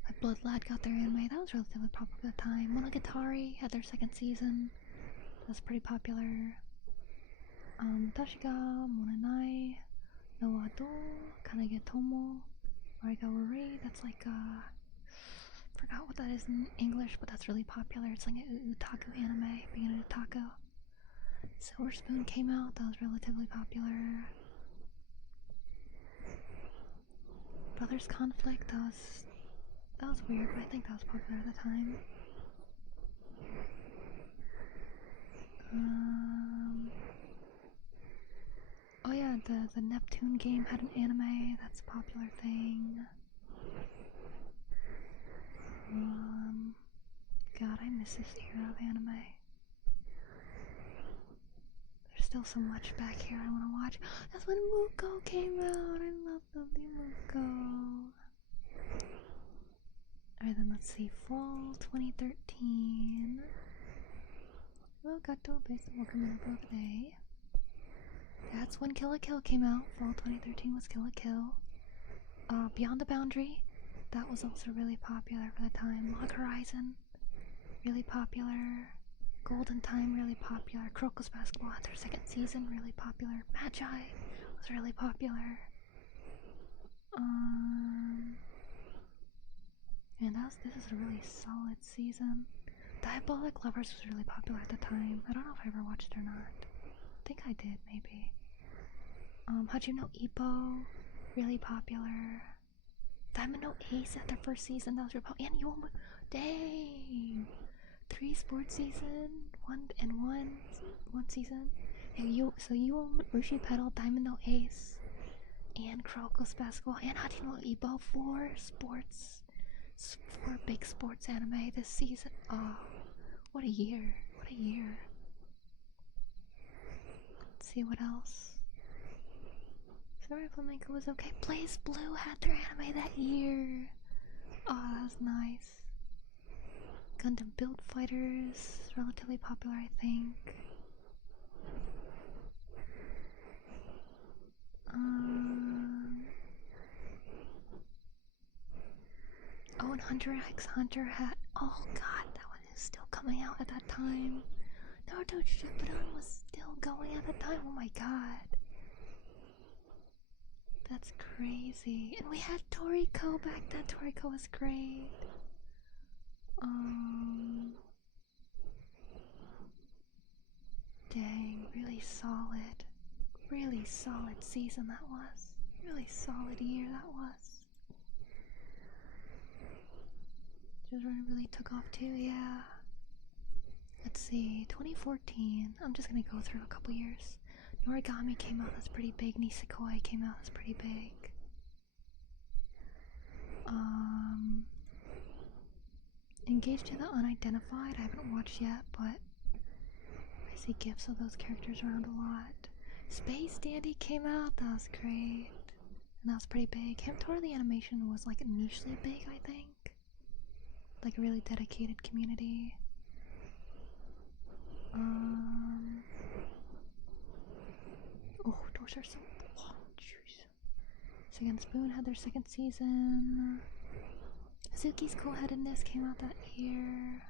Like Blood Lad got their anime, that was relatively popular at the time. Monogatari had their second season, that's pretty popular. Tashiga, Monenai, no Ado, Kanagetomo, Arigawari, that's like, forgot what that is in English, but that's really popular. It's like an otaku anime, being an otaku. Silver Spoon came out, that was relatively popular. Brothers Conflict, that was weird, but I think that was popular at the time. Oh yeah, the Neptune game had an anime, that's a popular thing. God, I miss this era of anime. There's still so much back here I want to watch. That's when Muko came out. I love lovely Muko. Alright, then let's see. Fall 2013. Well, Gato based on Welcome in a birthday. That's when Kill la Kill came out. Fall 2013 was Kill la Kill. Beyond the Boundary. That was also really popular for the time. Log Horizon. Really popular. Golden Time, really popular. Crocus Basketball had their second season, really popular. Magi was really popular. And this is a really solid season. Diabolic Lovers was really popular at the time. I don't know if I ever watched it or not. I think I did, maybe. Hajime no Ippo, really popular. Diamond no Ace at their first season, that was really popular. And Yomu, dang! 3 sports season, one season. And so Rushi Pedal, Diamond no Ace, and Crocus Basketball, and Hajime no Ippo, 4 big sports anime this season. Oh, what a year! What a year! Let's see what else. Sorry, Flamenco was okay. Blaze Blue had their anime that year. Oh, that was nice. Gundam Build Fighters, relatively popular, I think. Oh, and Hunter x Hunter had. Oh god, that one is still coming out at that time. Naruto Shippuden was still going at the time. Oh my god. That's crazy. And we had Toriko back then. Toriko was great. Dang, really solid season that was. Really solid year that was. Children really took off too, yeah. Let's see, 2014. I'm just gonna go through a couple years. Noragami came out, that's pretty big. Nisekoi came out, that's pretty big. Engaged to the Unidentified, I haven't watched yet, but I see gifs of those characters around a lot. Space Dandy came out, that was great. And that was pretty big. Hamtaro the animation was like nichely big, I think. Like a really dedicated community. Oh, those are so. Oh, jeez. Second Spoon had their second season. Suki's Cool-Headedness came out that year.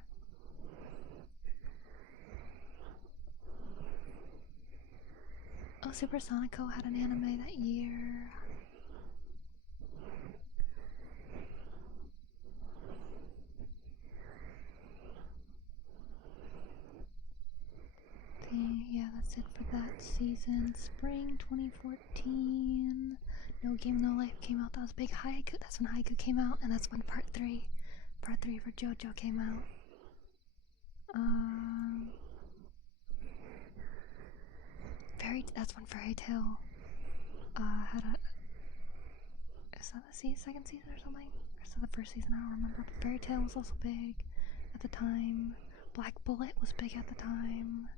Oh, Supersonico had an anime that year. Yeah, that's it for that season. Spring 2014. No Game No Life came out. That was big. Haiku. That's when Haiku came out, and that's when Part 3 for JoJo came out. That's when Fairy Tail had a. Is that the second season or something? Or is that the first season? I don't remember. But Fairy Tail was also big at the time. Black Bullet was big at the time.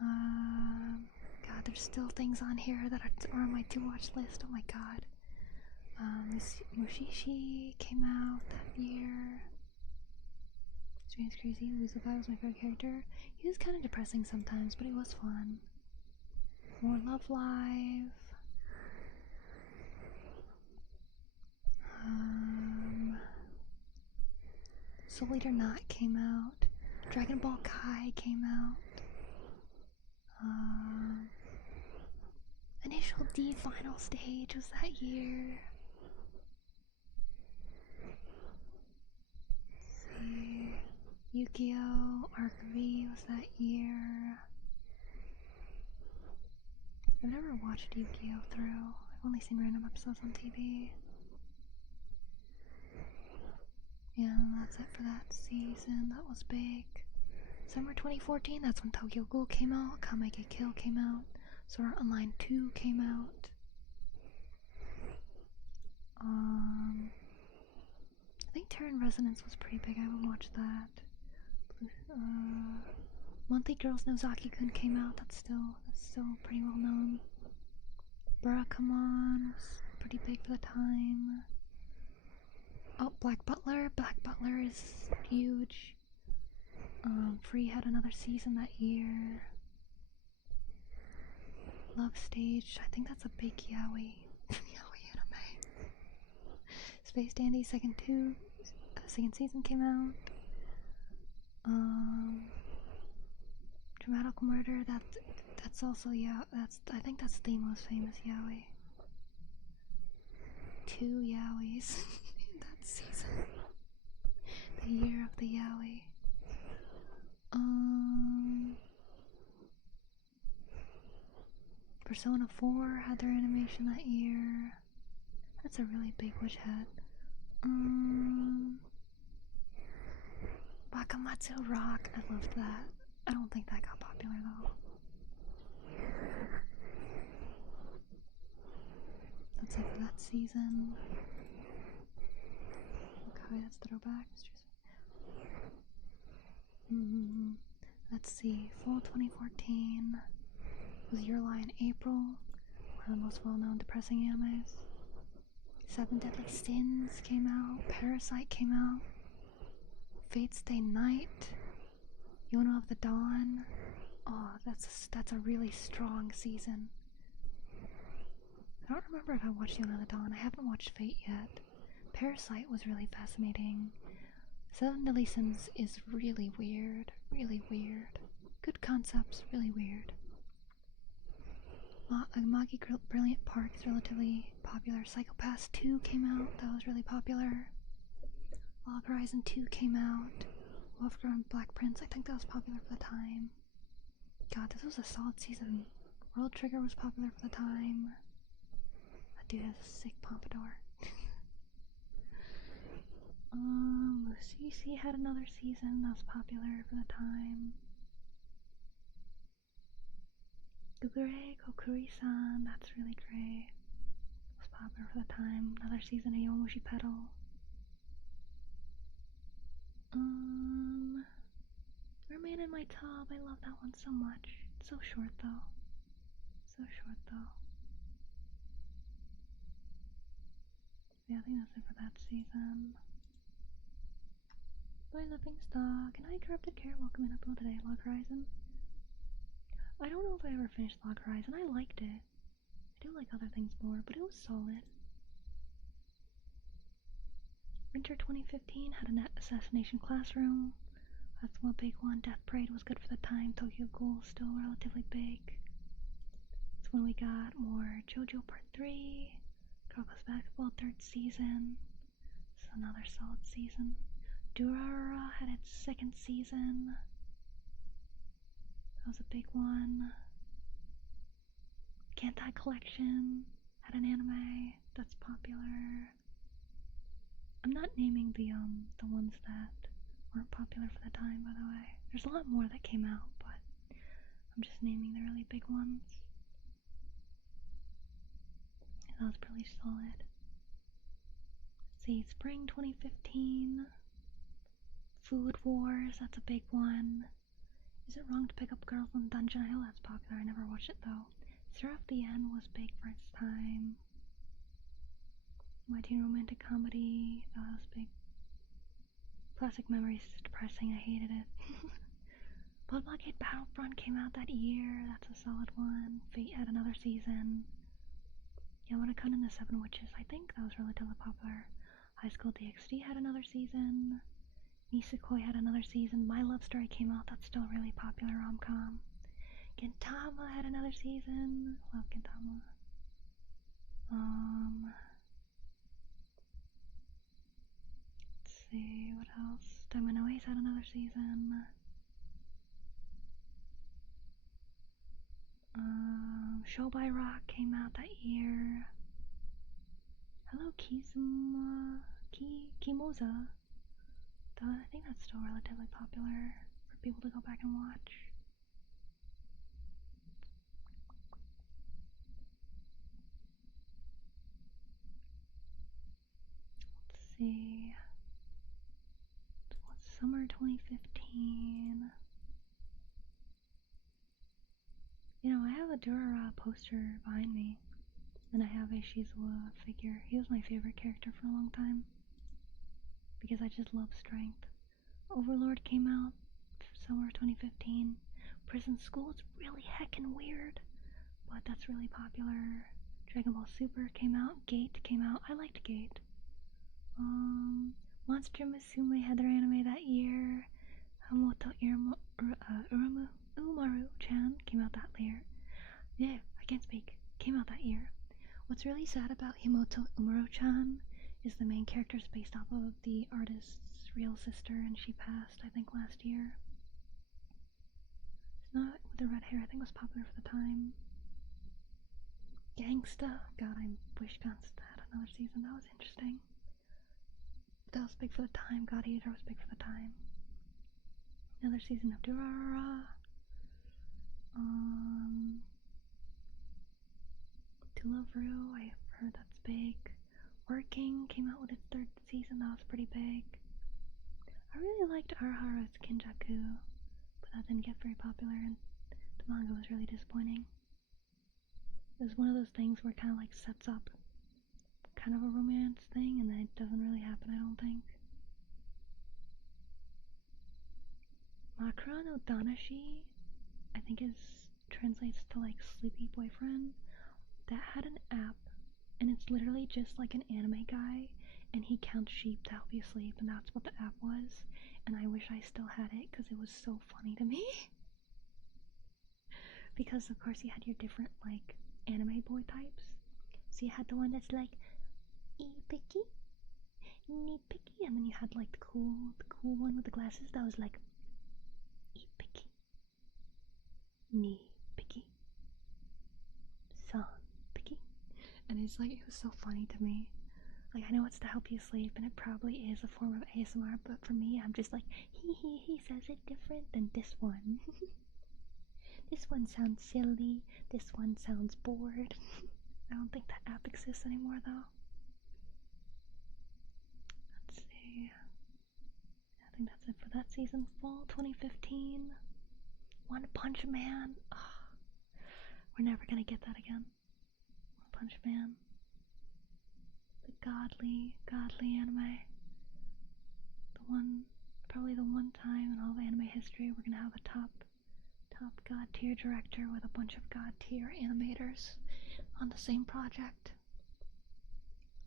God, there's still things on here that are on my to-watch list. Oh my god. Mushishi came out that year. James Crazy. Weaselfly was my favorite character. He was kind of depressing sometimes, but he was fun. More Love Live. Soul Eater Not came out. Dragon Ball Kai came out. Initial D final stage was that year. Let's see. Yu-Gi-Oh! Arc V was that year. I've never watched Yu-Gi-Oh! Through. I've only seen random episodes on TV. Yeah, that's it for that season. That was big. Summer 2014, that's when Tokyo Ghoul came out. Kameke Kill came out. Sword Art Online 2 came out. I think Terran Resonance was pretty big. I haven't watched that. Monthly Girls Nozaki-kun came out. That's still pretty well known. Barakamon was pretty big for the time. Oh, Black Butler. Black Butler is huge. Free had another season that year. Love Stage, I think that's a big yaoi anime. Space Dandy second season came out. Dramatical Murder, that's also I think that's the most famous yaoi. 2 yaois in that season. The year of the yaoi. Persona 4 had their animation that year. That's a really big witch hat. Bakamatsu Rock, I loved that. I don't think that got popular though. That's it for that season. Okay, that's throwback. Let's see, fall 2014 was Your Lie in April, one of the most well-known depressing animes. 7 Deadly Sins came out, Parasite came out, Fate Stay Night, Yona of the Dawn. Oh, that's a really strong season. I don't remember if I watched Yona of the Dawn. I haven't watched Fate yet. Parasite was really fascinating. 7 Deadly Sins is really weird. Really weird. Good concepts, really weird. Magi Brilliant Park is relatively popular. Psychopaths 2 came out. That was really popular. Log Horizon 2 came out. Wolfgirl Black Prince, I think that was popular for the time. God, this was a solid season. World Trigger was popular for the time. That dude has a sick pompadour. CC had another season that was popular for the time. Gugure Kokuri-san, that's really great. It was popular for the time. Another season of Yomushi Pedal. Mermaid in My Tub, I love that one so much. It's so short though. Yeah, I think that's it for that season. Bye, Living Stock. Good night, Corrupted Care. Welcome in upload today. Log Horizon. I don't know if I ever finished Log Horizon. I liked it. I do like other things more, but it was solid. Winter 2015 had an assassination classroom. That's one big one. Death Parade was good for the time. Tokyo Ghoul still relatively big. That's when we got more JoJo Part 3. Girl's Basketball 3rd season. This is another solid season. Durarara had its 2nd season. That was a big one. Kantai Collection had an anime that's popular. I'm not naming the ones that weren't popular for the time, by the way. There's a lot more that came out, but I'm just naming the really big ones. That was pretty solid. Let's see, spring 2015. Food Wars, that's a big one. Is it wrong to pick up Girls in Dungeon? I know that's popular, I never watched it though. Seraph the End was big for its time. My Teen Romantic Comedy, that was big. Classic Memories is depressing, I hated it. Blood Blockade Battlefront came out that year, that's a solid one. Fate had another season. Yamanakun and the Seven Witches, I think that was relatively popular. High School DxD had another season. Nisekoi had another season. My Love Story came out, that's still a really popular rom-com. Gintama had another season. Love Gintama. Let's see, what else? Diamond Oasis had another season. Show by Rock came out that year. Hello Kimoza. I think that's still relatively popular for people to go back and watch. Let's see. What's summer 2015? You know, I have a Durara poster behind me, and I have a Shizuo figure. He was my favorite character for a long time, because I just love strength. Overlord came out summer 2015. Prison School is really heckin' weird, but that's really popular. Dragon Ball Super came out. Gate came out. I liked Gate. Monster Musume had their anime that year. Hamoto Umaru-chan came out that year. Yeah, I can't speak. Came out that year. What's really sad about Himoto Umaru-chan is the main character is based off of the artist's real sister, and she passed, I think, last year. It's not with the red hair, I think it was popular for the time. Gangsta. God, I wish Gangsta had another season. That was interesting. That was big for the time. God Eater was big for the time. Another season of Durara. To Love Ru, I've heard that's big. Working came out with its third season. That was pretty big. I really liked Arahara's Kinjaku, but that didn't get very popular, and the manga was really disappointing. It was one of those things where it kind of like sets up kind of a romance thing, and then it doesn't really happen, I don't think. Makura no Danashi, I think translates to like sleepy boyfriend. That had an app, and it's literally just like an anime guy, and he counts sheep to help you sleep, and that's what the app was. And I wish I still had it because it was so funny to me. Because of course you had your different like anime boy types. So you had the one that's like picky, knee picky, and then you had like the cool one with the glasses that was like picky, knee picky, son picky, and it's like, it was so funny to me. Like, I know it's to help you sleep, and it probably is a form of ASMR, but for me, I'm just like, he says it different than this one. This one sounds silly, this one sounds bored. I don't think that app exists anymore, though. Let's see. I think that's it for that season. Fall 2015. One Punch Man. Oh, we're never gonna get that again. One Punch Man. The godly anime. Probably the one time in all of anime history we're gonna have a top god tier director with a bunch of god tier animators on the same project.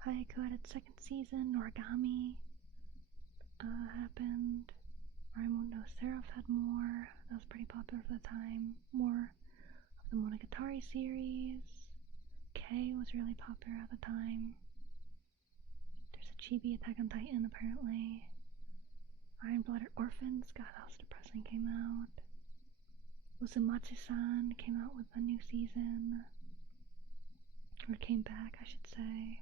Haiku had its second season. Origami happened. Raimon no Seraph had more. That was pretty popular for the time. More of the Monogatari series. K was really popular at the time. There's a Chibi Attack on Titan, apparently. Iron-Blooded Orphans, God, that was depressing, came out. Usumatsu-san came out with a new season. Or came back, I should say.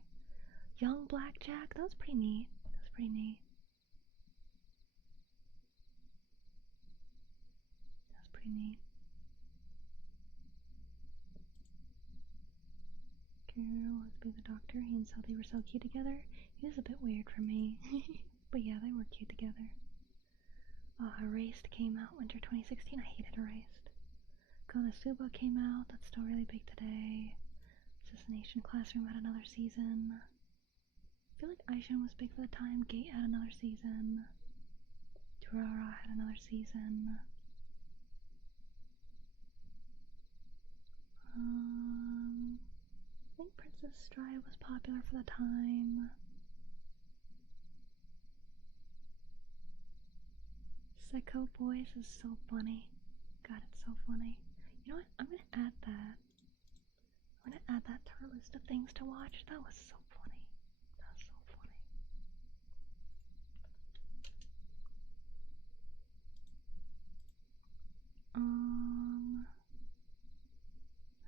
Young Blackjack, that was pretty neat. Kiro was be the doctor. He and Salty were so cute together. He was a bit weird for me. But yeah, they were cute together. Erased came out winter 2016. I hated Erased. Konosuba came out. That's still really big today. Assassination Classroom had another season. I feel like Aishin was big for the time. Gate had another season. Durara had another season. I think Princess Stride was popular for the time. Psycho Boys is so funny. God, it's so funny. You know what? I'm gonna add that. I'm gonna add that to our list of things to watch. That was so funny. That was so funny.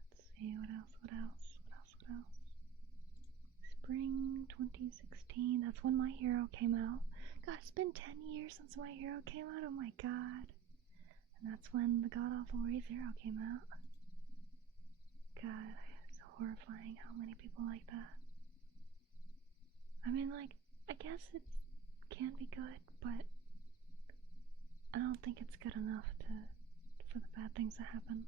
Let's see, what else? Spring 2016, that's when My Hero came out. God, it's been 10 years since My Hero came out, oh my god. And that's when the god-awful Re:Zero came out. God, it's horrifying how many people like that. I mean, like, I guess it can be good, but I don't think it's good enough for the bad things that happen.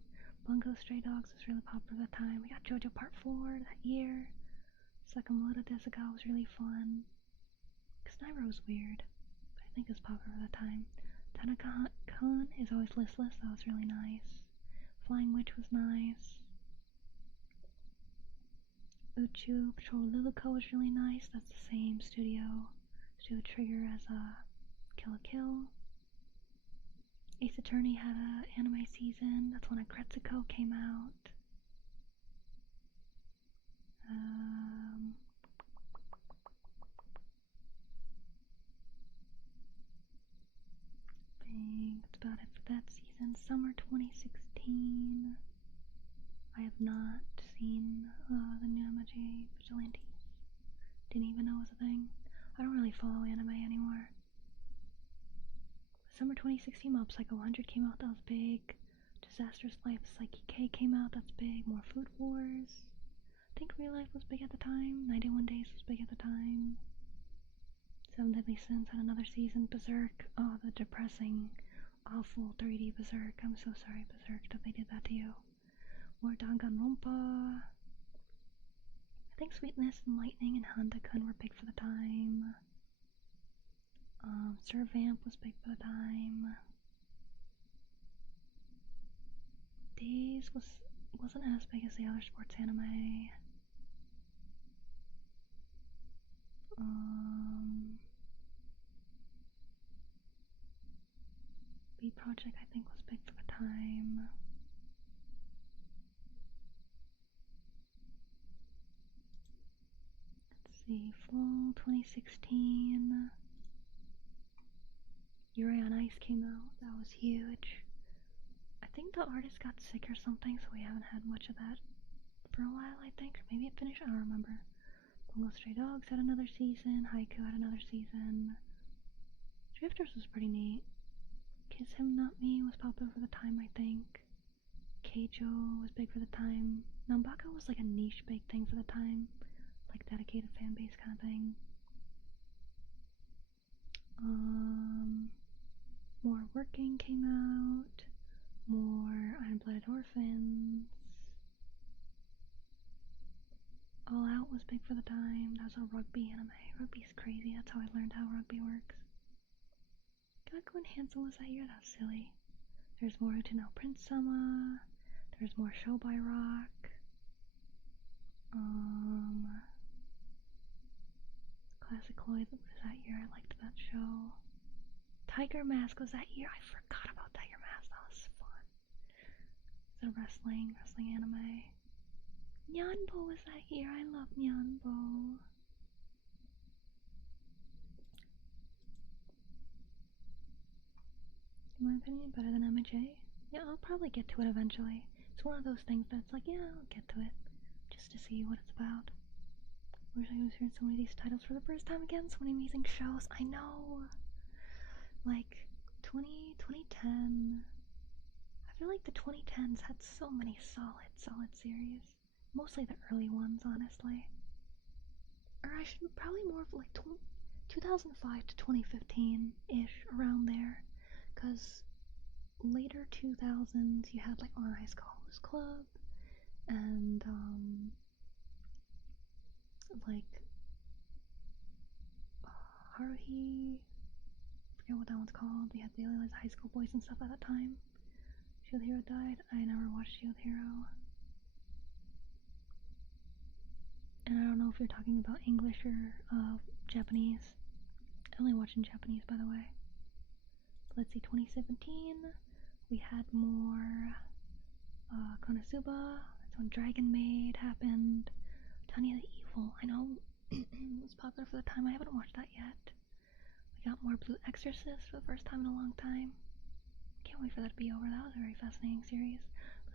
Bungo Stray Dogs was really popular at the time. We got JoJo Part 4 that year. Sakamoto Desuga was really fun. Sniper was weird, but I think it was popular at the time. Tanaka-kun is always listless, that was really nice. Flying Witch was nice. Uchu Patrol Lilico was really nice, that's the same studio Trigger as Kill la Kill. Ace Attorney had an anime season, that's when Agretsuko came out. I think that's about it for that season. Summer 2016. I have not seen the new MJ Vigilantes. Didn't even know it was a thing. I don't really follow anime anymore. Summer 2016, Mob Psycho 100 came out, that was big. Disastrous Life of Psyche K came out, that's big. More Food Wars. I think Real Life was big at the time. 91 Days was big at the time. Seven Deadly Sins had another season. Berserk, oh, the depressing, awful 3D Berserk. I'm so sorry, Berserk, that they did that to you. More Danganronpa. I think Sweetness and Lightning and Handa-kun were big for the time. Sir Vamp was big for the time. Days wasn't as big as the other sports anime. B Project I think was big for the time. Let's see, fall 2016. Yuri on Ice came out, that was huge. I think the artist got sick or something, so we haven't had much of that for a while, I think. Or maybe it finished, I don't remember. Bungo Stray Dogs had another season, Haiku had another season. Drifters was pretty neat. Kiss Him Not Me was popular for the time, I think. Keijo was big for the time. Nambaka was like a niche big thing for the time. Like dedicated fan base kind of thing. More Working came out. More Iron-Blooded Orphans. All Out was big for the time. That was a rugby anime. Rugby's crazy, that's how I learned how rugby works. Gakko and Hansel was that year, that was silly. There's more Utano Prince Sama. There's more Show by Rock. Classic Lloyd was that year, I liked that show. Tiger Mask was that year, I forgot about Tiger Mask, that was fun. It's a wrestling anime. Nyanbo was that year, I love Nyanbo. In my opinion, better than MJ. Yeah, I'll probably get to it eventually. It's one of those things that's like, yeah, I'll get to it. Just to see what it's about. I wish I was hearing so many of these titles for the first time again. So many amazing shows. I know. Like, 2010. I feel like the 2010s had so many solid series. Mostly the early ones, honestly. Or I should probably more of like 2005 to 2015-ish, around there. Because later 2000s, you had like On High School Club, and like Haruhi, I forget what that one's called. We had the high school boys and stuff at that time. Shield Hero died. I never watched Shield Hero. And I don't know if you're talking about English or Japanese. I only watch in Japanese, by the way. Let's see, 2017, we had more Konosuba. That's when Dragon Maid happened. Tanya the Evil, I know it was popular for the time. I haven't watched that yet. We got more Blue Exorcist for the first time in a long time. Can't wait for that to be over. That was a very fascinating series.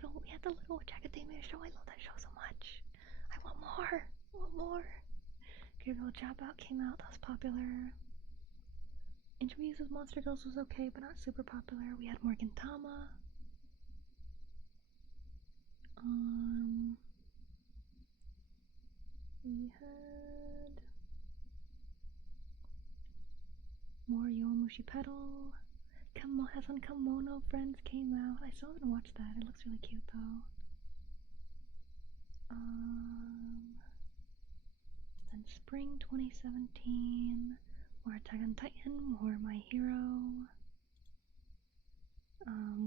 We had the Little Witch Academia show. I love that show so much. I want more. I want more. Gabriel Jabout came out. That was popular. Interviews with Monster Girls was okay, but not super popular. We had Morgan Tama. We had more Yowamushi Pedal. Hasan Kamono Friends came out. I still haven't watched that. It looks really cute though. Then spring 2017, more Attack on Titan, more My Hero.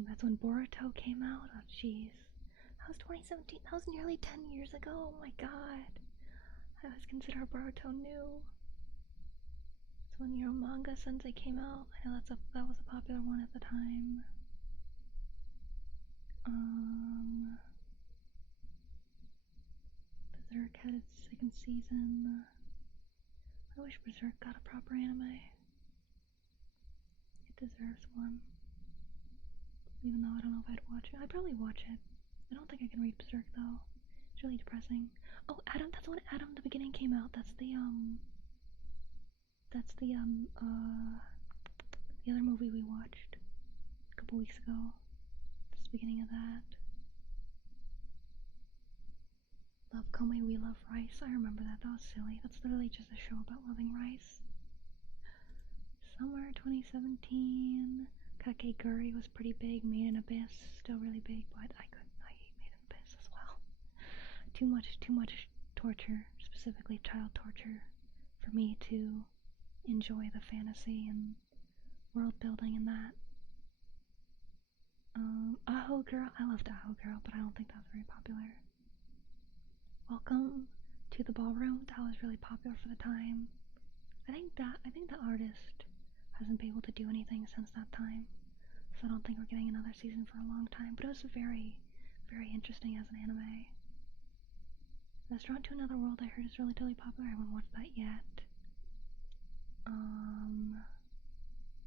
That's when Boruto came out. Oh jeez. That was 2017. That was nearly 10 years ago. Oh my god. I was considered Boruto new. That's when your manga Sensei came out. I know that was a popular one at the time. Berserk had its second season. I wish Berserk got a proper anime. It deserves one. Even though I don't know if I'd watch it. I'd probably watch it. I don't think I can read Berserk though. It's really depressing. Oh, Adam, that's when Adam the Beginning came out. That's the other movie we watched a couple weeks ago. That's the beginning of that. Love Kome, We Love Rice. I remember that. That was silly. That's literally just a show about loving rice. Summer 2017. Kakegurui was pretty big. Made in Abyss, still really big, but I hate Made in Abyss as well. Too much torture, specifically child torture, for me to enjoy the fantasy and world building in that. Aho Girl, I loved Aho Girl, but I don't think that was very popular. Welcome to the Ballroom, that was really popular for the time. I think the artist hasn't been able to do anything since that time, so I don't think we're getting another season for a long time, but it was very, very interesting as an anime. Restaurant to Another World I heard is really popular. I haven't watched that yet. I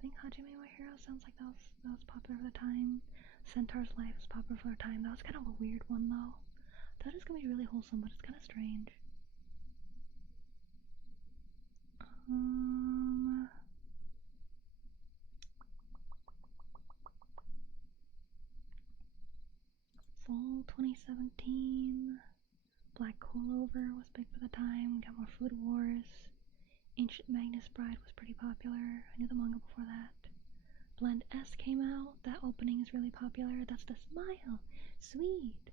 think Hajime My Hero sounds like that was popular for the time. Centaur's Life was popular for the time. That was kind of a weird one though. That is gonna be really wholesome, but it's kind of strange. Fall 2017. Black Clover was big for the time. We got more Food Wars. Ancient Magnus Bride was pretty popular. I knew the manga before that. Blend S came out. That opening is really popular. That's the Smile, Sweet,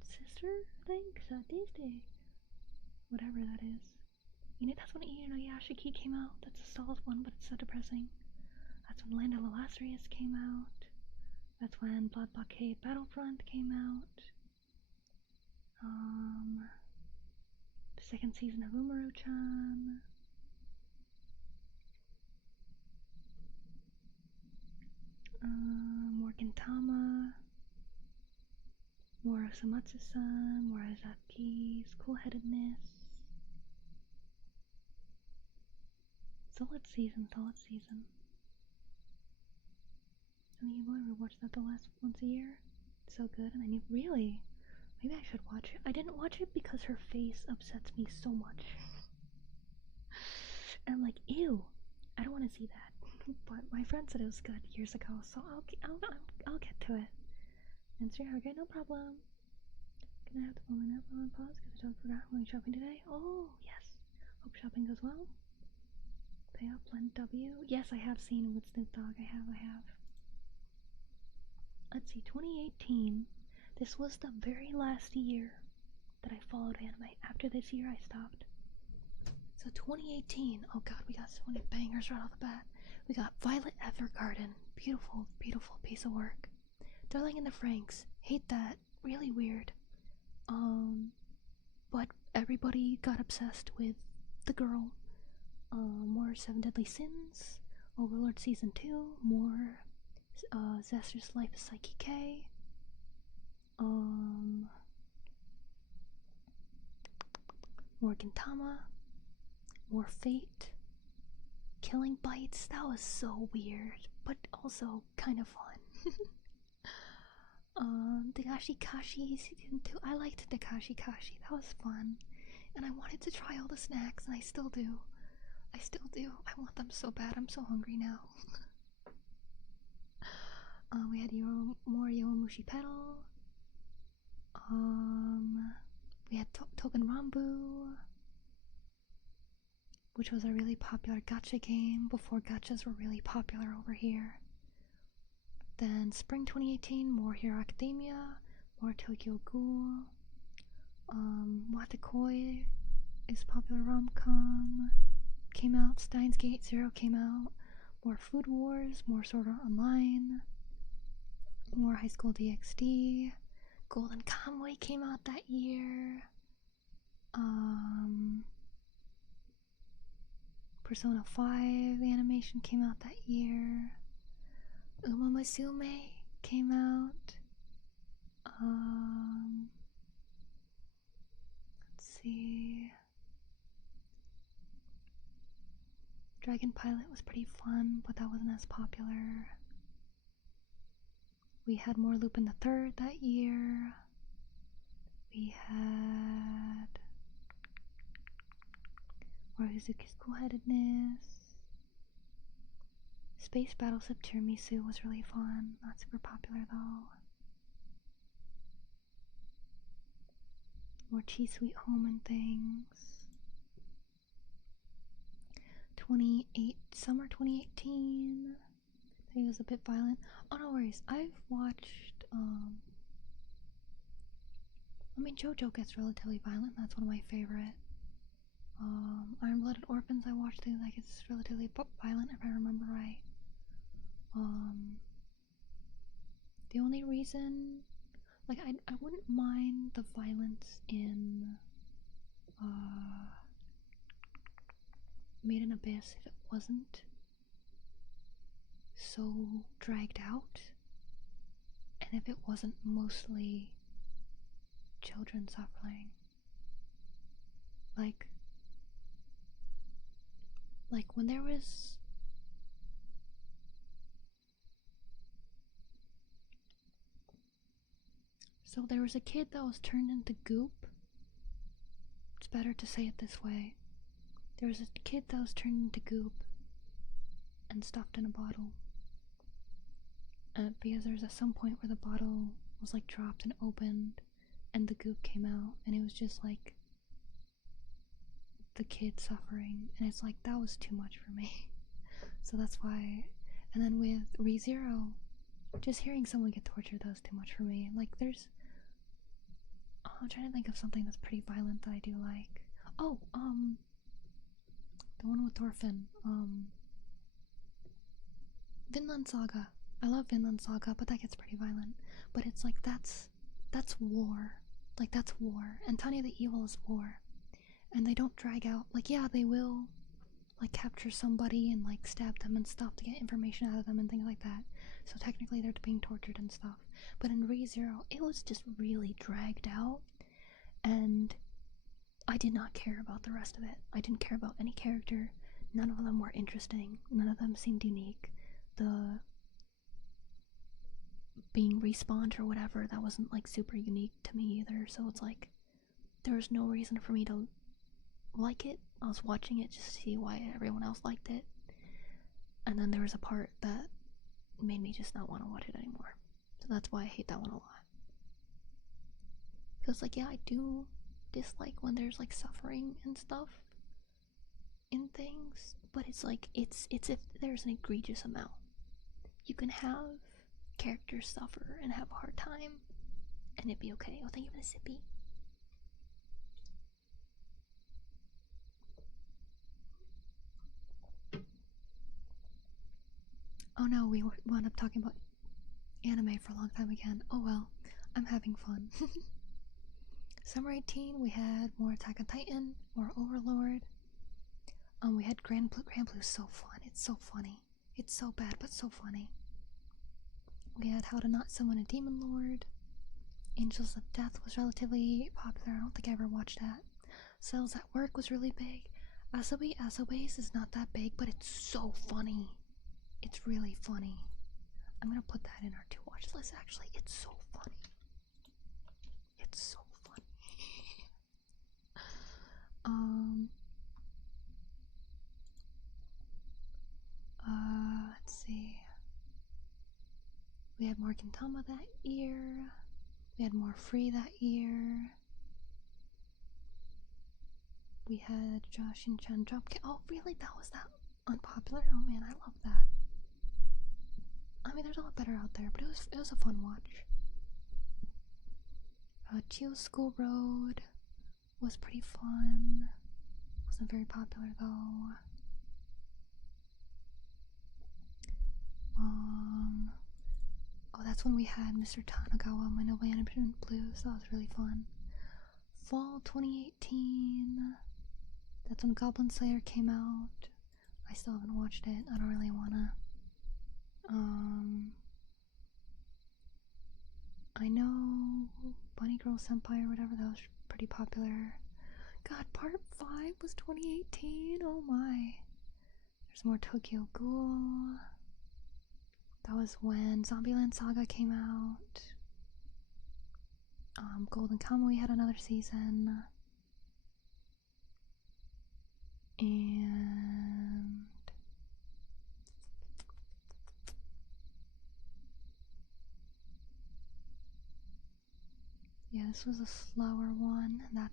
Sister, I think? Sadiste. Whatever that is. You know, that's when Inuyashiki came out. That's a solid one, but it's so depressing. That's when Land of the Lazarus came out. That's when Blood Blockade Battlefront came out. The second season of Umaru-chan. More Gintama. More Samatsu-san. More Azaki's Cool-headedness. Solid season. And you want to rewatch that once a year? It's so good, and I really, maybe I should watch it. I didn't watch it because her face upsets me so much. And I'm like, ew, I don't want to see that. But my friend said it was good years ago, so I'll get to it. Answer, okay, no problem. Can I have the moment up on pause because I totally forgot I'm going shopping today? Oh, yes. Hope shopping goes well. Pay up, Blend W. Yes, I have seen with Snoop Dogg. I have. Let's see, 2018. This was the very last year that I followed anime. After this year, I stopped. So So 2018, oh god, we got so many bangers right off the bat. We got Violet Evergarden, beautiful, beautiful piece of work. Darling in the Franxx, hate that, really weird. But everybody got obsessed with the girl. More Seven Deadly Sins, Overlord Season 2, more Zester's Life of Psyche K. More Gintama, more Fate, Killing Bites. That was so weird, but also kind of fun. Dagashi Kashi Season 2. I liked Dagashi Kashi. That was fun, and I wanted to try all the snacks, and I still do. I want them so bad. I'm so hungry now. We had more Yowamushi Pedal. We had Token Rambu, which was a really popular gacha game before gachas were really popular over here. Then Spring 2018, more Hero Academia, more Tokyo Ghoul. Watakoi is popular rom-com. Came out. Steins Gate Zero came out. More Food Wars, more Sword Art Online, more High School DxD. Golden Kamuy came out that year. Persona 5 animation came out that year. Uma Musume came out. Let's see. Dragon Pilot was pretty fun, but that wasn't as popular. We had more Lupin the Third that year. We had more Uzuki's Cool-Headedness. Space Battleship Tiramisu was really fun. Not super popular though. More Cheese Sweet Home and things. Summer 2018. I think it was a bit violent. Oh, no worries. I've watched, I mean, JoJo gets relatively violent. That's one of my favorite. Iron-Blooded Orphans I watched too. Like, it's relatively violent if I remember right. The only reason, like, I wouldn't mind the violence in, Made in Abyss if it wasn't so dragged out, and if it wasn't mostly children suffering. Like when there was a kid that was turned into goop. It's better to say it this way. There was a kid that was turned into goop and stuffed in a bottle. Because there's at some point where the bottle was like dropped and opened and the goop came out, and it was just like the kid suffering, and it's like that was too much for me. So that's why. And then with ReZero, just hearing someone get tortured, that was too much for me. Like there's I'm trying to think of something that's pretty violent that I do like. Oh, the one with Thorfinn, Vinland Saga. I love Vinland Saga, but that gets pretty violent. But it's like that's war. Like that's war. And Tanya the Evil is war. And they don't drag out. Like, yeah, they will like capture somebody and like stab them and stuff to get information out of them and things like that. So technically they're being tortured and stuff. But in ReZero, it was just really dragged out, and I did not care about the rest of it. I didn't care about any character. None of them were interesting. None of them seemed unique. The being respawned or whatever, that wasn't like super unique to me either. So it's like there was no reason for me to like it. I was watching it just to see why everyone else liked it, and then there was a part that made me just not want to watch it anymore. So that's why I hate that one a lot. Because like, yeah, I do dislike when there's like suffering and stuff in things, but it's like it's if there's an egregious amount. You can have characters suffer and have a hard time and it'd be okay. Oh, thank you for the sippy. Oh no, we wound up talking about anime for a long time again. Oh well, I'm having fun. Summer 18, we had more Attack on Titan, more Overlord. We had Grand Blue. Grand Blue is so fun. It's so funny. It's so bad, but so funny. We had How to Not Summon a Demon Lord. Angels of Death was relatively popular. I don't think I ever watched that. Cells at Work was really big. Asobase is not that big, but it's so funny. It's really funny. I'm gonna put that in our to watch list actually. It's so funny. It's so funny. Let's see. We had more Gintama that year. We had more Free that year. We had Josh and Chan Dropkick. Oh, really? That was that unpopular? Oh man, I love that. I mean, there's a lot better out there, but it was a fun watch. Chio's School Road was pretty fun. Wasn't very popular though. Oh, that's when we had Mr. Tanagawa, My Noble Management Blues. That was really fun. Fall 2018. That's when Goblin Slayer came out. I still haven't watched it. I don't really wanna. I know Bunny Girl Senpai or whatever, that was pretty popular. God, part 5 was 2018? Oh my. There's more Tokyo Ghoul. That was when Zombieland Saga came out. Golden Kamuy had another season. And yeah, this was a slower one, and that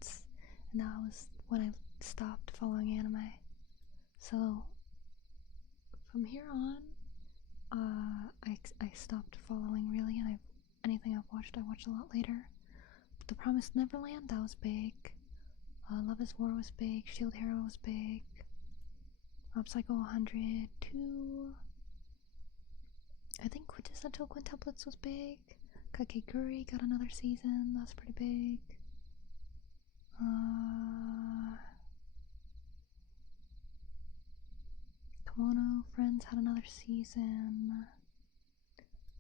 was when I stopped following anime. So from here on, I stopped following really, and anything I've watched, I watched a lot later. But The Promised Neverland, that was big. Love is War was big. Shield Hero was big. Psycho 100 2. I think Quintessential Quintuplets was big. Kakeguri got another season. That's pretty big. Kimono Friends had another season.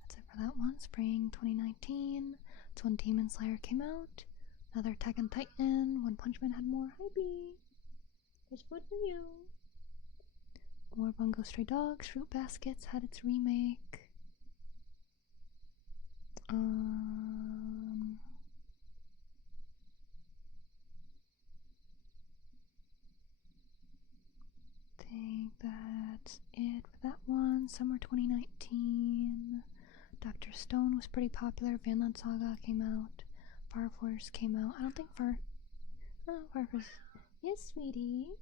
That's it for that one. Spring 2019. It's when Demon Slayer came out. Another Attack on Titan. One Punch Man had more. Hi B. There's food for you. More Bungo Stray Dogs. Fruit Baskets had its remake. Think that's it for that one. Summer 2019. Dr. Stone was pretty popular. Vinland Saga came out. Fire Force came out. I don't think Fire Force. Yes, sweetie.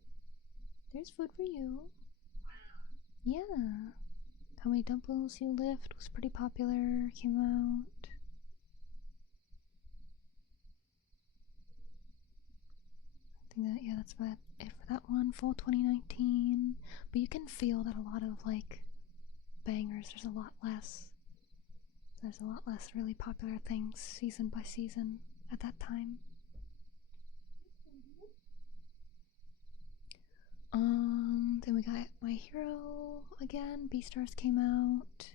There's food for you. Yeah. How Many Dumbbells You Lift was pretty popular. Came out. I think that, yeah, that's about it for that one. Fall 2019. But you can feel that a lot of, like, bangers, there's a lot less really popular things season by season at that time. Then we got My Hero again. Beastars came out.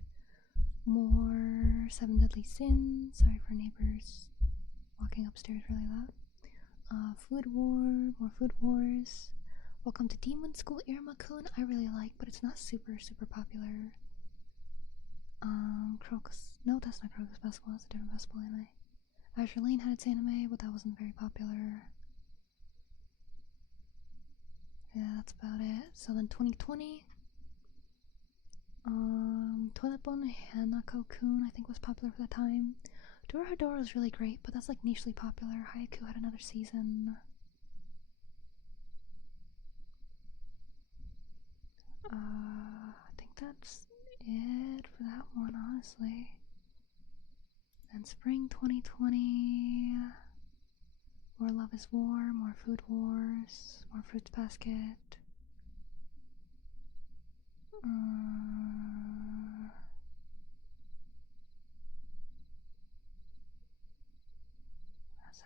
More Seven Deadly Sins. Sorry for neighbors walking upstairs really loud. Food War. More Food Wars. Welcome to Demon School Iruma-kun. I really like, but it's not super popular. Crocus. No, that's not Crocus Basketball. That's a different basketball anime. Azure Lane had its anime, but that wasn't very popular. Yeah, that's about it. So then 2020, Toilet Bone Hanako-kun I think was popular for the time. Dorohedoro was really great, but that's like nichely popular. Haiku had another season. I think that's it for that one, honestly. Then spring 2020, more Love is War, more Food Wars, more Fruits Basket.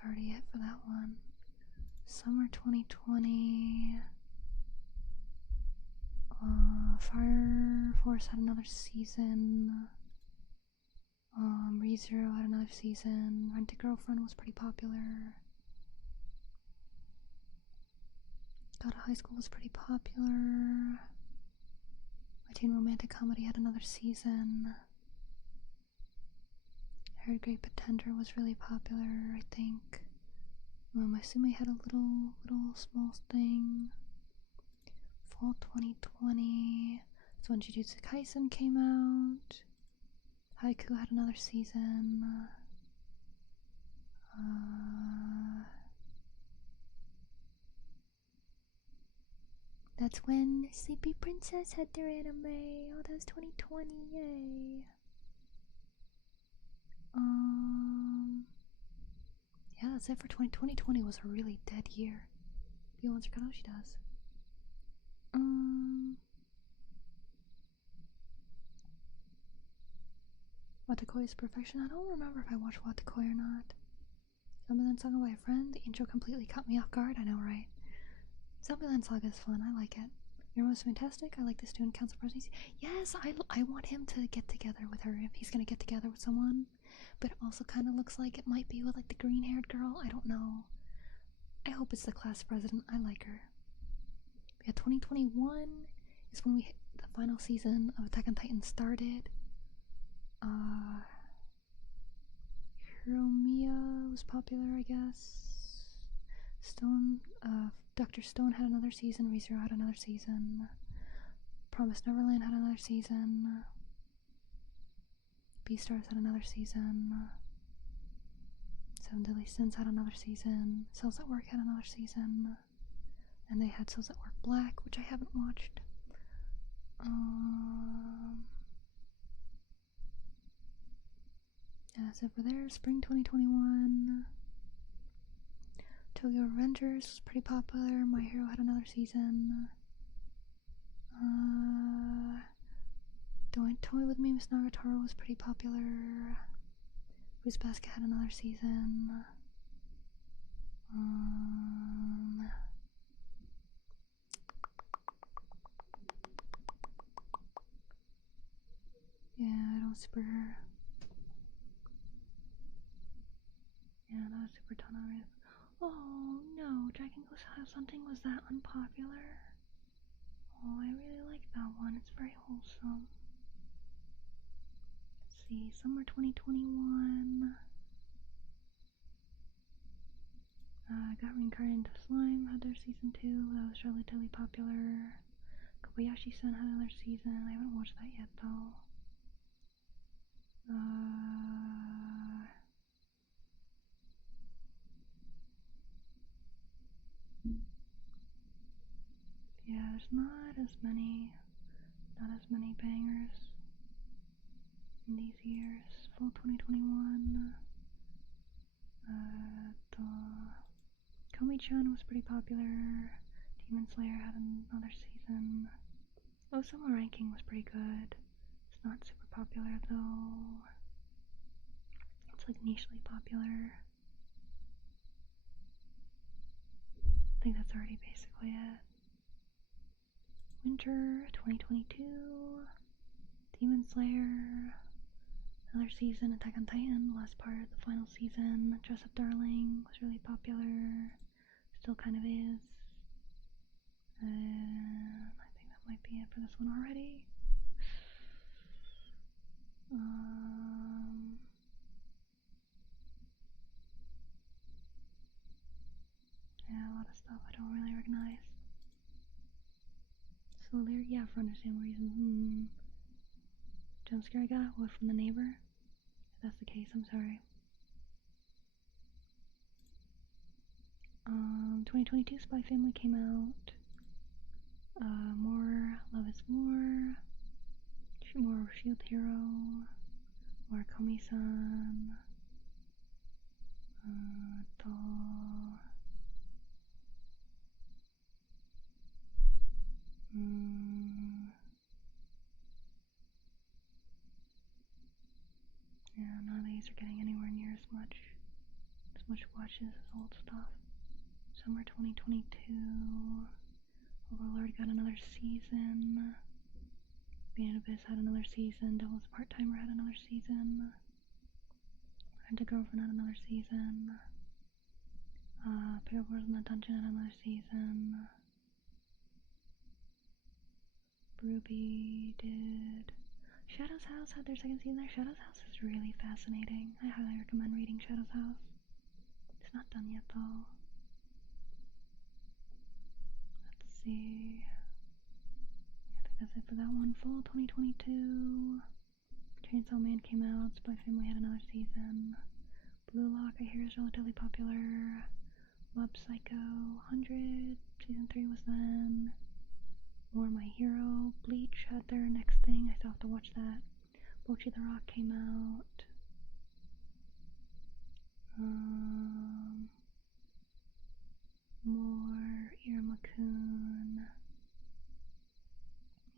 already it for that one. Summer 2020. Fire Force had another season. ReZero had another season. Rent a Girlfriend was pretty popular. Got a High School was pretty popular. My Teen Romantic Comedy had another season. I heard Great Pretender was really popular, I think. My Sume had a little small thing. Fall 2020. So when Jujutsu Kaisen came out. Haiku had another season. That's when Sleepy Princess had their anime. Oh, that was 2020, yay. Yeah, that's it for 2020. 2020 was a really dead year. If you want to check out how she does. Watakoi's Perfection. I don't remember if I watched Watakoi or not. Zombieland Saga by a friend. The intro completely caught me off guard. I know, right? Zombieland Saga is fun. I like it. Your most fantastic. I like the student council presidency. Yes, I want him to get together with her if he's gonna get together with someone. But it also kind of looks like it might be with like the green-haired girl. I don't know. I hope it's the class president. I like her. Yeah, 2021 is when we hit the final season of Attack on Titan started. Hiromiya was popular, I guess. Dr. Stone had another season. ReZero had another season. Promised Neverland had another season. Beastars had another season. Seven Deadly Sins had another season. Cells at Work had another season. And they had Cells at Work Black, which I haven't watched. Yeah, that's it for there. Spring 2021. Tokyo Revengers was pretty popular. My Hero had another season. Don't Toy With Me, Miss Nagatoro was pretty popular. Fruits Basket had another season. Yeah, I don't super. Yeah, that was super ton of it. Oh no, Dragon Ghost Have Something was that unpopular? Oh, I really like that one. It's very wholesome. Let's see, summer 2021. Got reincarnated into slime. Had their season 2. That was relatively popular. Kobayashi-san had another season. I haven't watched that yet though. Yeah, there's not as many bangers in these years. Fall 2021. Komi-chan was pretty popular. Demon Slayer had another season. Oh, Summer Ranking was pretty good. It's not super popular though. It's like nichely popular. I think that's already basically it. Winter 2022. Demon Slayer. Another season. Attack on Titan. Last part of the final season. Dress Up Darling was really popular. Still kind of is. And I think that might be it for this one already. Yeah, a lot of stuff I don't really recognize. So there, yeah, for understandable reasons. Jump scare I got? What, from the neighbor? If that's the case, I'm sorry. 2022 Spy Family came out. More Love is More. More Shield Hero. More Komi-san. Yeah, none of these are getting anywhere near as much Which watches is old stuff. Summer 2022. Overlord got another season. Being Abyss had another season. Devil's Part-Timer had another season. Rent a Girlfriend had another season. Pickup Wars in the Dungeon had another season. Ruby did. Shadow's House had their second season there. Shadow's House is really fascinating. I highly recommend reading Shadow's House. It's not done yet though. Let's see. I think that's it for that one. Fall 2022. Chainsaw Man came out. Spy Family had another season. Blue Lock I hear is relatively popular. Mob Psycho 100. Season 3 was then. More My Hero. Bleach had their next thing. I still have to watch that. Bochi the Rock came out. More Iruma-kun.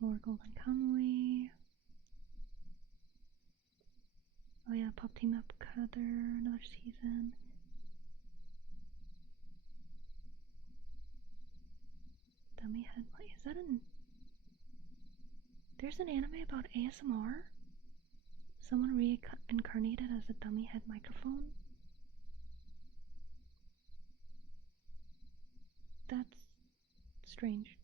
More Golden Kamui. Oh yeah, Pop Team Up had another season. Dummy Head. Is that an... There's an anime about ASMR? Someone reincarnated as a dummy head microphone? That's strange.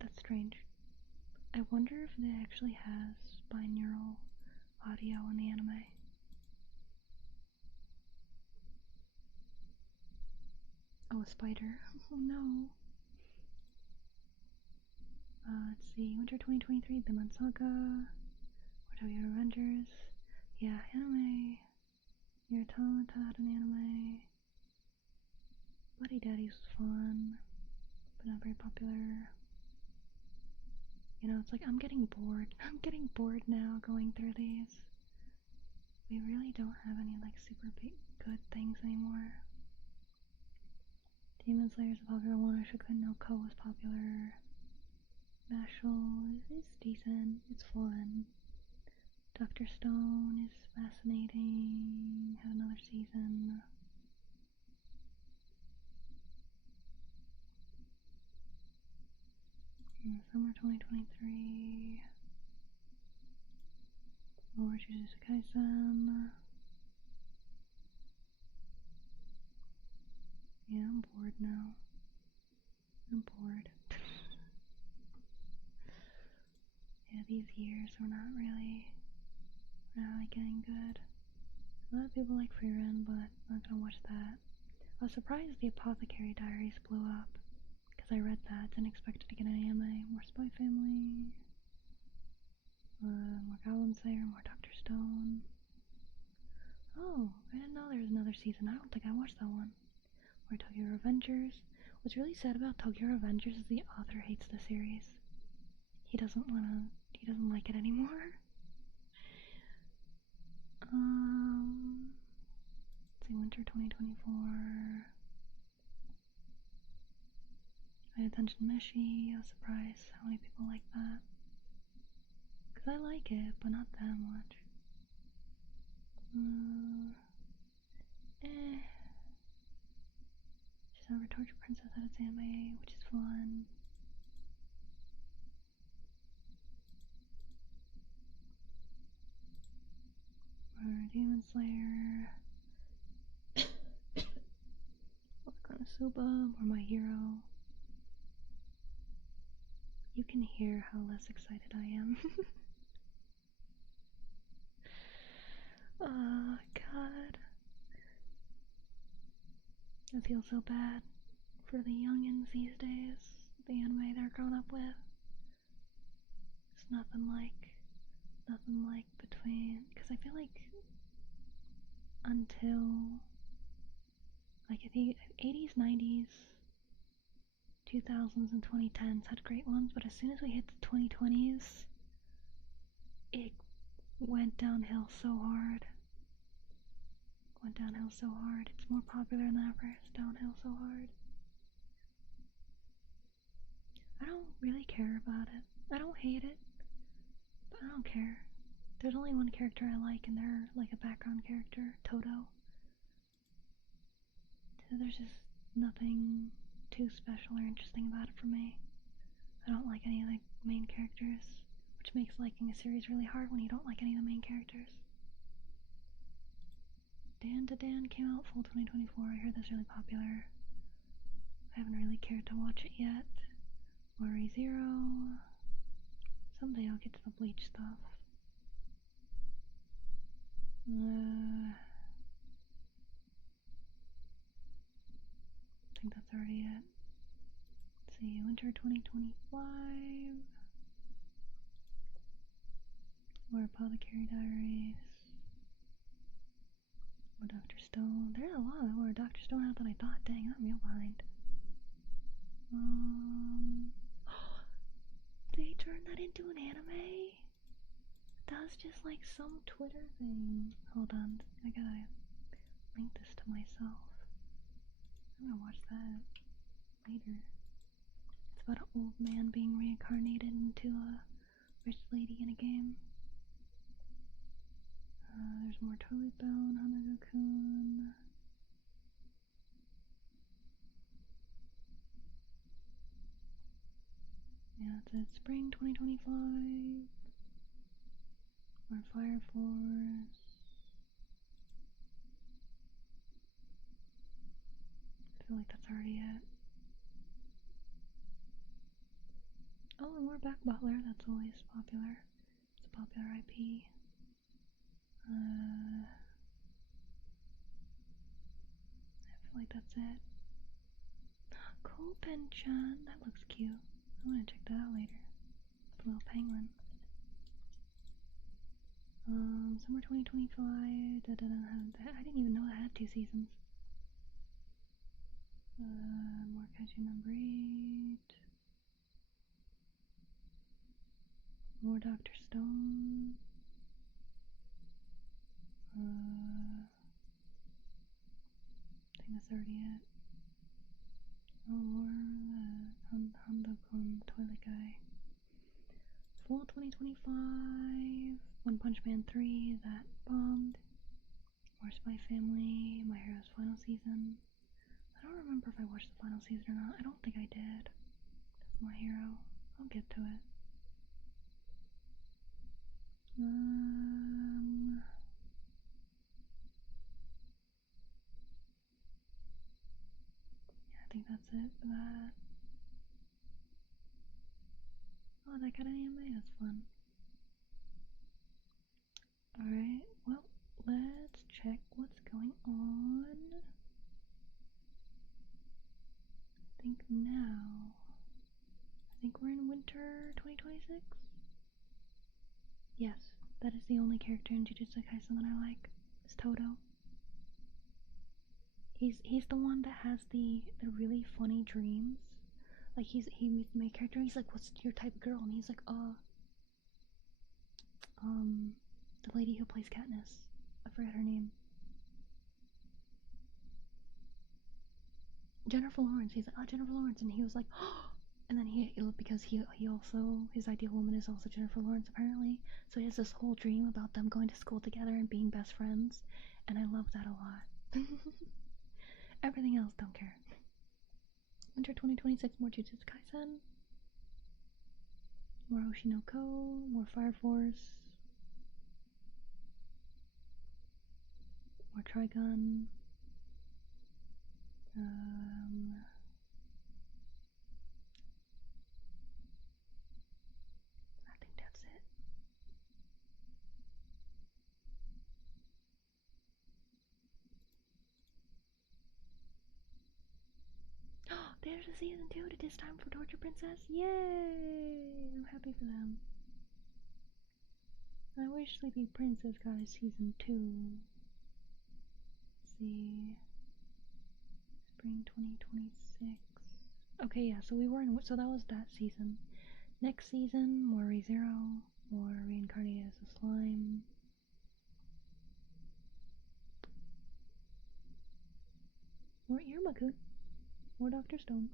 That's strange. I wonder if it actually has binaural audio in the anime. Oh, a spider. Oh no. Let's see. Winter 2023, Vinland Saga. Tokyo Revengers. Yeah, anime. Your Talent had an anime. Buddy Daddies was fun, but not very popular. You know, it's like I'm getting bored. I'm getting bored now going through these. We really don't have any like super big good things anymore. Demon Slayer is a popular one. Shokugeki no Ko was popular. Mashal is decent. It's fun. Dr. Stone is fascinating. Had another season. Summer 2023. More Jujutsu Kaisen. Yeah, I'm bored now. I'm bored. Yeah, these years we're not really getting good. A lot of people like Free Run, but I'm not gonna watch that. I was surprised the Apothecary Diaries blew up, because I read that. Didn't expect it to get an anime. More Spy Family. More Goblin Slayer, more Dr. Stone. Oh, I didn't know there was another season. I don't think I watched that one. More Tokyo Revengers. What's really sad about Tokyo Revengers is the author hates the series. He doesn't like it anymore. Let's see, Winter 2024. I Attention Meshi. I was surprised how many people like that. Because I like it, but not that much. Just never Torture Princess had its anime, which is fun. Or Demon Slayer. Or Konosuba, or My Hero. You can hear how less excited I am. Oh god. I feel so bad for the youngins these days. The anime they're growing up with. It's nothing like between, because I feel like until like I think 80s, 90s, 2000s and 2010s had great ones, but as soon as we hit the 2020s, it went downhill so hard. It's more popular than ever. It's downhill so hard. I don't really care about it. I don't hate it, but I don't care. There's only one character I like, and they're like a background character, Toto. So there's just nothing too special or interesting about it for me. I don't like any of the main characters, which makes liking a series really hard when you don't like any of the main characters. Dan to Dan came out fall 2024. I heard that's really popular. I haven't really cared to watch it yet. Worry Zero. Someday I'll get to the Bleach stuff. I think that's already it. Let's see, winter 2025. More Apothecary Diaries. More Dr. Stone. There's a lot more Dr. Stone out than I thought. Dang, I'm real behind. They turned that into an anime? That was just like some Twitter thing. Hold on, I gotta link this to myself. I'm gonna watch that later. It's about an old man being reincarnated into a rich lady in a game. There's more Totally Bound, Hanaga-kun. Yeah, it's spring 2025. More Fire Force. I feel like that's already it. Oh, and more Back Butler. That's always popular. It's a popular IP. I feel like that's it. Kopen-chan. That looks cute. I'm gonna check that out later. It's a little penguin. Summer 2025. I didn't even know that had 2 seasons. More Kaiju number 8. More Dr. Stone. I think that's already it. Oh, more Hando-kun Toilet Guy. Fall 2025. One Punch Man 3, that bombed. More Spy Family, My Hero's final season. I don't remember if I watched the final season or not. I don't think I did. My Hero. I'll get to it. Yeah, I think that's it for that. Oh, that got an anime? That's fun. Alright, well, let's check what's going on. I think we're in winter 2026? Yes, that is the only character in Jujutsu Kaisen that I like, is Toto. He's the one that has the really funny dreams. Like, he meets the main character, and he's like, what's your type of girl? And he's like, the lady who plays Katniss. I forgot her name. Jennifer Lawrence. He's like, oh, Jennifer Lawrence. And he was like, oh! And then because he also, his ideal woman is also Jennifer Lawrence, apparently. So he has this whole dream about them going to school together and being best friends. And I love that a lot. Everything else, don't care. Winter 2026, more Jujutsu Kaisen. More Oshinoko, more Fire Force. More Trigun. I think that's it. There's a season 2 to This Time for Torture Princess. Yay! I'm happy for them. I wish Sleepy Princess got a season 2. Let's see. Spring 2026. Okay, yeah, so so that was that season. Next season, more ReZero, more Reincarnated as a Slime. More Iruma-kun. More Dr. Stone.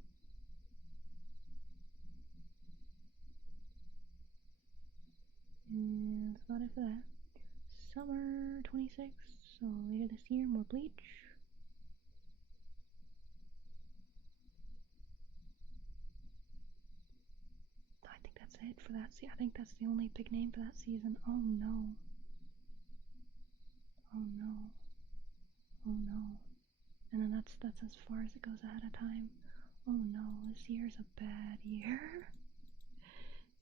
And that's about it for that. summer 26, so later this year, more Bleach. I think that's it for that season. I think that's the only big name for that season. Oh no. Oh no. Oh no. And then that's as far as it goes ahead of time. Oh no, this year's a bad year.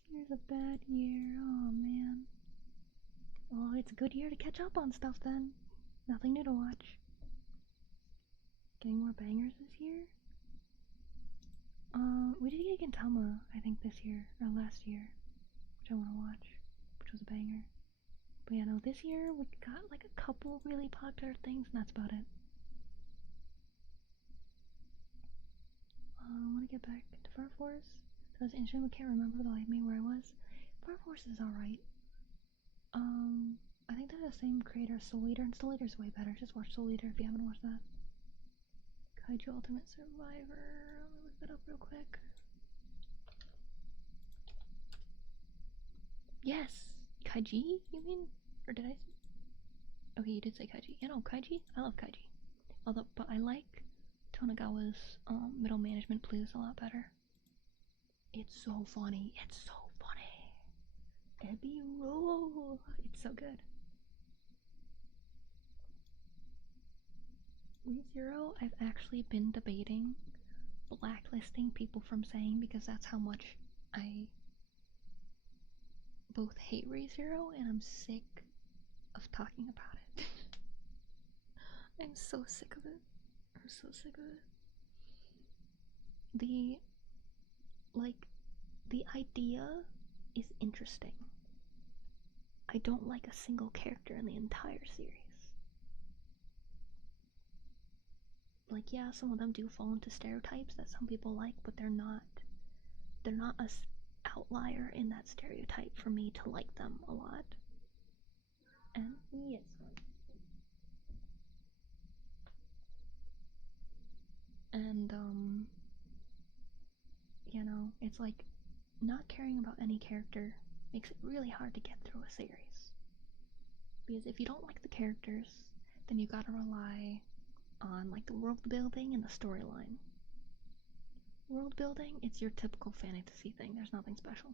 This year's a bad year. Oh man. Oh, it's a good year to catch up on stuff then. Nothing new to watch. Getting more bangers this year? We did get Gintama, I think, this year, or last year, which I want to watch, which was a banger. But yeah, no, this year we got like a couple really popular things, and that's about it. I want to get back to Fire Force. So I was interested, I can't remember the life me where I was. Fire Force is alright. I think they're the same creator as Soul Eater, and Soul Eater's way better. Just watch Soul Eater if you haven't watched that. Kaiju Ultimate Survivor. Let me look that up real quick. Yes! Kaiji, you mean? Or did I? Okay, you did say Kaiji. Yeah, no, Kaiji? I love Kaiji. Although, but I like Tonagawa's Middle Management Blues a lot better. It's so funny. It's so funny. Ebby roll. It's so good. ReZero, I've actually been debating blacklisting people from saying, because that's how much I both hate ReZero and I'm sick of talking about it. I'm so sick of it. I'm so sick of it. The idea is interesting. I don't like a single character in the entire series. Like, yeah, some of them do fall into stereotypes that some people like, but they're not a outlier in that stereotype for me to like them a lot. And yes. And you know, it's like not caring about any character makes it really hard to get through a series. Because if you don't like the characters, then you gotta rely on like the world building and the storyline. World building, it's your typical fantasy thing, there's nothing special.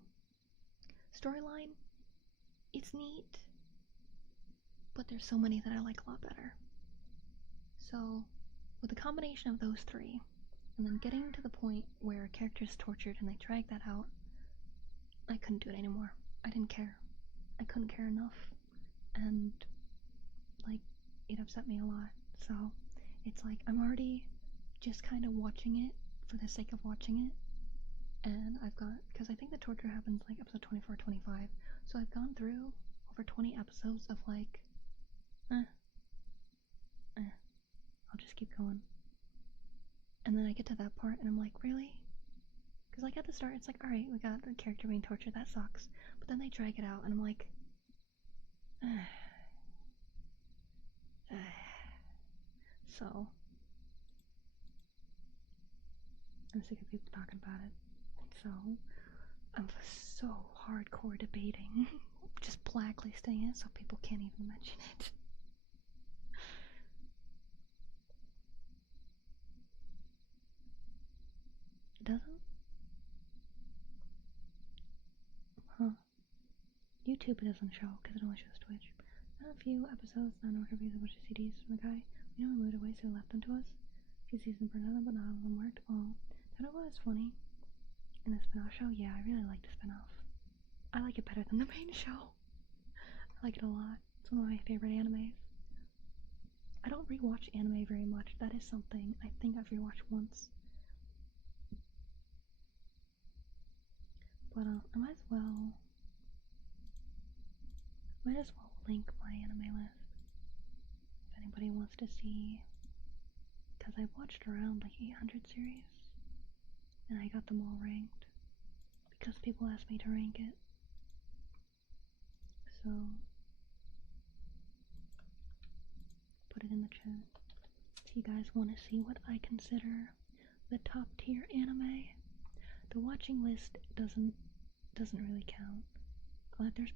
Storyline, it's neat, but there's so many that I like a lot better. So, with a combination of those three, and then getting to the point where a character is tortured and they drag that out, I couldn't do it anymore. I didn't care. I couldn't care enough. And, like, it upset me a lot. So, it's like, I'm already just kind of watching it for the sake of watching it. And I've got, because I think the torture happens like episode 24, 25. So I've gone through over 20 episodes of like, I'll just keep going. And then I get to that part and I'm like, really? Because like at the start it's like, alright, we got the character being tortured, that sucks. But then they drag it out and I'm like, so I'm sick of people talking about it. So I'm so hardcore debating just blacklisting it so people can't even mention it. It doesn't? Huh. YouTube it doesn't show because it only shows Twitch. Not a few episodes, not no reviews, a bunch of CDs from a guy. We know he moved away, so he left them to us. A few seasons burned out, but not all of them worked. Oh, that was funny. And the spin-off show, yeah, I really like the spin-off. I like it better than the main show. I like it a lot. It's one of my favorite animes. I don't rewatch anime very much. That is something I think I've rewatched once. But I might as well link my anime list if anybody wants to see, because I watched around like 800 series and I got them all ranked because people asked me to rank it. So put it in the chat if you guys want to see what I consider the top tier anime. The watching list doesn't really count. But there's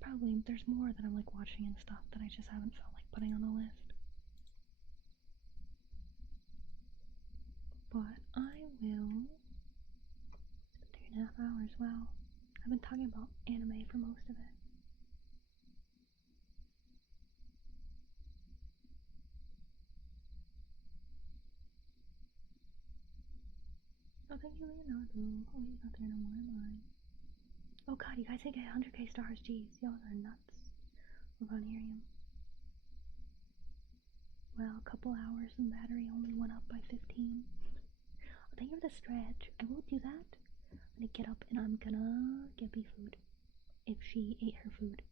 more that I'm like watching and stuff that I just haven't felt like putting on the list. But I will. 2.5 hours, wow. I've been talking about anime for most of it. Oh, thank you, Leonardo. Oh, he's not there no more, am I? Oh god, you guys hit 100k stars, jeez. Y'all are nuts. We're gonna hear him. Well, a couple hours and battery only went up by 15. Oh, thank you for the stretch. I will do that. I'm gonna get up and I'm gonna get me food. If she ate her food.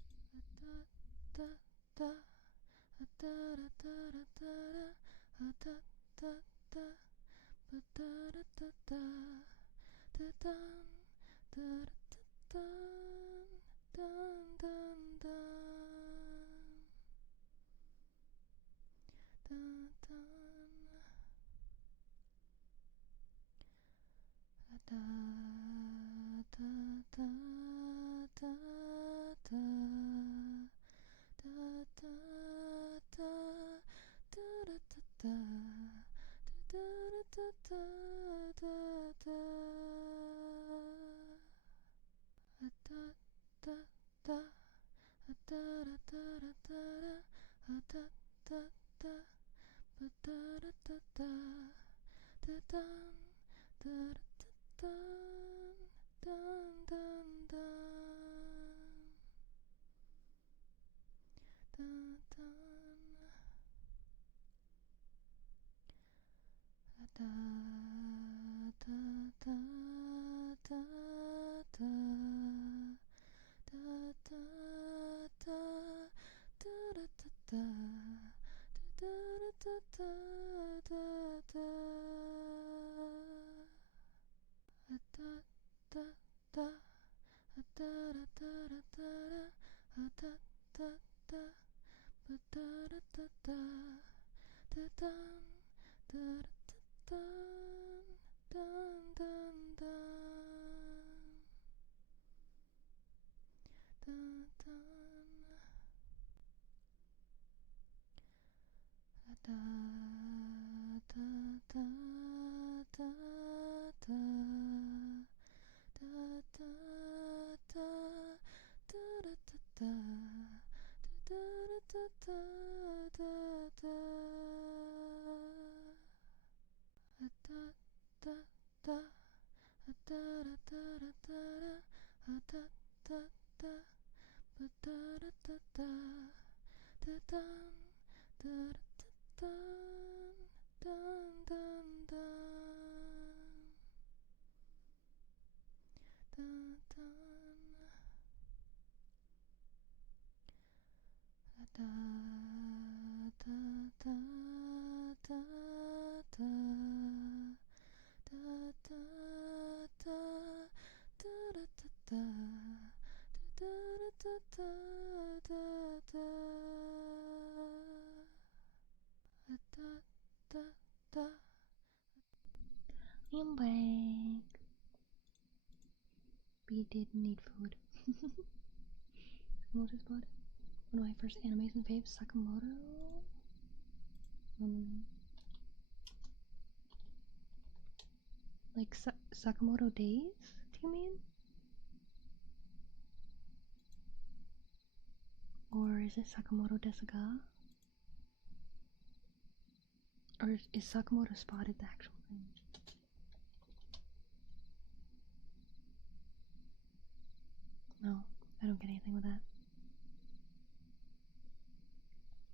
I'm back. We did need food. Sakamoto spot. One of my first animes and faves, Sakamoto. Like Sakamoto Days? Do you mean? Or is it Sakamoto Desuga? Or is Sakamoto Spotted the actual thing? No, I don't get anything with that.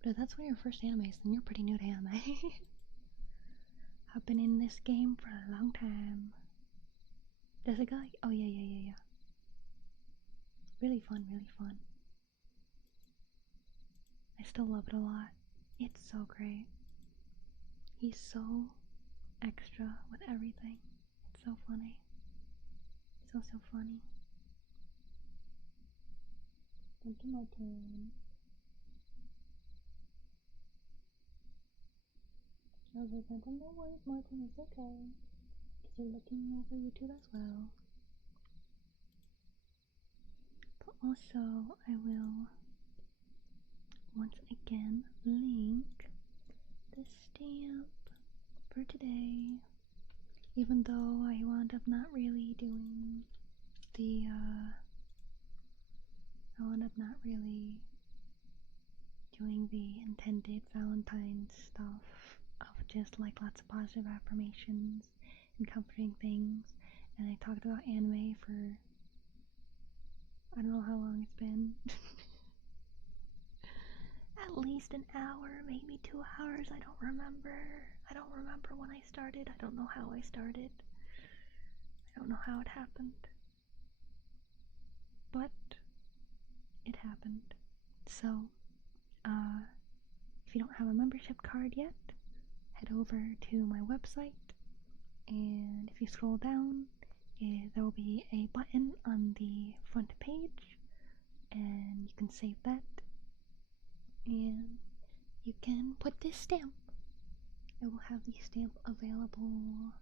But if that's one of your first animes, then you're pretty new to anime. I've been in this game for a long time. Desuga? Oh yeah. Really fun, really fun. I still love it a lot. It's so great. He's so extra with everything. It's so funny. So funny. Thank you, Martin. I was like, no worries, Martin, it's okay. Because you're looking over YouTube as well. But Also, I will once again link the stamp for today, even though I wound up not really doing the, intended Valentines stuff of just like lots of positive affirmations and comforting things, and I talked about anime for I don't know how long it's been. At least an hour, maybe 2 hours, I don't remember. I don't remember when I started. I don't know how I started. I don't know how it happened. But it happened. So, if you don't have a membership card yet, head over to my website, and if you scroll down, there will be a button on the front page, and you can save that, and you can put this stamp. I will have the stamp available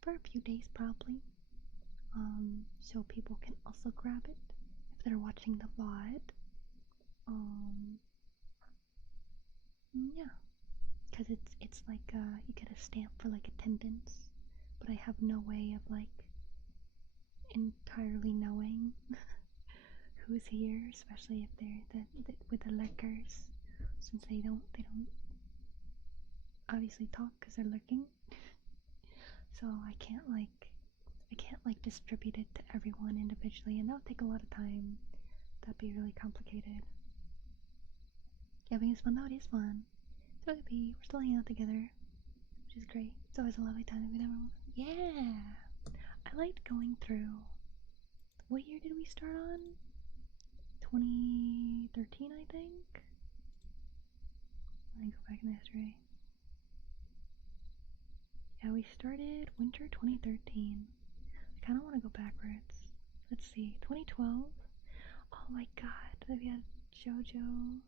for a few days probably, so people can also grab it if they're watching the VOD. Yeah, because it's like you get a stamp for like attendance, but I have no way of like entirely knowing who's here, especially if they're with the lurkers, since they don't obviously talk because they're lurking. So I can't distribute it to everyone individually, and that would take a lot of time. That'd be really complicated. Yeah, but it's fun though. It is fun. So we're still hanging out together, which is great. It's always a lovely time. Yeah, I liked going through. What year did we start on? 2013, I think. Let me go back in history. Yeah, we started winter 2013. I kind of want to go backwards. Let's see, 2012. Oh my god, we had JoJo,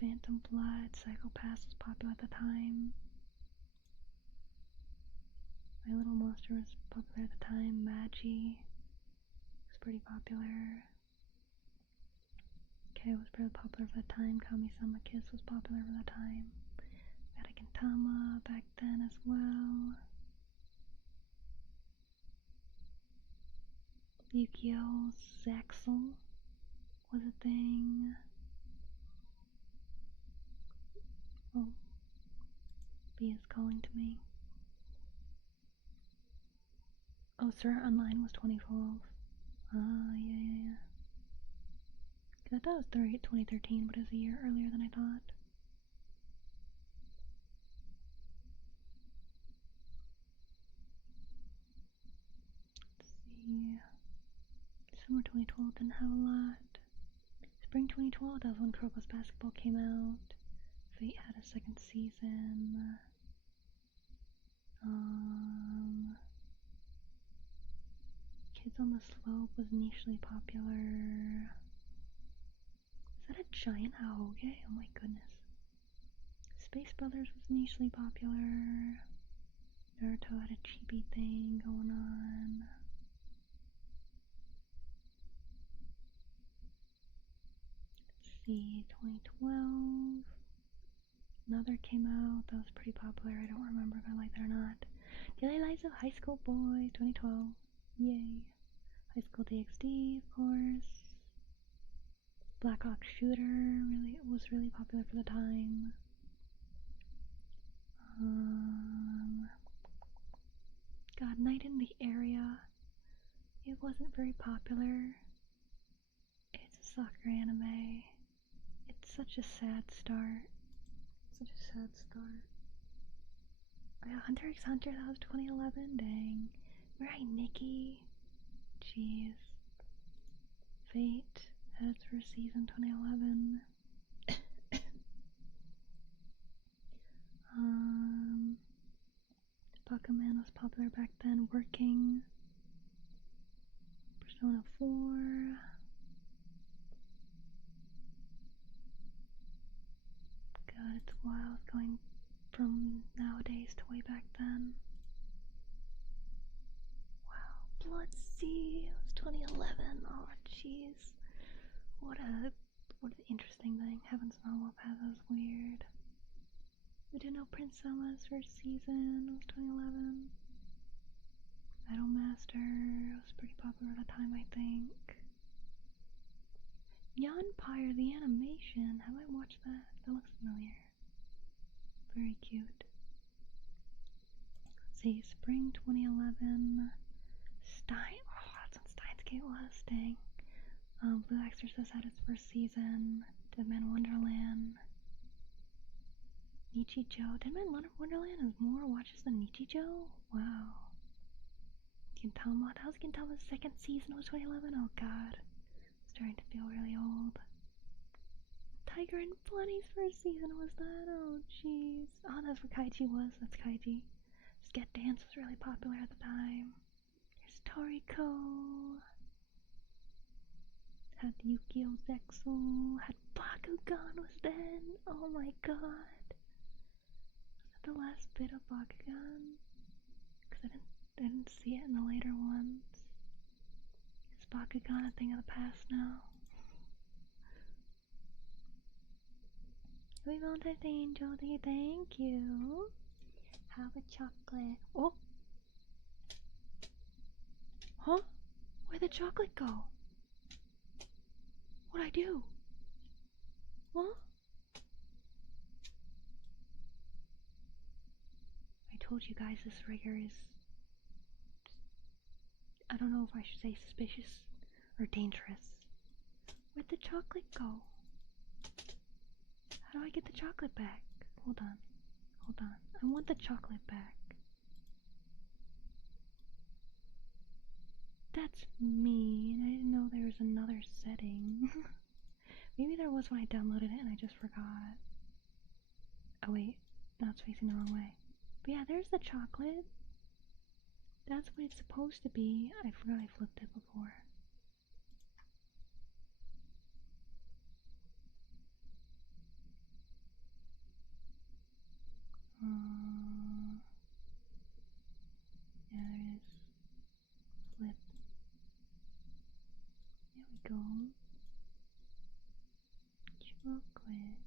Phantom Blood, Psychopaths was popular at the time. My Little Monster was popular at the time. Magi was pretty popular. Okay, was pretty popular for the time. Kami-sama Kiss was popular for the time. Vatican Tama back then as well. Yu-Gi-Oh! Zaxel was a thing. Oh, B is calling to me. Oh, Sword Art Online was 2012. Ah, yeah. I thought it was 2013, but it was a year earlier than I thought. Let's see. Summer 2012 didn't have a lot. Spring 2012, that was when Kuroko's Basketball came out. Fate had a second season. Kids on the Slope was nichely popular. Is that a giant Aoge? Oh my goodness. Space Brothers was nichely popular. Naruto had a chibi thing going on. Let's see, 2012. Another came out that was pretty popular. I don't remember if I liked it or not. Daily Lives of High School Boy, 2012. Yay. High School DxD, of course. Black Ops Shooter was really popular for the time. God, Night in the Area. It wasn't very popular. It's a soccer anime. It's such a sad start. Hunter x Hunter, that was 2011. Dang. Right, Nikki. Jeez. Fate had its first season 2011. Pokemon was popular back then. Working. Persona 4. God, it's wild going from nowadays to way back then. Wow. Blood Sea. It was 2011. Oh, jeez. What an interesting thing. Heaven's Not What Path is weird. We didn't know Prince Selma's first season was 2011. Idolmaster was pretty popular at the time, I think. Empire, the animation. Have I watched that? That looks familiar. Very cute. Let's see, spring 2011. Stein. Oh, that's when Steins Gate was. Dang. Blue Exorcist had its first season. Dead Man Wonderland. Nichijou. Dead Man Wonderland has more watches than Nichijou? Wow. Gintama. That was Gintama's second season was 2011? Oh god. Starting to feel really old. Tiger and Bunny's first season was that? Oh jeez. Oh, that's where Kaiji was. That's Kaiji. Sket Dance was really popular at the time. There's Toriko. Had Yukio Zexel. Had Bakugan was then. Oh my god. Was that the last bit of Bakugan? Because I didn't see it in the later ones. Is Bakugan a thing of the past now? Happy Valentine's Day, Angel. Thank you. Have a chocolate. Oh! Huh? Where'd the chocolate go? What'd I do? Huh? I told you guys this rigger is... I don't know if I should say suspicious or dangerous. Where'd the chocolate go? How do I get the chocolate back? Hold on. Hold on. I want the chocolate back. That's mean. I didn't know there was another setting. Maybe there was when I downloaded it and I just forgot. Oh wait, no, it's facing the wrong way. But yeah, there's the chocolate. That's what it's supposed to be. I forgot I flipped it before. Yeah, there it is. Flip. There we go. Chocolate.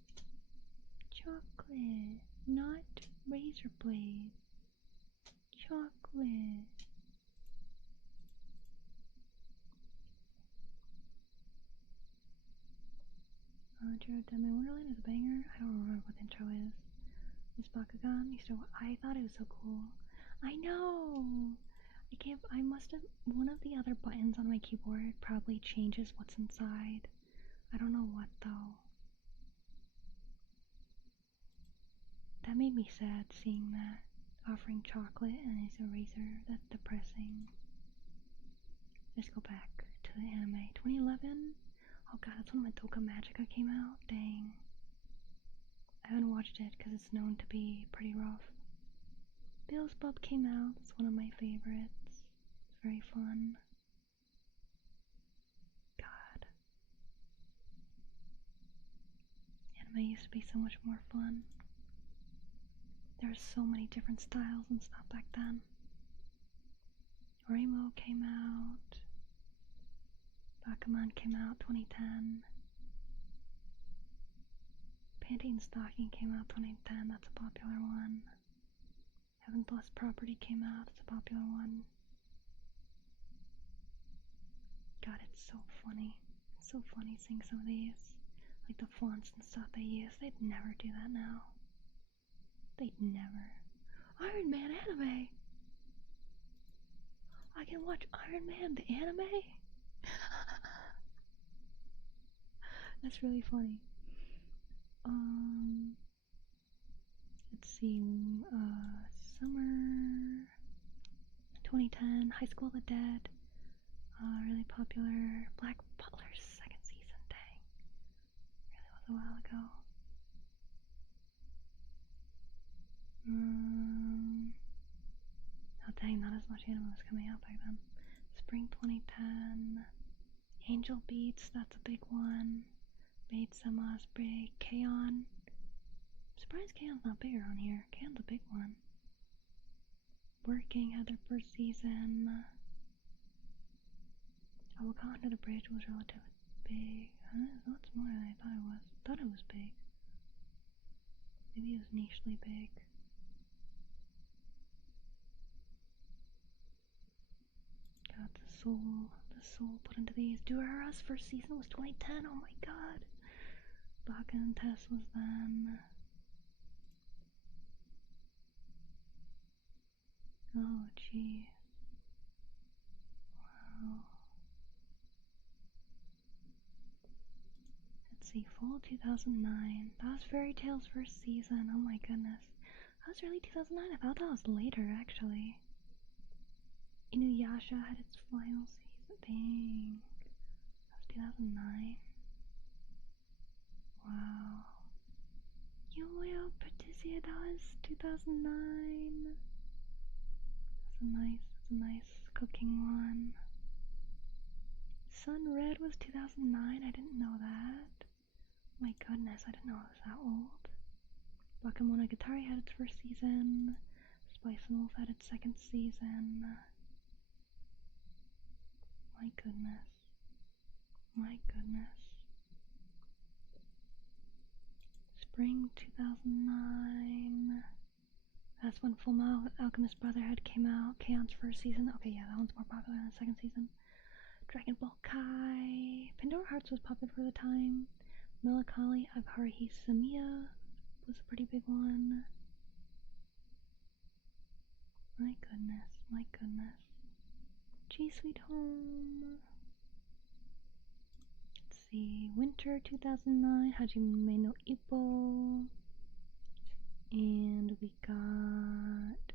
Chocolate. Not razor blade. Chocolate. Dead Man Wonderland is a banger. I don't remember what the intro is. Is Bakugan? I thought it was so cool. I know! I must have, one of the other buttons on my keyboard probably changes what's inside. I don't know what though. That made me sad seeing that. Offering chocolate and his eraser. That's depressing. Let's go back to the anime. 2011? Oh god, that's when Madoka Magica came out? Dang. I haven't watched it because it's known to be pretty rough. Beelzebub came out. It's one of my favorites. It's very fun. God. Anime used to be so much more fun. There were so many different styles and stuff back then. Rainbow came out. Bakuman came out 2010. Panty and Stocking came out 2010. That's a popular one. Heaven's Lost Property came out. It's a popular one. God, it's so funny. It's so funny seeing some of these. Like the fonts and stuff they use. They'd never do that now. They'd never. Iron Man anime! I can watch Iron Man the anime? That's really funny. Let's see, summer 2010, High School of the Dead, really popular. Black Butler's second season, dang. Really was a while ago. Oh dang, not as much anime was coming out back then. Spring 2010, Angel Beats, that's a big one. Maid Sama's big. K-On! I'm surprised K-On's not bigger on here. K-On's a big one. Working had their first season. So what got under the bridge was relatively big. It's not smaller than I thought it was. Thought it was big. Maybe it was nichely big. Got the soul put into these. Do Her Us first season was 2010. Oh my god. Baka and Tess was then. Oh gee. Wow. Let's see, fall 2009. That was Fairy Tale's first season. Oh my goodness. That was really 2009. I thought that was later, actually. Inuyasha had its final season. Dang. That was 2009. Wow. Yo-Yo Patricia, that was 2009. That's a nice cooking one. Sun Red was 2009. I didn't know that. My goodness, I didn't know it was that old. Bakemonogatari had its first season. Spice and Wolf had its second season. My goodness. My goodness. Spring 2009. That's when Fullmetal Alchemist Brotherhood came out. K-on's first season. Okay, yeah, that one's more popular than the second season. Dragon Ball Kai. Pandora Hearts was popular for the time. Melancholy of Haruhi Sumiya was a pretty big one. My goodness, my goodness. G Sweet Home. Let's see. Winter 2009. Hajime no Ippo. And we got.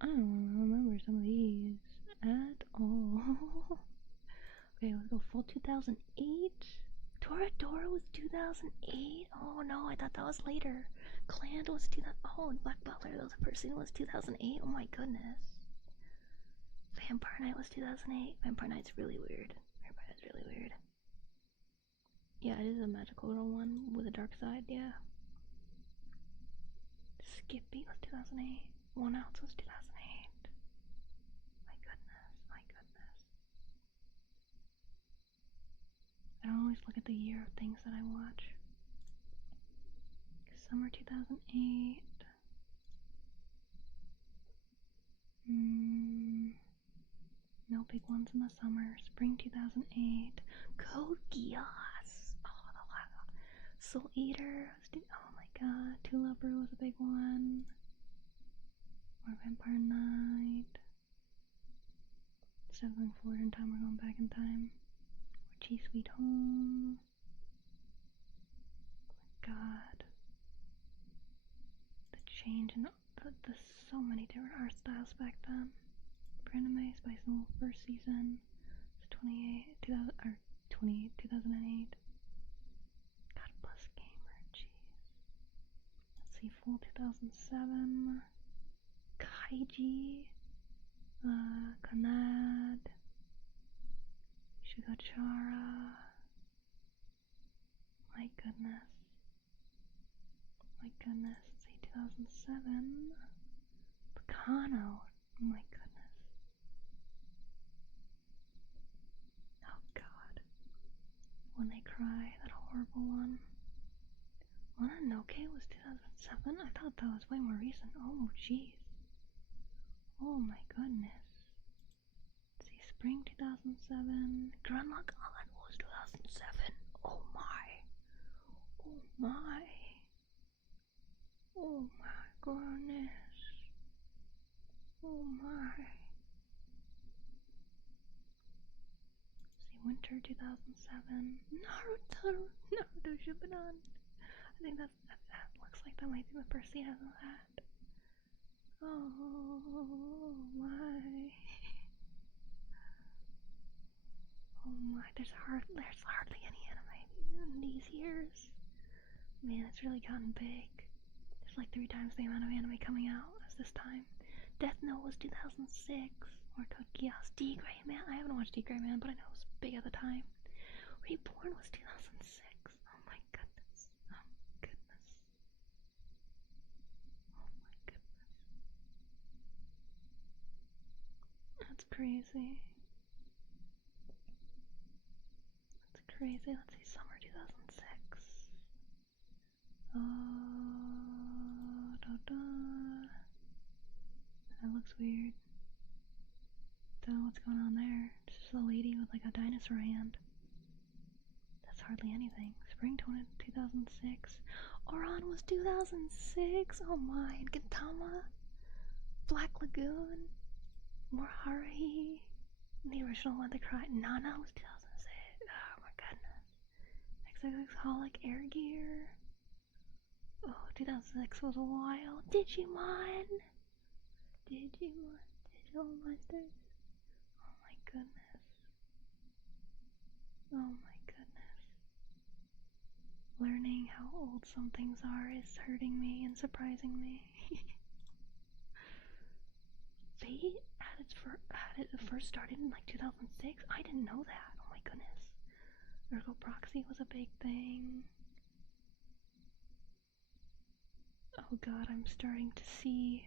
I don't remember some of these at all. Okay, let's go full 2008. Toradora was 2008. Oh no, I thought that was later. Clan was 2000. Oh, and Black Butler, that was the person was 2008. Oh my goodness. Vampire Knight was 2008. Vampire Knight's really weird. Vampire Knight's really weird. Yeah, it is a magical one with a dark side, yeah. Skippy was 2008. 1 Ounce was 2008. My goodness, my goodness. I don't always look at the year of things that I watch. Summer 2008. No big ones in the summer. Spring 2008. Code Geass. Oh, the Soul Eater. Oh my god. Two Lover was a big one. More Vampire Knight. Instead of going forward in time, we're going back in time. More G Sweet Home. Oh my god. The change in the so many different art styles back then. Anime, Spice and Wolf first season. It's 2008. God bless gamer, jeez. Let's see, full 2007. Kaiji. Kanad. Shigachara. My goodness. My goodness. Let's see, 2007. Picano. Oh my goodness. When They Cry, that horrible one. Mononoke was 2007? I thought that was way more recent. Oh, jeez. Oh my goodness. Let's see, spring 2007. Granlock Island was 2007. Oh my. Oh my. Oh my goodness. Oh my. Winter 2007. Naruto Shippuden. I think that looks like that might be the first season of that. Oh my. Oh my, there's hardly any anime in these years. Man, it's really gotten big. There's like 3 times the amount of anime coming out as this time. Death Note was 2006. Or Code Geass. D-Gray Man. I haven't watched D-Gray Man, but I know it was big at the time. Reborn was 2006. Oh my goodness. Oh my goodness. Oh my goodness. Let's crazy. That's crazy. Let's see, summer 2006. That looks weird. Don't know what's going on there. It's just a lady with like a dinosaur hand. That's hardly anything. Spring 2006. Oran was 2006. Oh my. And Gintama. Black Lagoon. Morihari. The original one, The Cry. Nana was 2006. Oh my goodness. XXX Holic Air Gear. Oh, 2006 was a while. Digimon. Digital Monsters. Oh my goodness. Oh my goodness. Learning how old some things are is hurting me and surprising me. Fate had it first started in like 2006? I didn't know that. Oh my goodness. Ergo Proxy was a big thing. Oh god, I'm starting to see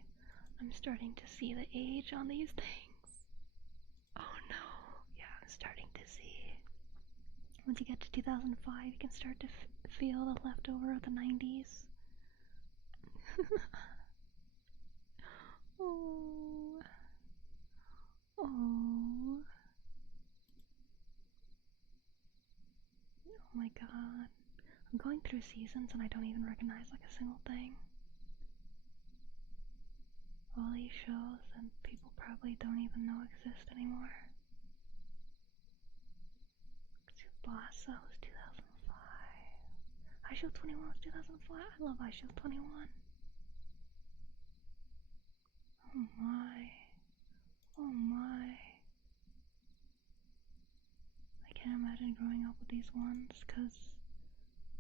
the age on these things. Oh no. Yeah, I'm starting to see. Once you get to 2005, you can start to feel the leftover of the 90s. Oh. Oh. Oh my god. I'm going through seasons and I don't even recognize like a single thing. All these shows and people probably don't even know exist anymore. Tsubasa was 2005. iShow 21 was 2005. I love iShow 21. Oh my. Oh my. I can't imagine growing up with these ones because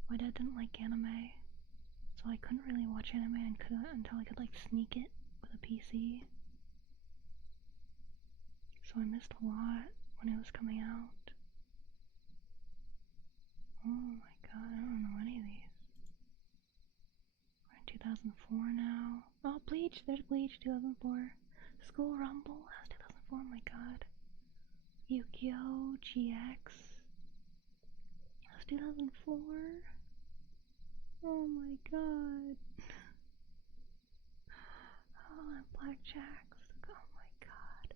my dad didn't like anime. So I couldn't really watch anime until I could like sneak it with a PC. So I missed a lot when it was coming out. Oh my god, I don't know any of these. We're in 2004 now. Oh, Bleach! There's Bleach, 2004. School Rumble, that was 2004, oh my god. Yu-Gi-Oh! GX. That was 2004. Oh my god. Oh, and Blackjacks. Oh my god.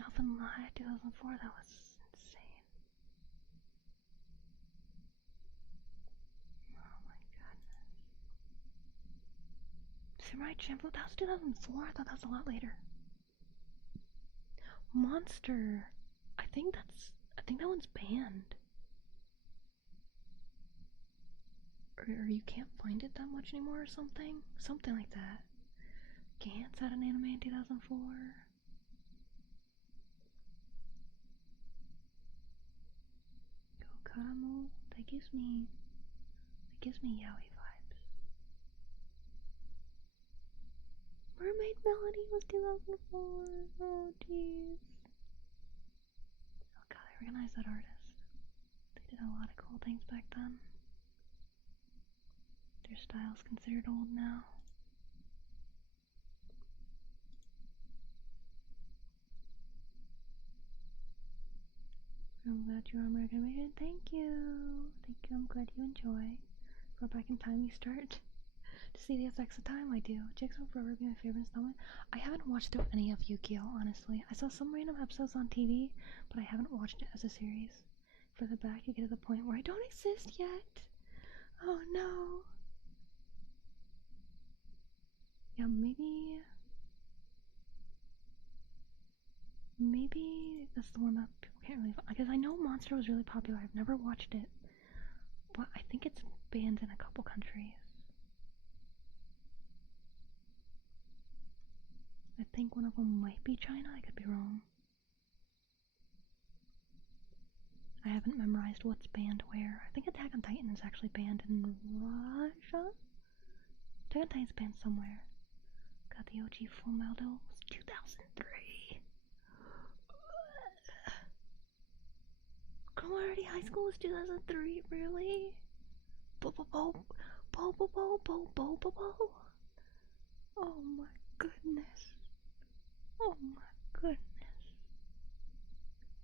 Alfbern Live 2004, that was insane. Oh my goodness. Samurai Champloo, that was 2004? I thought that was a lot later. Monster. I think that one's banned. Or you can't find it that much anymore or something? Something like that. Gantz had an anime in 2004. Kokamo, that gives me yaoi vibes. Mermaid Melody was 2004. Oh jeez. Oh god, I recognize that artist. They did a lot of cool things back then. Their style's considered old now. I'm glad you're on American Vision. Thank you. Thank you. I'm glad you enjoy. Go back in time, you start to see the effects of time. I do. Jigsaw Forever be my favorite installment. I haven't watched through any of Yu-Gi-Oh! Honestly. I saw some random episodes on TV, but I haven't watched it as a series. Further back, you get to the point where I don't exist yet. Oh no. Yeah, maybe that's the one that people can't really find. Because I know Monster was really popular. I've never watched it. But I think it's banned in a couple countries. I think one of them might be China. I could be wrong. I haven't memorized what's banned where. I think Attack on Titan is actually banned in Russia? Attack on Titan's banned somewhere. Got the OG Full Metal. It was 2003. Cromarty High School was 2003, really? Oh my goodness. Oh my goodness.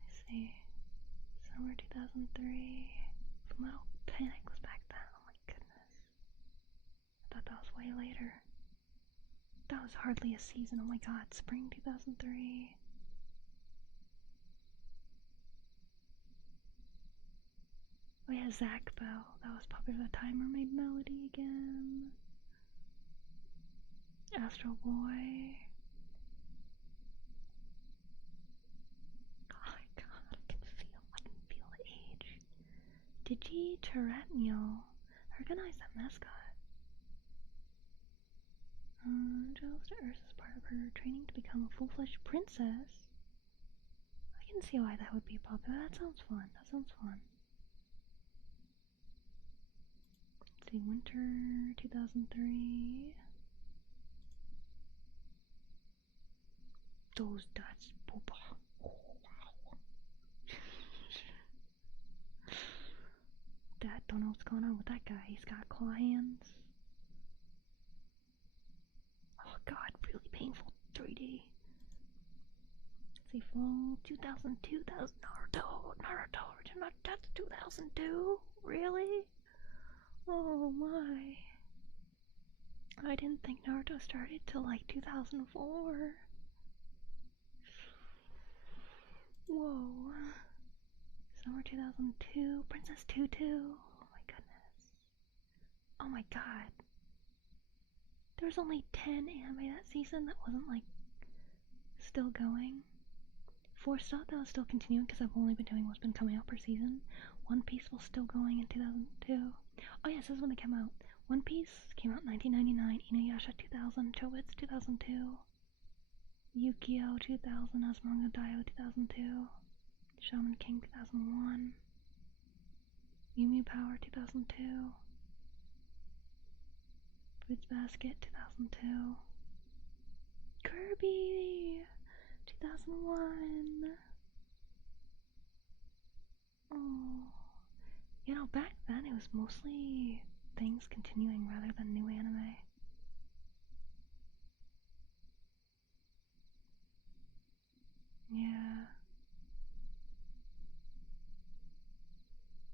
I see. Summer 2003. Fullmetal Panic was back then. Oh my goodness. I thought that was way later. That was hardly a season. Oh my god. Spring 2003. Oh yeah, Zach Bell. That was popular time. Mermaid Melody again. Astro Boy. Oh my god, I can feel the age. Digi Tyrannial. I recognize that mascot. Angels to Earth is part of her training to become a full-fledged princess. I can see why that would be popular. That sounds fun. That sounds fun. Let's see, winter 2003. Those dots, poopa. Oh, wow. Dad, don't know what's going on with that guy. He's got claw hands. Oh god, really painful 3D. Let's see, fall 2002. That was Naruto. That's 2002? Really? Oh my. I didn't think Naruto started till like 2004. Whoa. Summer 2002. Princess Tutu. Oh my goodness. Oh my god. There was only 10 anime that season that wasn't like still going. Force thought that was still continuing because I've only been doing what's been coming out per season. One Piece was still going in 2002. Oh yes, this is when it came out. One Piece came out in 1999, Inuyasha 2000, Chobits 2002, Yu-Gi-Oh 2000, Azumanga Daioh 2002, Shaman King 2001, Mew Mew Power 2002, Fruits Basket 2002, Kirby 2001. Oh, you know, back then it was mostly things continuing rather than new anime. Yeah.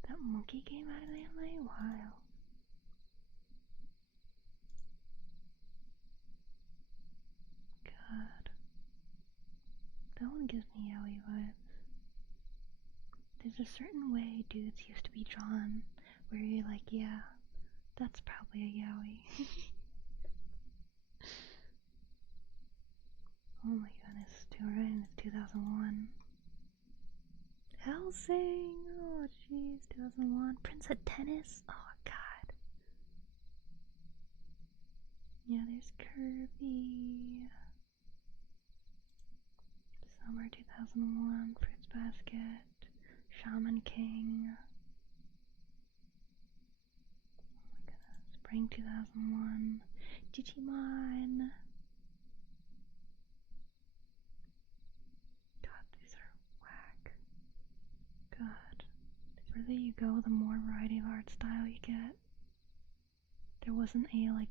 That monkey came out of the anime? Wow. God. That one gives me yaoi vibes. There's a certain way dudes used to be drawn where you're like, yeah, that's probably a yaoi. Oh my goodness, Touran is 2001. Helsing! Oh jeez, 2001. Prince of Tennis? Oh god. Yeah, there's Kirby. Summer 2001, Fruits Basket, Shaman King. Oh my goodness, Spring 2001, Digimon. God, these are whack. God. The further you go, the more variety of art style you get. There wasn't a, like,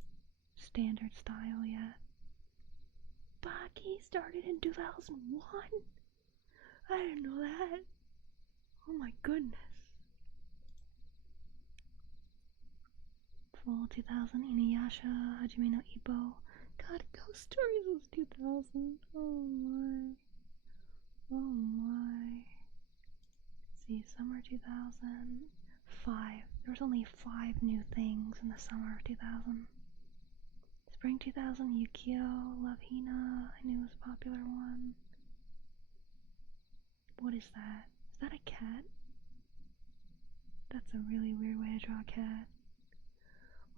standard style yet. Baki started in 2001? I didn't know that. Oh my goodness. Fall 2000, Inuyasha, Hajime no Ippo. God, Ghost Stories was 2000. Oh my. Oh my. Let's see, summer 2005. There was only 5 new things in the summer of 2000. Spring 2000, Yukio, Love Hina, I knew it was a popular one. What is that? Is that a cat? That's a really weird way to draw a cat.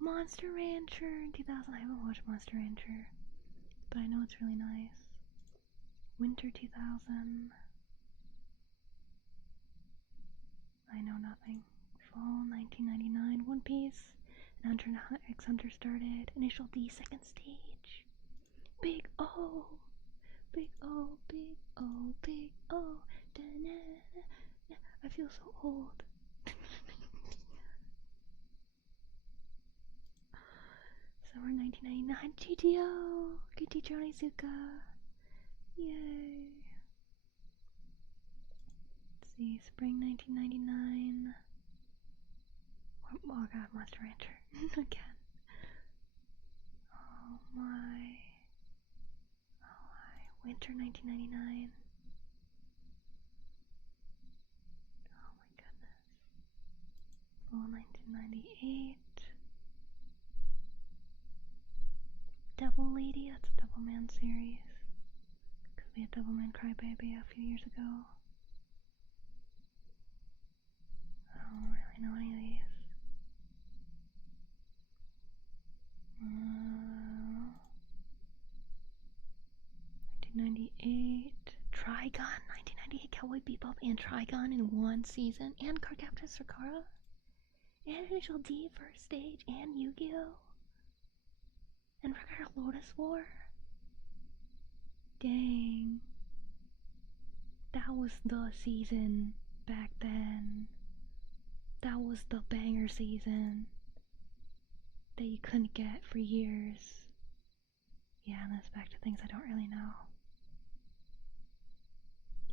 Monster Rancher in 2000. I haven't watched Monster Rancher, but I know it's really nice. Winter 2000. I know nothing. Fall 1999. One Piece. And Hunter x Hunter started. Initial D, second stage. Big O. Big O, big O, big O. Da-na-na-na. I feel so old. Summer 1999. GTO! Good teacher Onizuka. Yay. Let's see. Spring 1999. Oh god, Monster Rancher. Again. Oh my. Winter 1999. Oh my goodness. Fall 1998. Devil Lady, that's a Devilman series. Could be a Devilman Crybaby a few years ago. I don't really know any of these. 1998. Trigon, 1998. Cowboy Bebop and Trigon in one season. And Cardcaptor Sakura. And Initial D first stage. And Yu-Gi-Oh! And Record Lotus War. Dang. That was the season back then. That was the banger season that you couldn't get for years. Yeah, and that's back to things I don't really know.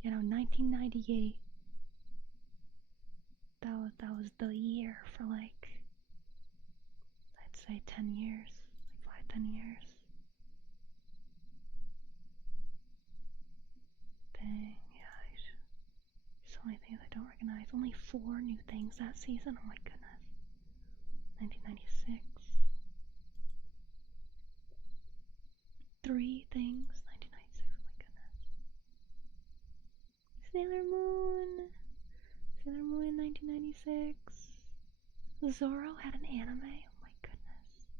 You know, 1998. That was the year for like, I'd say 10 years. Like 5-10 years. Dang, yeah, so many things I don't recognize. Only 4 new things that season, oh my goodness. 1996. 3 things, 1996, oh my goodness. Sailor Moon. Sailor Moon in 1996. Zorro had an anime, oh my goodness.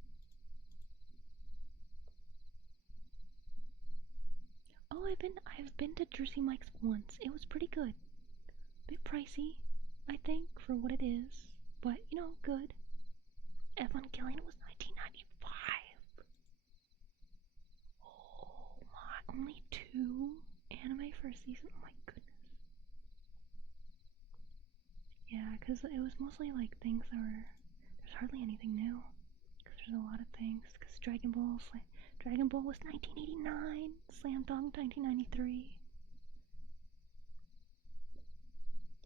Oh, I've been to Jersey Mike's once. It was pretty good. A bit pricey, I think, for what it is, but you know, good. Evangelion was 1995. Oh my, only 2 anime for a season? Oh my goodness. Yeah, because it was mostly like things that were, there's hardly anything new. Because there's a lot of things. Because Dragon Ball was 1989. Slam Dunk 1993.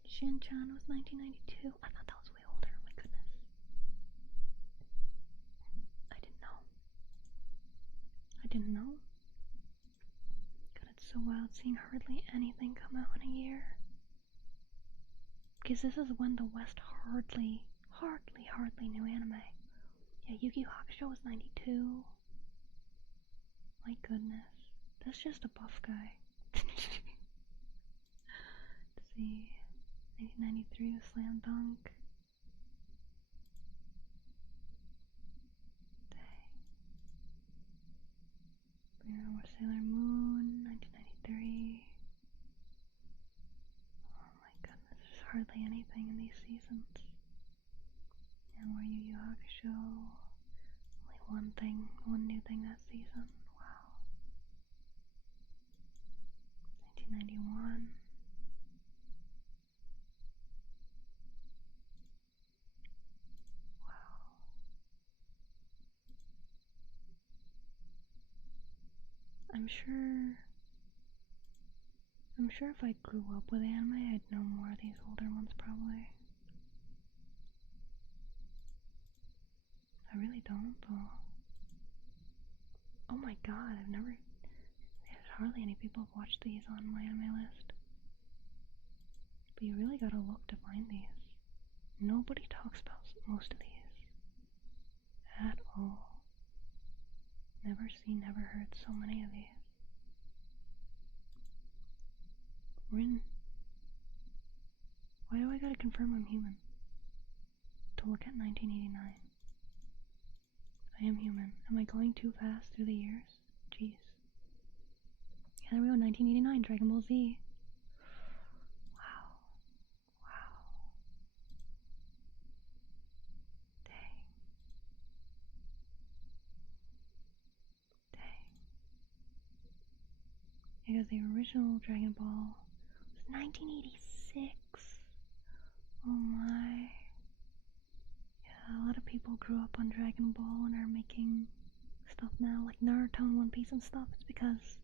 Shin-chan was 1992. I thought that was way older. Oh my goodness. I didn't know. God, it's so wild seeing hardly anything come out in a year. Because this is when the West hardly new anime. Yeah, Yu-Gi-Oh! Hakusho was 92. My goodness. That's just a buff guy. Let's see. 1993 was Slam Dunk. Dang. Bring on Sailor Moon, 1993. Oh my goodness, there's hardly anything in these seasons. And more Yu Yu Hakusho. Only one new thing that season. Wow. 1991. Wow. I'm sure if I grew up with anime, I'd know more of these older ones probably. I really don't though. Oh my god, there's hardly any people have watched these on my anime list. But you really gotta look to find these. Nobody talks about most of these. At all. Never seen, never heard so many of these. Why do I gotta confirm I'm human? To look at 1989. I am human. Am I going too fast through the years? Jeez. Yeah, there we go, 1989, Dragon Ball Z. Wow. Dang. Because the original Dragon Ball was 1986. Oh my. Yeah, a lot of people grew up on Dragon Ball and are making stuff now, like Naruto and One Piece and stuff, it's because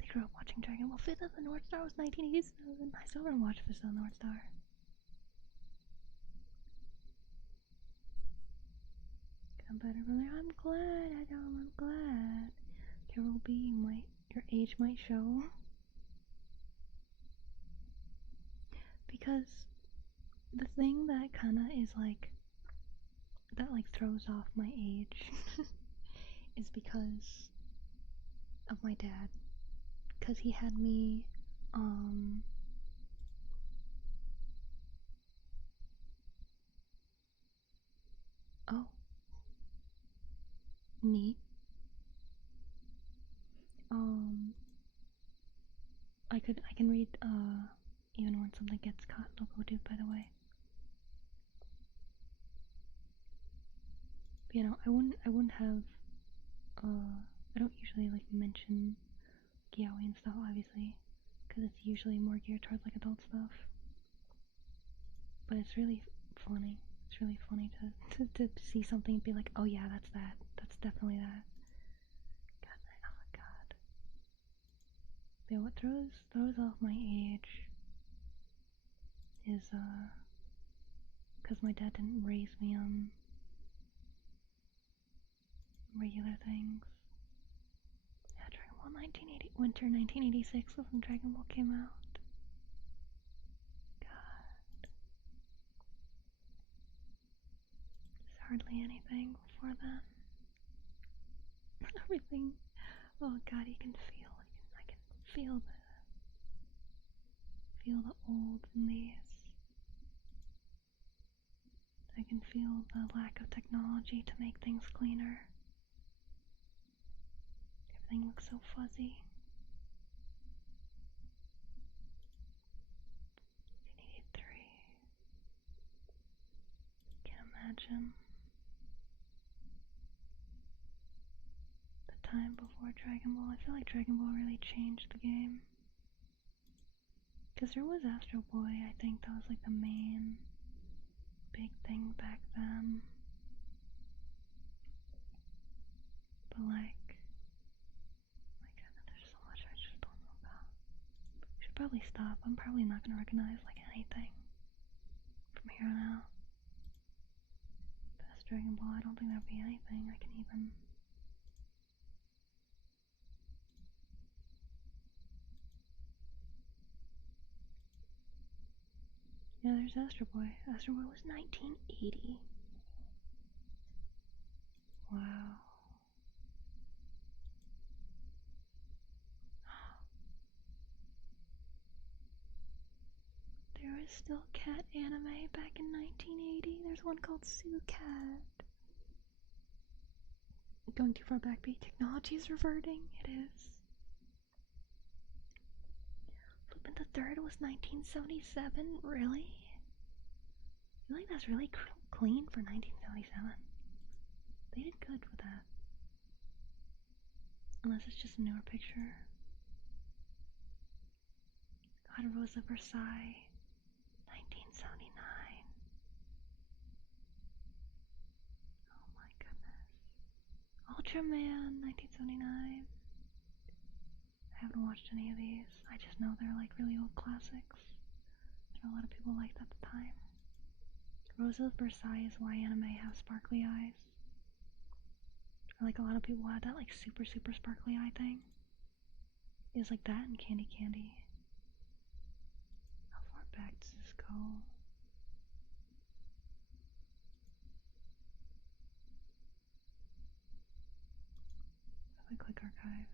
they grew up watching Dragon Ball. Fist of the North Star was 1987. I still haven't watched Fist of the North Star. Got better from there. I'm glad, I'm glad. Carol B, your age might show. Because the thing that kinda is like, that like throws off my age is because of my dad. Because he had me, oh, neat. I can read, even when something gets caught, it'll go do, by the way. But, you know, I wouldn't have, I don't usually, like, mention yaoi and stuff, obviously, because it's usually more geared towards, like, adult stuff. But it's really funny. It's really funny to see something and be like, oh yeah, that's that. That's definitely that. God, oh god. Yeah, what throws off my age is, because my dad didn't raise me on regular things. Yeah, Dragon Ball 1980, winter 1986 was when Dragon Ball came out. God. There's hardly anything before then. Everything. Oh god, you can feel it. I can feel the old in these. I can feel the lack of technology to make things cleaner. Everything looks so fuzzy. 1983. Can't imagine the time before Dragon Ball. I feel like Dragon Ball really changed the game. Because there was Astro Boy, I think that was like the main big thing back then. But like, my god, there's so much I just don't know about. I should probably stop. I'm probably not gonna recognize like anything from here on out. Past Dragon Ball, I don't think there'd be anything I can even. Yeah, there's Astro Boy. Astro Boy was 1980. Wow. There is still cat anime back in 1980. There's one called Sue Cat. Going too far back, but technology is reverting. It is. Flippin' the Third was 1977. Really? I feel like that's really clean for 1977. They did good with that. Unless it's just a newer picture. God, Rosa Versailles, 1979. Oh my goodness. Ultraman, 1979. I haven't watched any of these. I just know they're like really old classics. I know a lot of people liked at the time. Rosa Versailles is why anime have sparkly eyes. Or like a lot of people had that like super sparkly eye thing. It was like that and Candy Candy. How far back does this go? If I click archive.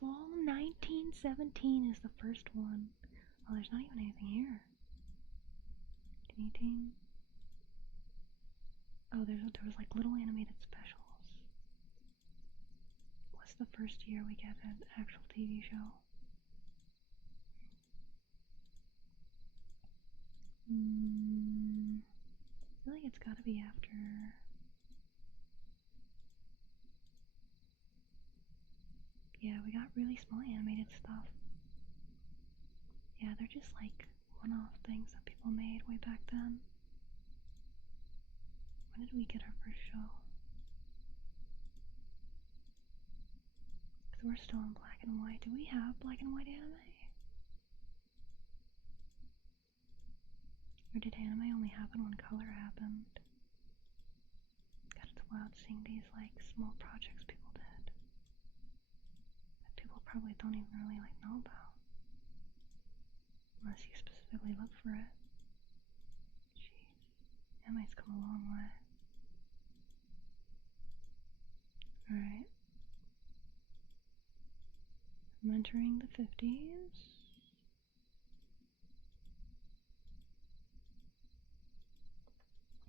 Fall 1917 is the first one. Oh, there's not even anything here. 18. Oh, there was like little animated specials. What's the first year we get an actual TV show? I feel like it's gotta be after. Yeah, we got really small animated stuff. Yeah, they're just like one-off things that people made way back then. When did we get our first show? Because we're still in black and white. Do we have black and white anime? Or did anime only happen when color happened? God, it's wild seeing these, like, small projects people did. That people probably don't even really, like, know about. Unless you specifically look for it. Jeez. Anime's come a long way. Alright. I'm entering the 50s.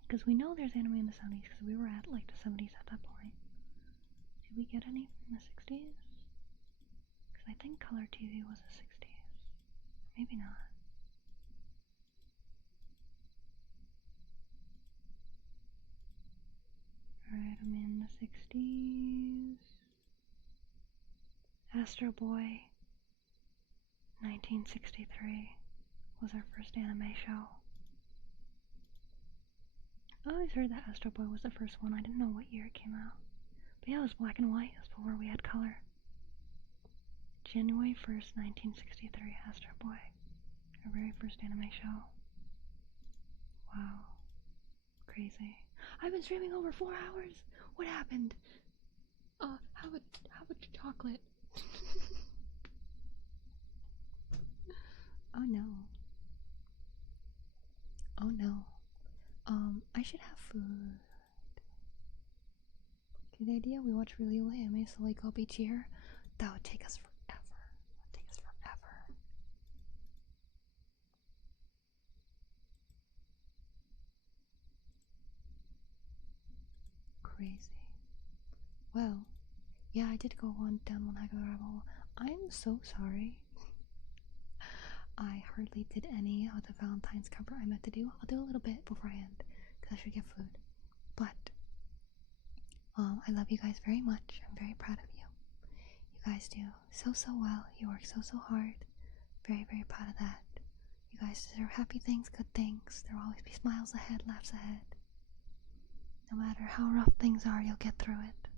Because we know there's anime in the 70s, because we were at, like, the 70s at that point. Did we get any from the 60s? Because I think color TV was the 60s. Maybe not. Alright, I'm in the 60s. Astro Boy, 1963, was our first anime show. I always heard that Astro Boy was the first one. I didn't know what year it came out. But yeah, it was black and white. It was before we had color. January 1st, 1963, Astro Boy. Our very first anime show. Wow. Crazy. I've been streaming over 4 hours! What happened? How about chocolate? Oh no. Oh no. I should have food. Good idea, we watch really old anime so like I'll be cheer. That would take us forever. That would take us forever. Crazy. Well, yeah, I did go down one heck of a rabbit hole. I'm so sorry. I hardly did any of the Valentines cover I meant to do. I'll do a little bit before I end, because I should get food. But, I love you guys very much. I'm very proud of you. You guys do so well. You work so hard. Very, very proud of that. You guys deserve happy things, good things. There will always be smiles ahead, laughs ahead. No matter how rough things are, you'll get through it.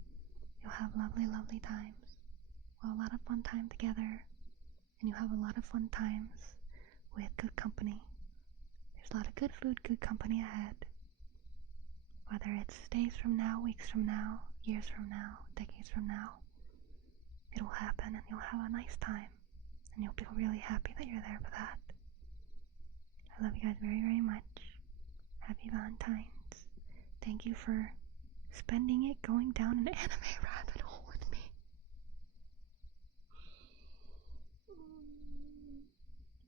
You'll have lovely, lovely times. Well, a lot of fun time together. And you have a lot of fun times with good company. There's a lot of good food, good company ahead. Whether it's days from now, weeks from now, years from now, decades from now, it'll happen and you'll have a nice time. And you'll feel really happy that you're there for that. I love you guys very, very much. Happy Valentines. Thank you for spending it going down an anime rabbit hole with me.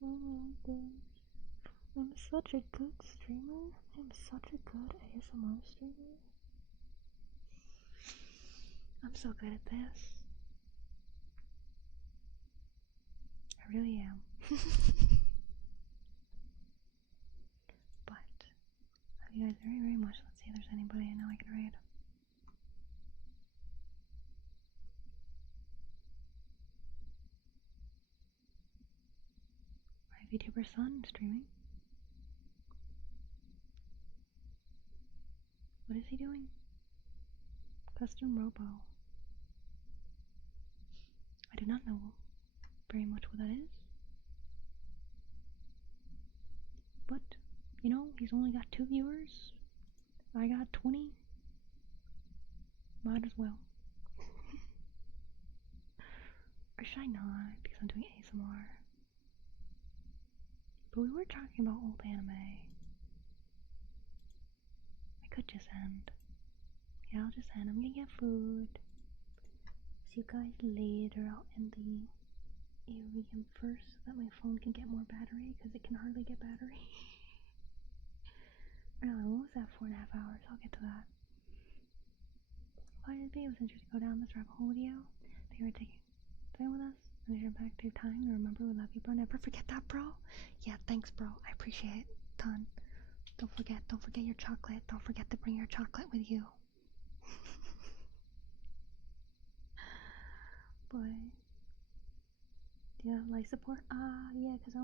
Oh my gosh. I'm such a good streamer. I'm such a good ASMR streamer. I'm so good at this. I really am. But, I love you guys very, very much. Let's see if there's anybody I know I can raid. My VTuber son streaming. What is he doing? Custom Robo. I do not know very much what that is. But, you know, he's only got 2 viewers. I got 20. Might as well. Or should I not? Because I'm doing ASMR. But we were talking about old anime. I could just end. Yeah, I'll just end. I'm gonna get food. See you guys later. I'll end the AOVM first so that my phone can get more battery because it can hardly get battery. What was that? 4.5 hours. I'll get to that. Why did it was interesting to go down this rabbit hole with you? Thank you for taking time with us. And you're back to time. And remember, we love you, bro. Never forget that, bro. Yeah, thanks, bro. I appreciate it. Ton. Don't forget your chocolate. Don't forget to bring your chocolate with you. Boy. Do you have life support? Yeah, because I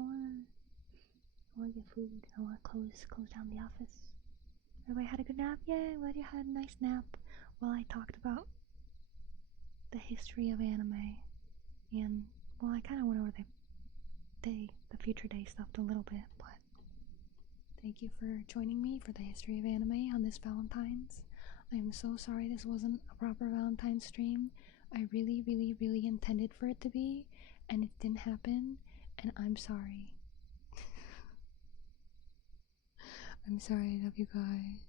I want to get food. I want to close down the office. Everybody had a good nap? Yeah, I'm glad you had a nice nap while I talked about the history of anime. And, well, I kind of went over the future day stuff a little bit, but thank you for joining me for the history of anime on this Valentine's. I am so sorry this wasn't a proper Valentine's stream. I really, really, really intended for it to be, and it didn't happen, and I'm sorry. I'm sorry, I love you guys.